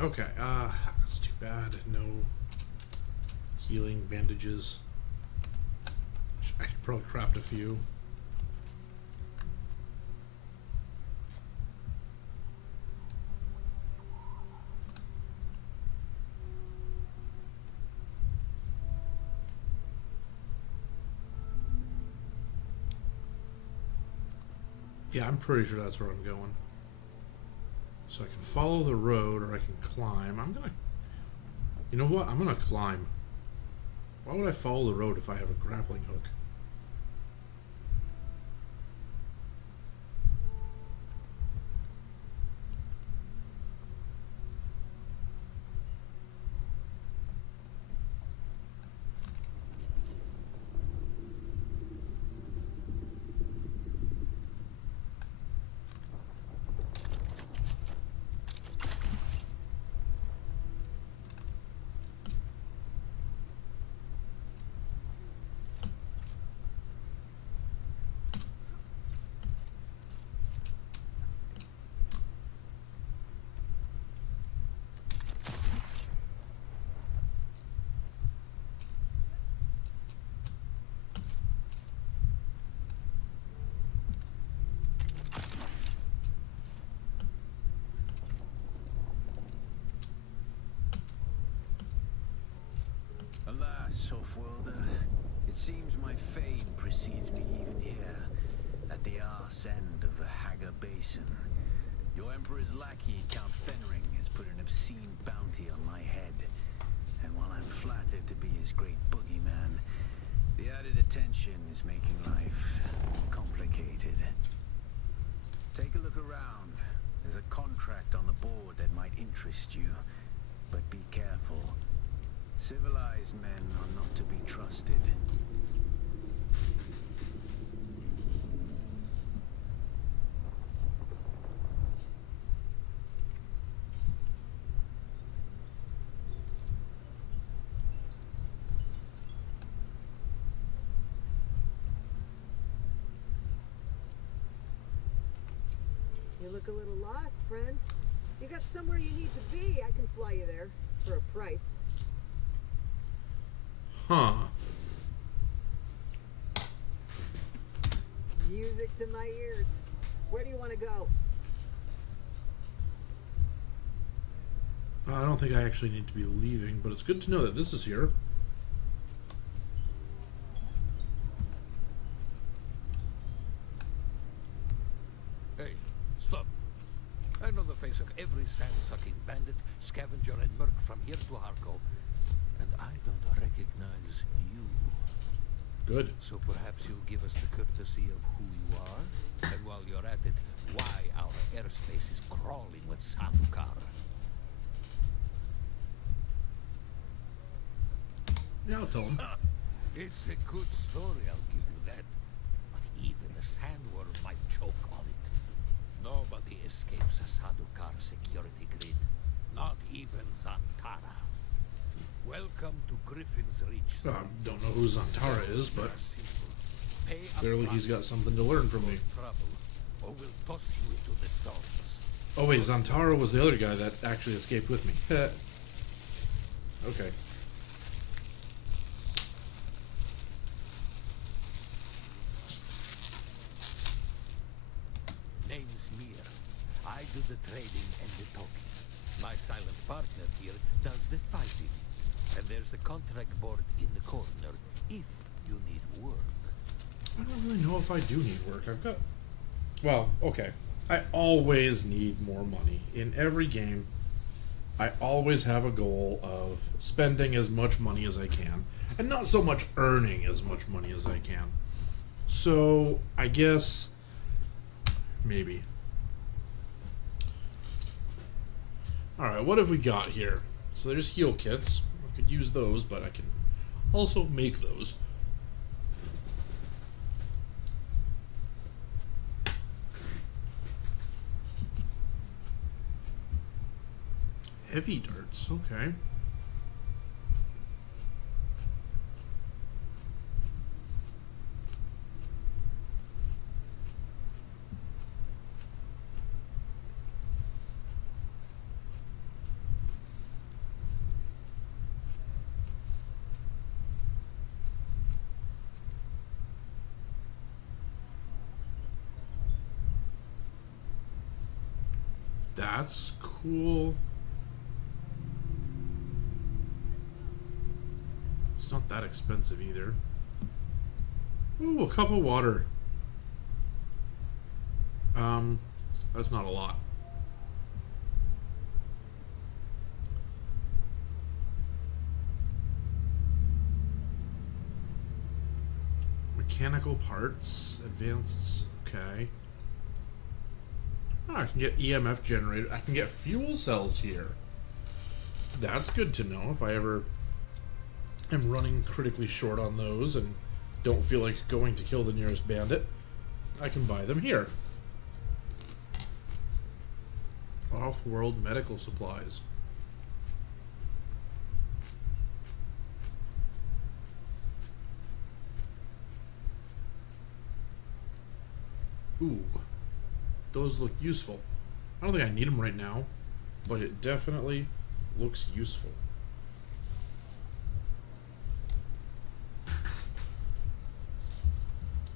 Okay, that's too bad. No healing bandages. I could probably craft a few. Yeah, I'm pretty sure that's where I'm going. So I can follow the road or I can climb. I'm gonna... You know what? I'm gonna climb. Why would I follow the road if I have a grappling hook? Alas, Offworlder, it seems my fame precedes me even here, at the arse end of the Haga Basin. Your Emperor's lackey, Count Fenring, has put tension is making life complicated. Take a look around. There's a contract on the board that might interest you. But be careful. Civilized men are not to be trusted. You look a little lost, friend. You got somewhere you need to be. I can fly you there for a price. Huh. Music to my ears. Where do you want to go? I don't think I actually need to be leaving, but it's good to know that this is here. Hey, stop. I know the face of every sand-sucking bandit, scavenger, and merc from here to Harko, and I don't recognize you. Good. So perhaps you'll give us the courtesy of who you are, and while you're at it, why our airspace is crawling with Samukar. Yeah, I'll tell him. It's a good story, I'll give you that. But even a sandworm might choke on it. Nobody escapes a Sadukar security grid. Not even Zantara. Welcome to Griffin's Reach. Don't know who Zantara is, but Pay clearly he's got something to learn from me. trouble, or we'll toss you into the storms. Oh wait, Zantara was the other guy that actually escaped with me. Okay. Name's Mir. I do the trading and the talking. My silent partner here does the fighting. And there's the contract board in the corner if you need work. I don't really know if I do need work. I've got... Well, okay. I always need more money. In every game, I always have a goal of spending as much money as I can. And not so much earning as much money as I can. So, I guess... Maybe. Alright, what have we got here? So there's heal kits. I could use those, but I can also make those. Heavy darts, okay. That's cool. It's not that expensive either. Ooh, a cup of water. That's not a lot. Mechanical parts, advanced, okay. Oh, I can get EMF generator. I can get fuel cells here. That's good to know if I ever am running critically short on those and don't feel like going to kill the nearest bandit. I can buy them here. Off-world medical supplies. Ooh. Those look useful. I don't think I need them right now, but it definitely looks useful.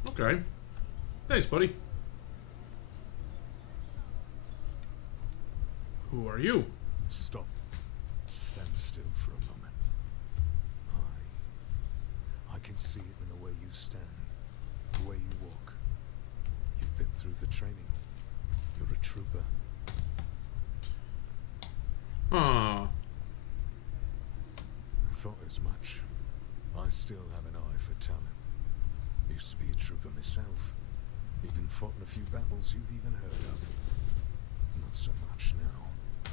Okay. Thanks, buddy. Who are you? Stop. Stand still for a moment. I can see it in the way you stand, the way you walk. You've been through the training. You're a trooper. Ah. I thought as much. I still have an eye for talent. Used to be a trooper myself. Even fought in a few battles you've even heard of. Not so much now.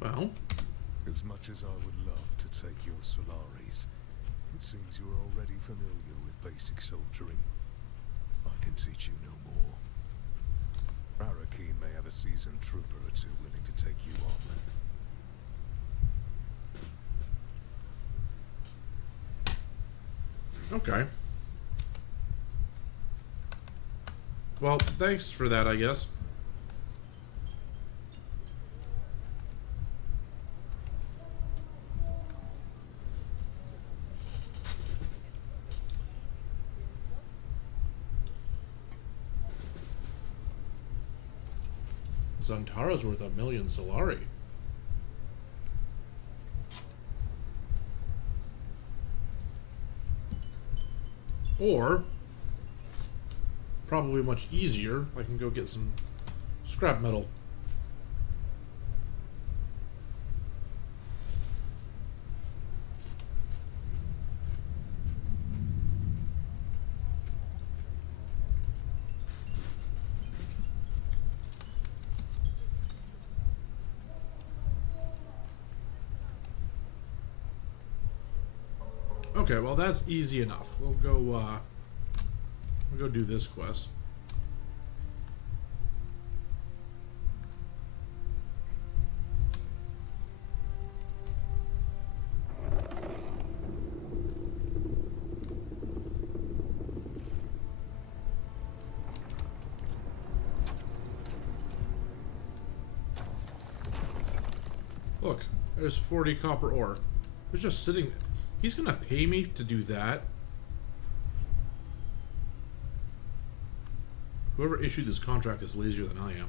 Well, As much as I would love to take your Solaris, it seems you're already familiar with basic soldiering. I can teach you no more. Arrakis may have a seasoned trooper or two willing to take you on. okay. Well, thanks for that, I guess. Zantara's worth 1,000,000 Solari. Or, probably much easier, I can go get some scrap metal. Okay, well that's easy enough. We'll go do this quest. Look, there's 40 copper ore. It's just sitting. He's gonna pay me to do that. Whoever issued this contract is lazier than I am.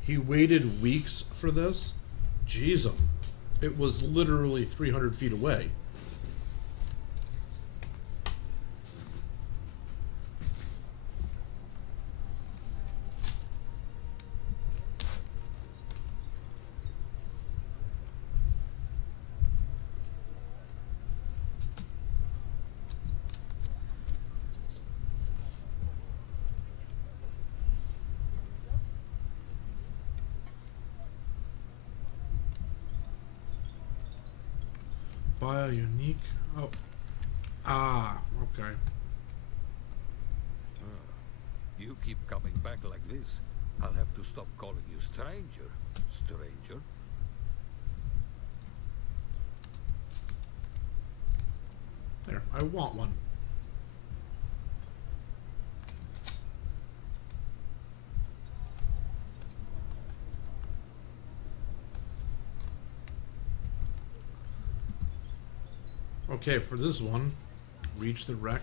He waited weeks for this? Jeez, it was literally 300 feet away. Buy a unique. Oh. Ah, okay. You keep coming back like this. I'll have to stop calling you stranger. Stranger? There, I want one. Okay, for this one, reach the wreck,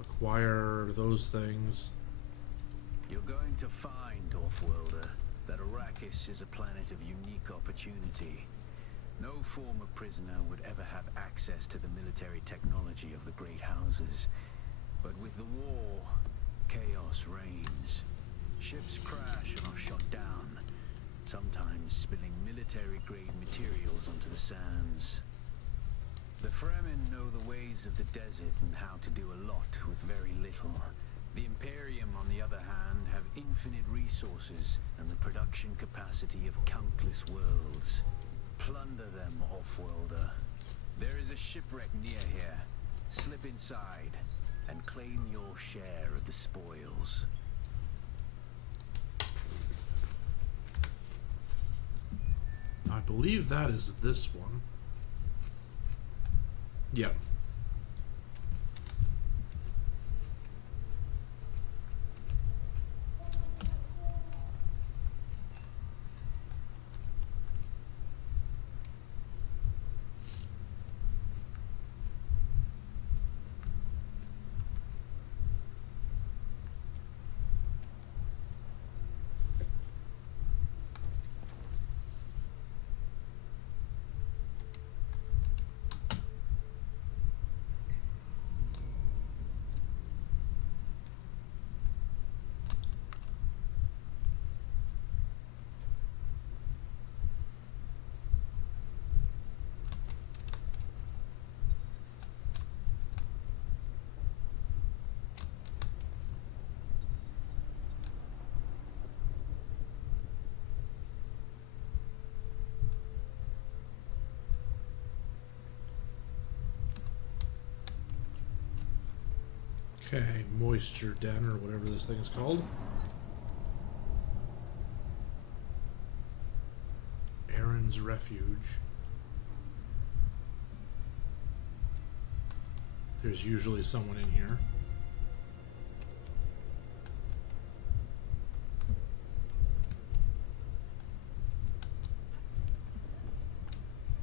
acquire those things. You're going to find, Offworlder, that Arrakis is a planet of unique opportunity. No former prisoner would ever have access to the military technology of the Great Houses. But with the war, chaos reigns. Ships crash and are shot down, sometimes spilling military-grade materials onto the sands. The Fremen know the ways of the desert and how to do a lot with very little. The Imperium, on the other hand, have infinite resources and the production capacity of countless worlds. Plunder them, Offworlder. There is a shipwreck near here. Slip inside and claim your share of the spoils. I believe that is this one. Yep. Okay, moisture den or whatever this thing is called. Aaron's refuge. There's usually someone in here.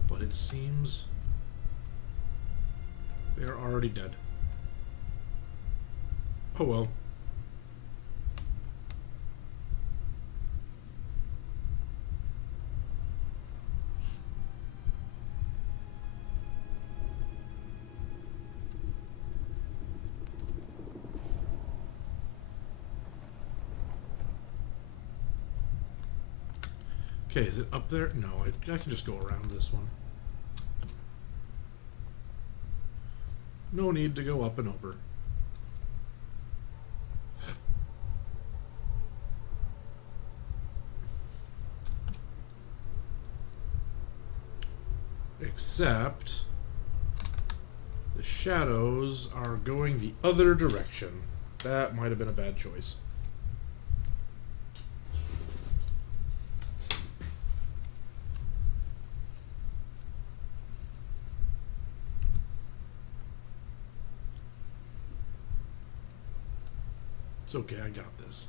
But it seems they're already dead. Oh well. Okay, is it up there? No, I can just go around this one. No need to go up and over. Except the shadows are going the other direction. That might have been a bad choice. It's okay, I got this.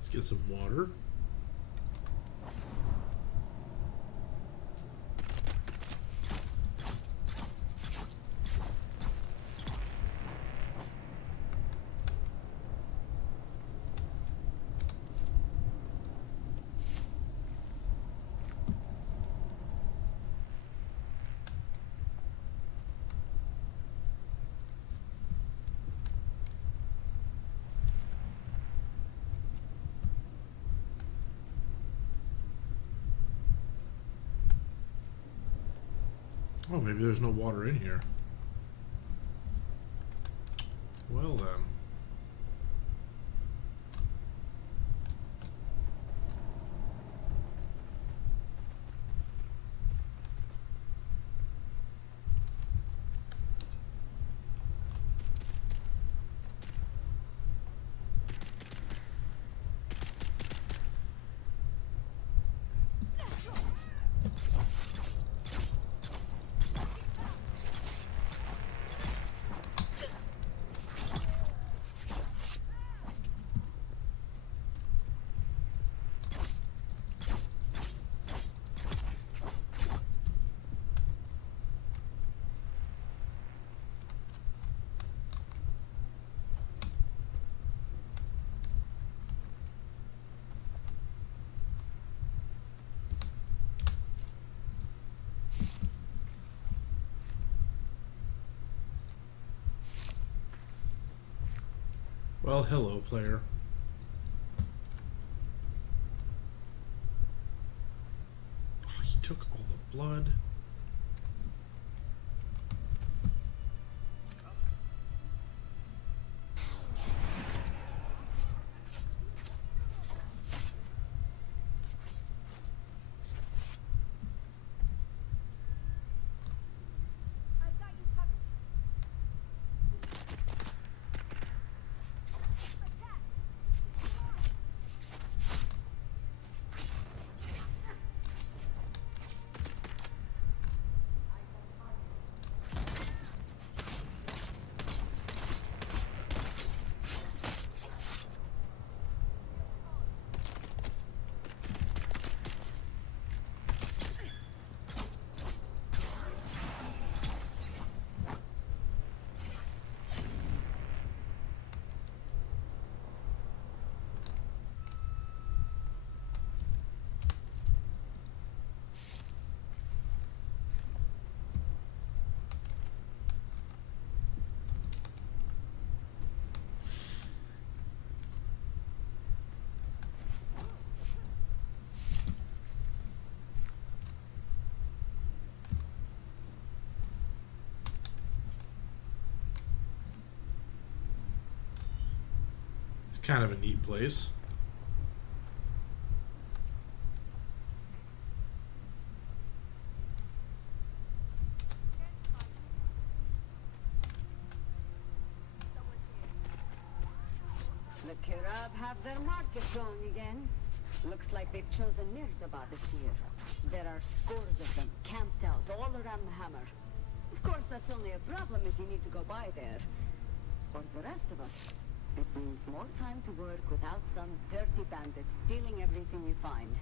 Let's get some water. Oh, maybe there's no water in here. Well then. Well, hello, player. Oh, he took all the blood. kind of a neat place. The Kirab have their market going again. Looks like they've chosen Mirzabah this year. There are scores of them camped out all around the hammer. Of course, that's only a problem if you need to go by there. For the rest of us, it means more time to work without some dirty bandits stealing everything you find.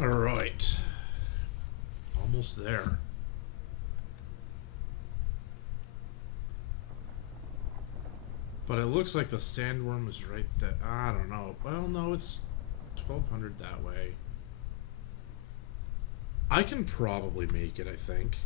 Alright. Almost there. But it looks like the sandworm is right there. I don't know. Well, no, it's 1200 that way. I can probably make it, I think.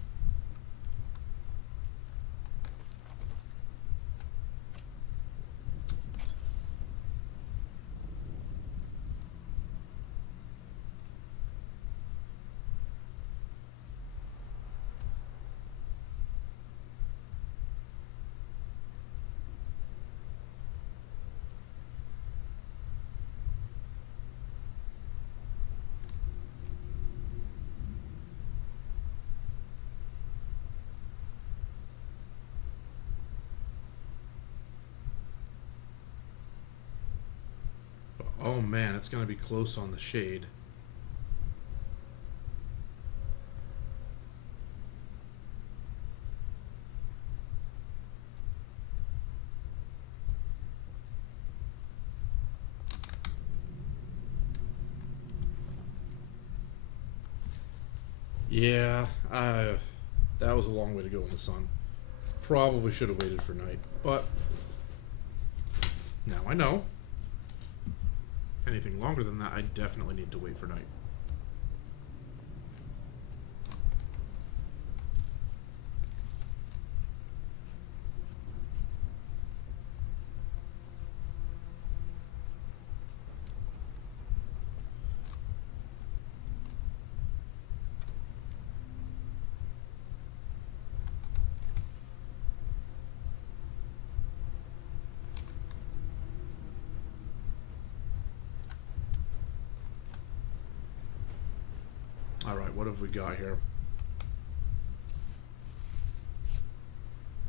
Oh man, it's gonna be close on the shade. Yeah, that was a long way to go in the sun. Probably should have waited for night, but now I know. Anything longer than that, I definitely need to wait for night. Alright, what have we got here?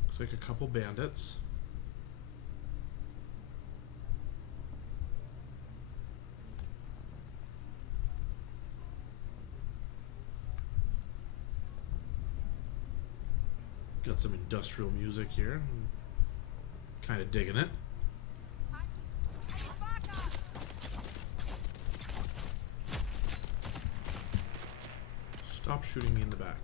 Looks like a couple bandits. Got some industrial music here. Kind of digging it. Stop shooting me in the back.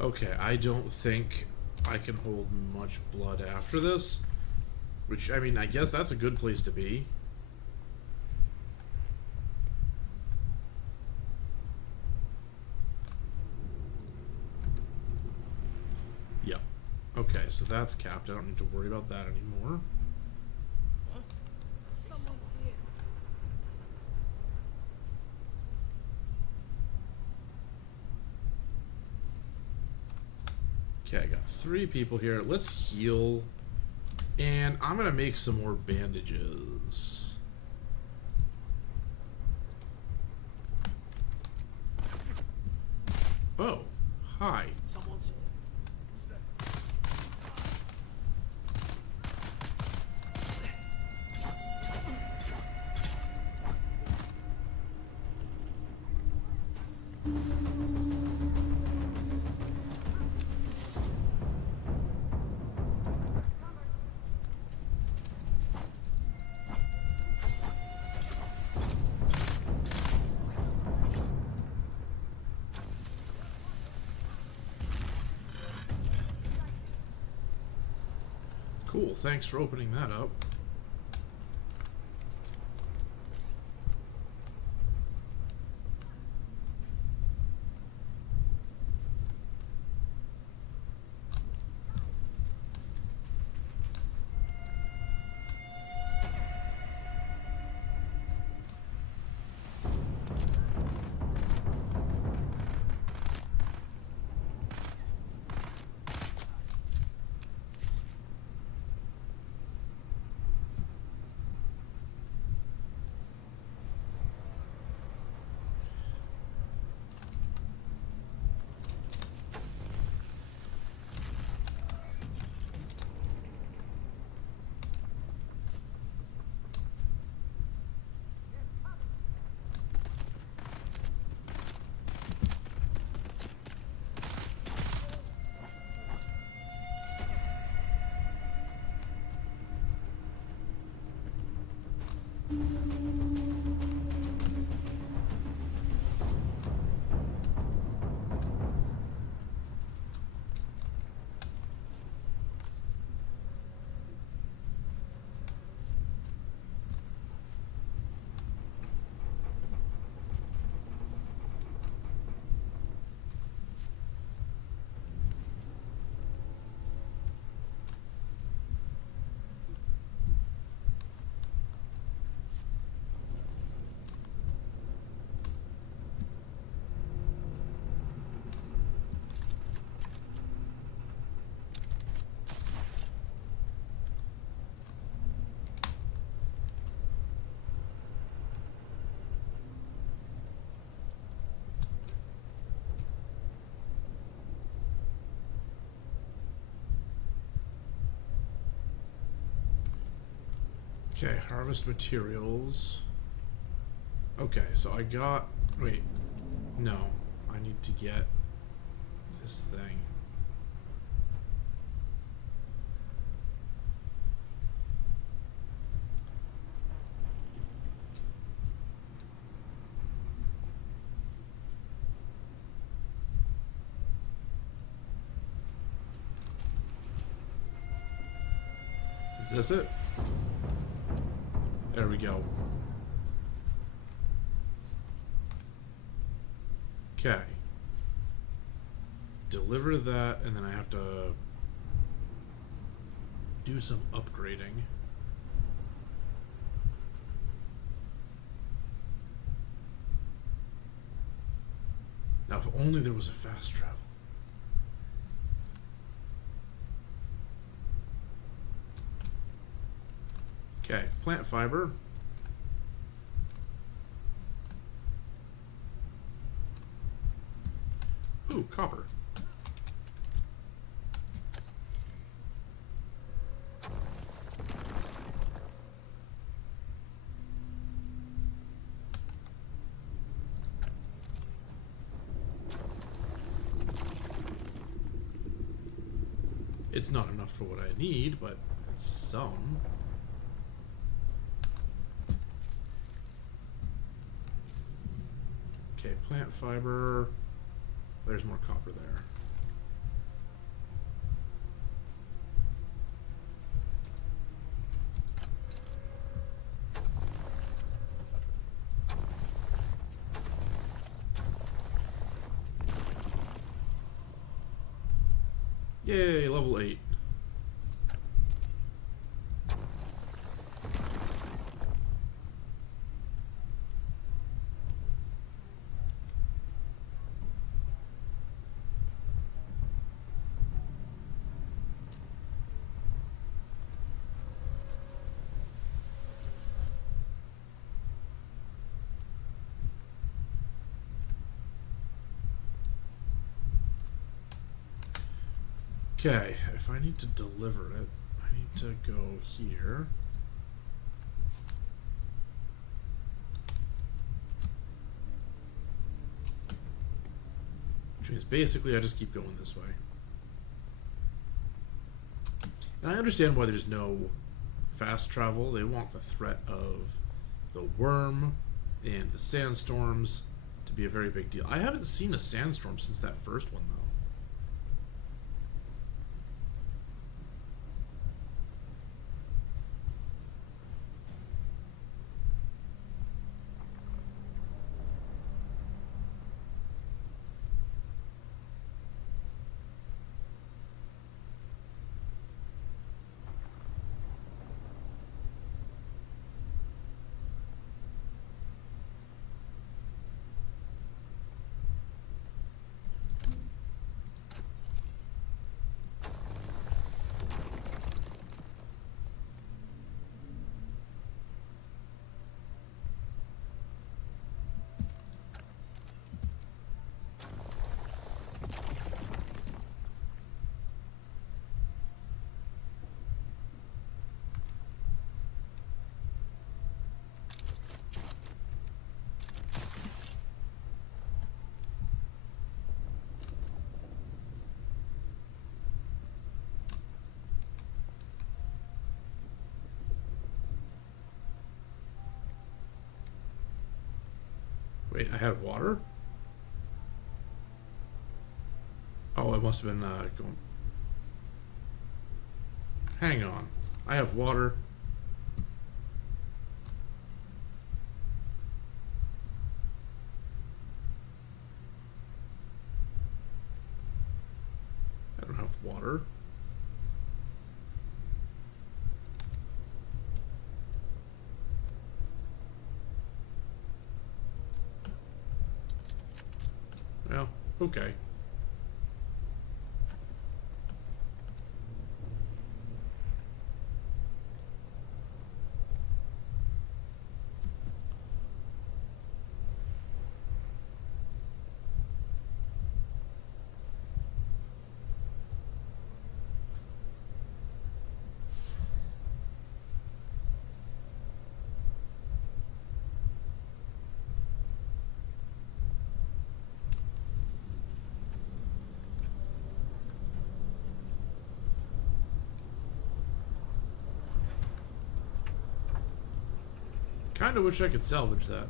Okay, I don't think I can hold much blood after this. Which, I mean, I guess that's a good place to be. Yep. Okay, so that's capped. I don't need to worry about that anymore. Someone's here. Okay, I got 3 people here. Let's heal. And I'm going to make some more bandages. Oh, hi. Someone's... Who's that? Cool, thanks for opening that up. Okay, harvest materials. Okay, so I got... Wait. No. I need to get this thing. Is this it? There we go. Okay. Deliver that, and then I have to do some upgrading. Now, if only there was a fast travel. Okay, plant fiber. Ooh, copper. It's not enough for what I need, but it's some. Okay, plant fiber. There's more copper there. Yay, level 8. Okay, if I need to deliver it, I need to go here. Which means basically I just keep going this way. And I understand why there's no fast travel. They want the threat of the worm and the sandstorms to be a very big deal. I haven't seen a sandstorm since that first one, though. Wait, I had water? Oh, it must have been going... Hang on. I have water. I don't have water. Well, okay. Kinda wish I could salvage that.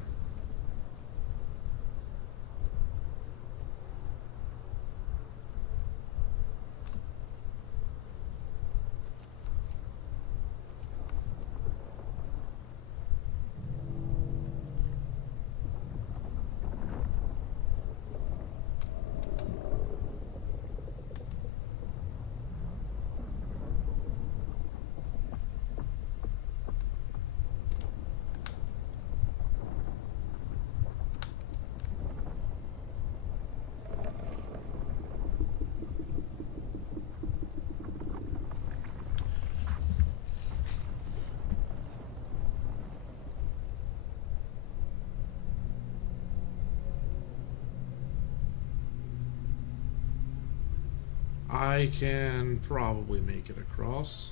I can probably make it across.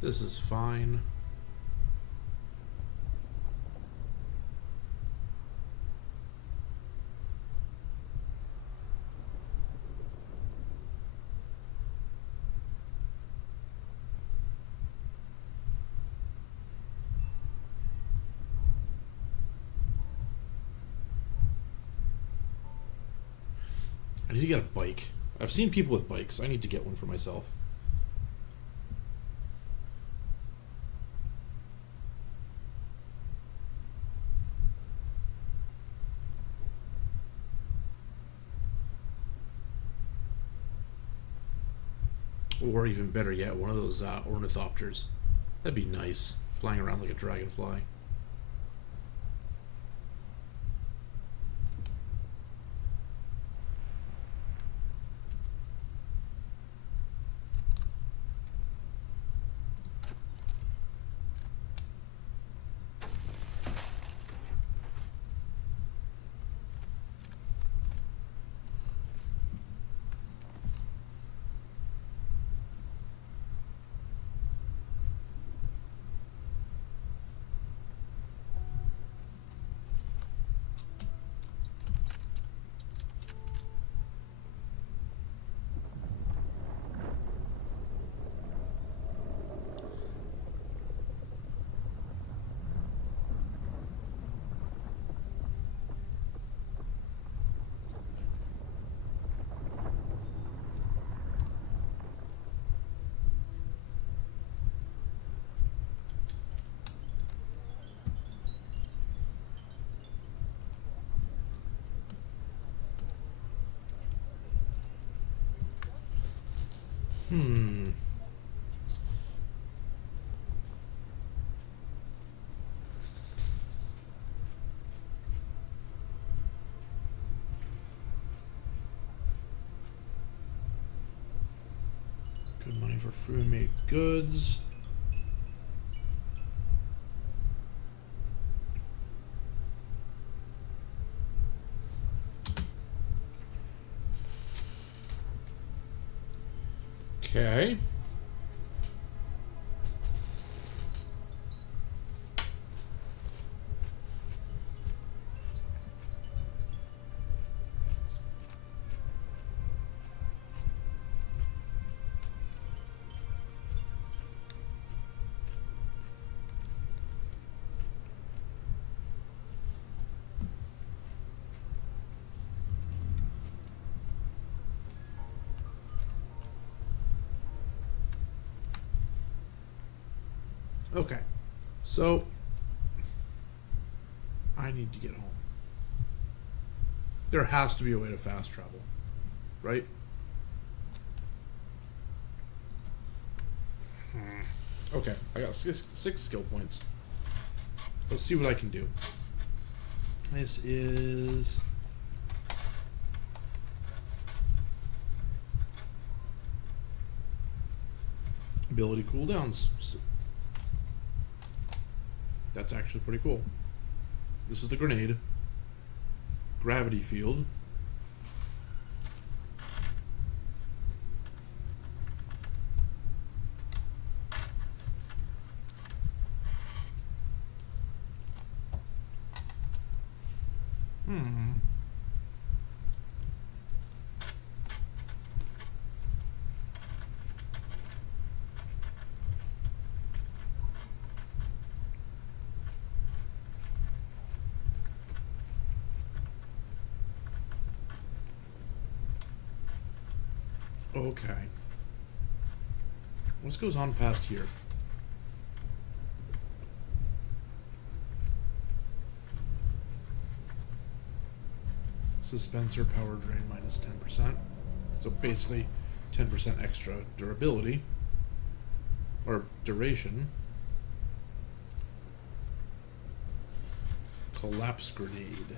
This is fine. I need to get a bike. I've seen people with bikes. I need to get one for myself. Or even better yet, one of those ornithopters. That'd be nice. Flying around like a dragonfly. Hmm. Good money for food-made goods. Okay. Okay. So I need to get home. There has to be a way to fast travel, right? Okay, I got six skill points. Let's see what I can do. This is ability cooldowns. That's actually pretty cool. This is the grenade. Gravity field. Okay. What goes on past here? Dispenser power drain minus 10%. So basically 10% extra durability. Or duration. Collapse grenade.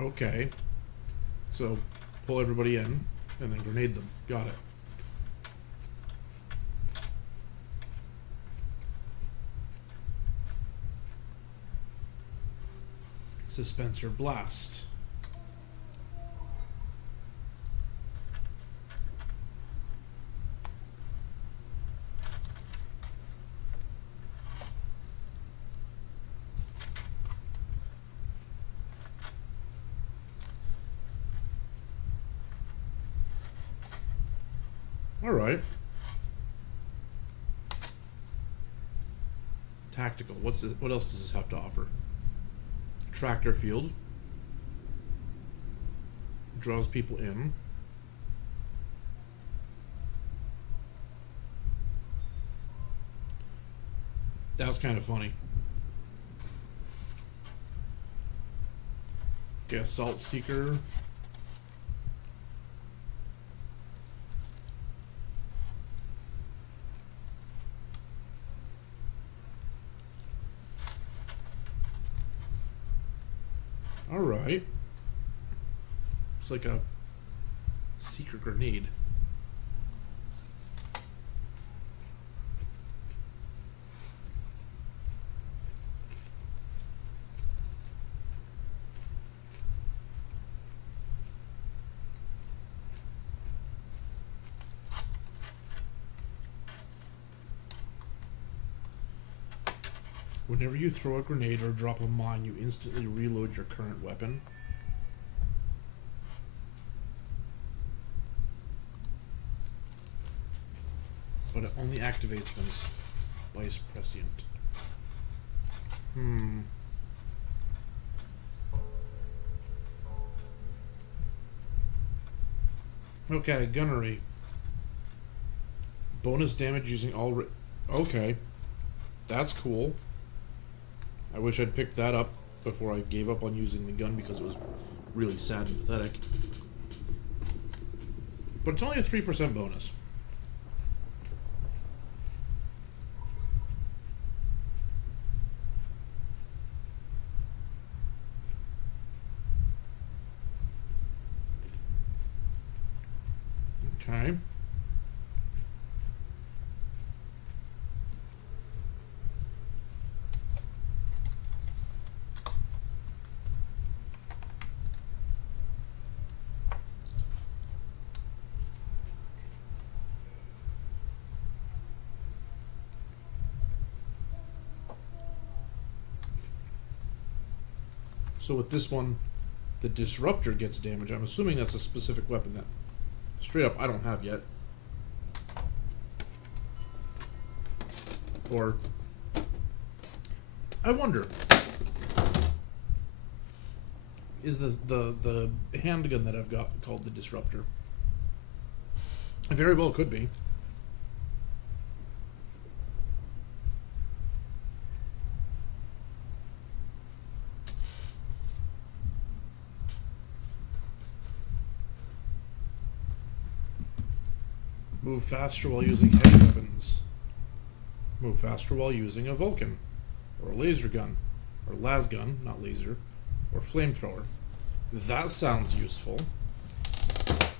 Okay. So, pull everybody in, and then grenade them. Got it. Dispenser blast. All right. Tactical. What's this, what else does this have to offer? Tractor field. Draws people in. That's kind of funny. Okay, assault seeker. All right. It's like a secret grenade. Whenever you throw a grenade or drop a mine, you instantly reload your current weapon. But it only activates when it's vice prescient. Okay, gunnery. Bonus damage using all... Okay. That's cool. I wish I'd picked that up before I gave up on using the gun because it was really sad and pathetic. But it's only a 3% bonus. Okay. So with this one, the disruptor gets damage. I'm assuming that's a specific weapon that straight up I don't have yet. Or I wonder, is the handgun that I've got called the disruptor? It very well could be. Move faster while using heavy weapons. Move faster while using a Vulcan, or a laser gun, or las gun, not laser, or flamethrower. That sounds useful.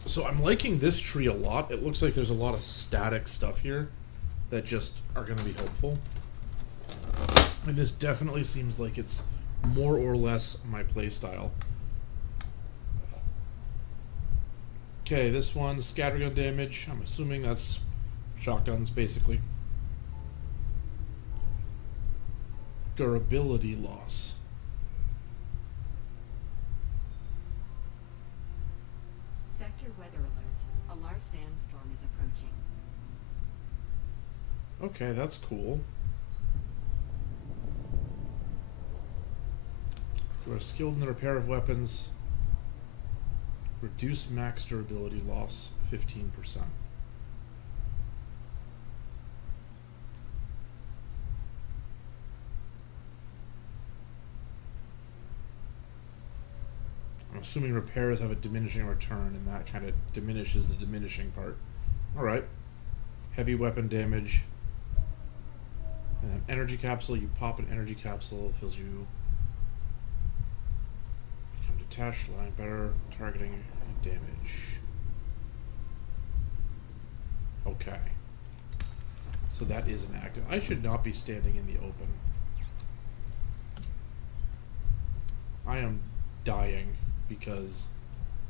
So I'm liking this tree a lot. It looks like there's a lot of static stuff here that just are going to be helpful. And this definitely seems like it's more or less my playstyle. Okay, this one, scattergun damage. I'm assuming that's shotguns, basically. Durability loss. Sector weather alert. A large sandstorm is approaching. Okay, that's cool. You are skilled in the repair of weapons. Reduce max durability loss 15%. I'm assuming repairs have a diminishing return, and that kind of diminishes the diminishing part. Alright. Heavy weapon damage. And then energy capsule. You pop an energy capsule, fills you. Become detached, allowing better targeting and damage. Okay. So that is inactive. I should not be standing in the open. I am dying because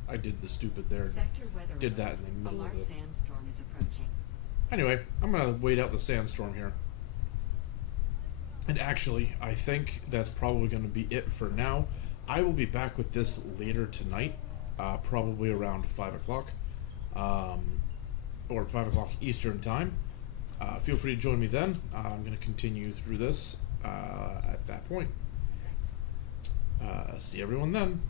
I did the stupid there. Did that in the middle of the sandstorm is approaching. Anyway, I'm gonna wait out the sandstorm here. And actually, I think that's probably gonna be it for now. I will be back with this later tonight, probably around 5 o'clock, or 5 o'clock Eastern time. Feel free to join me then. I'm gonna continue through this at that point. See everyone then.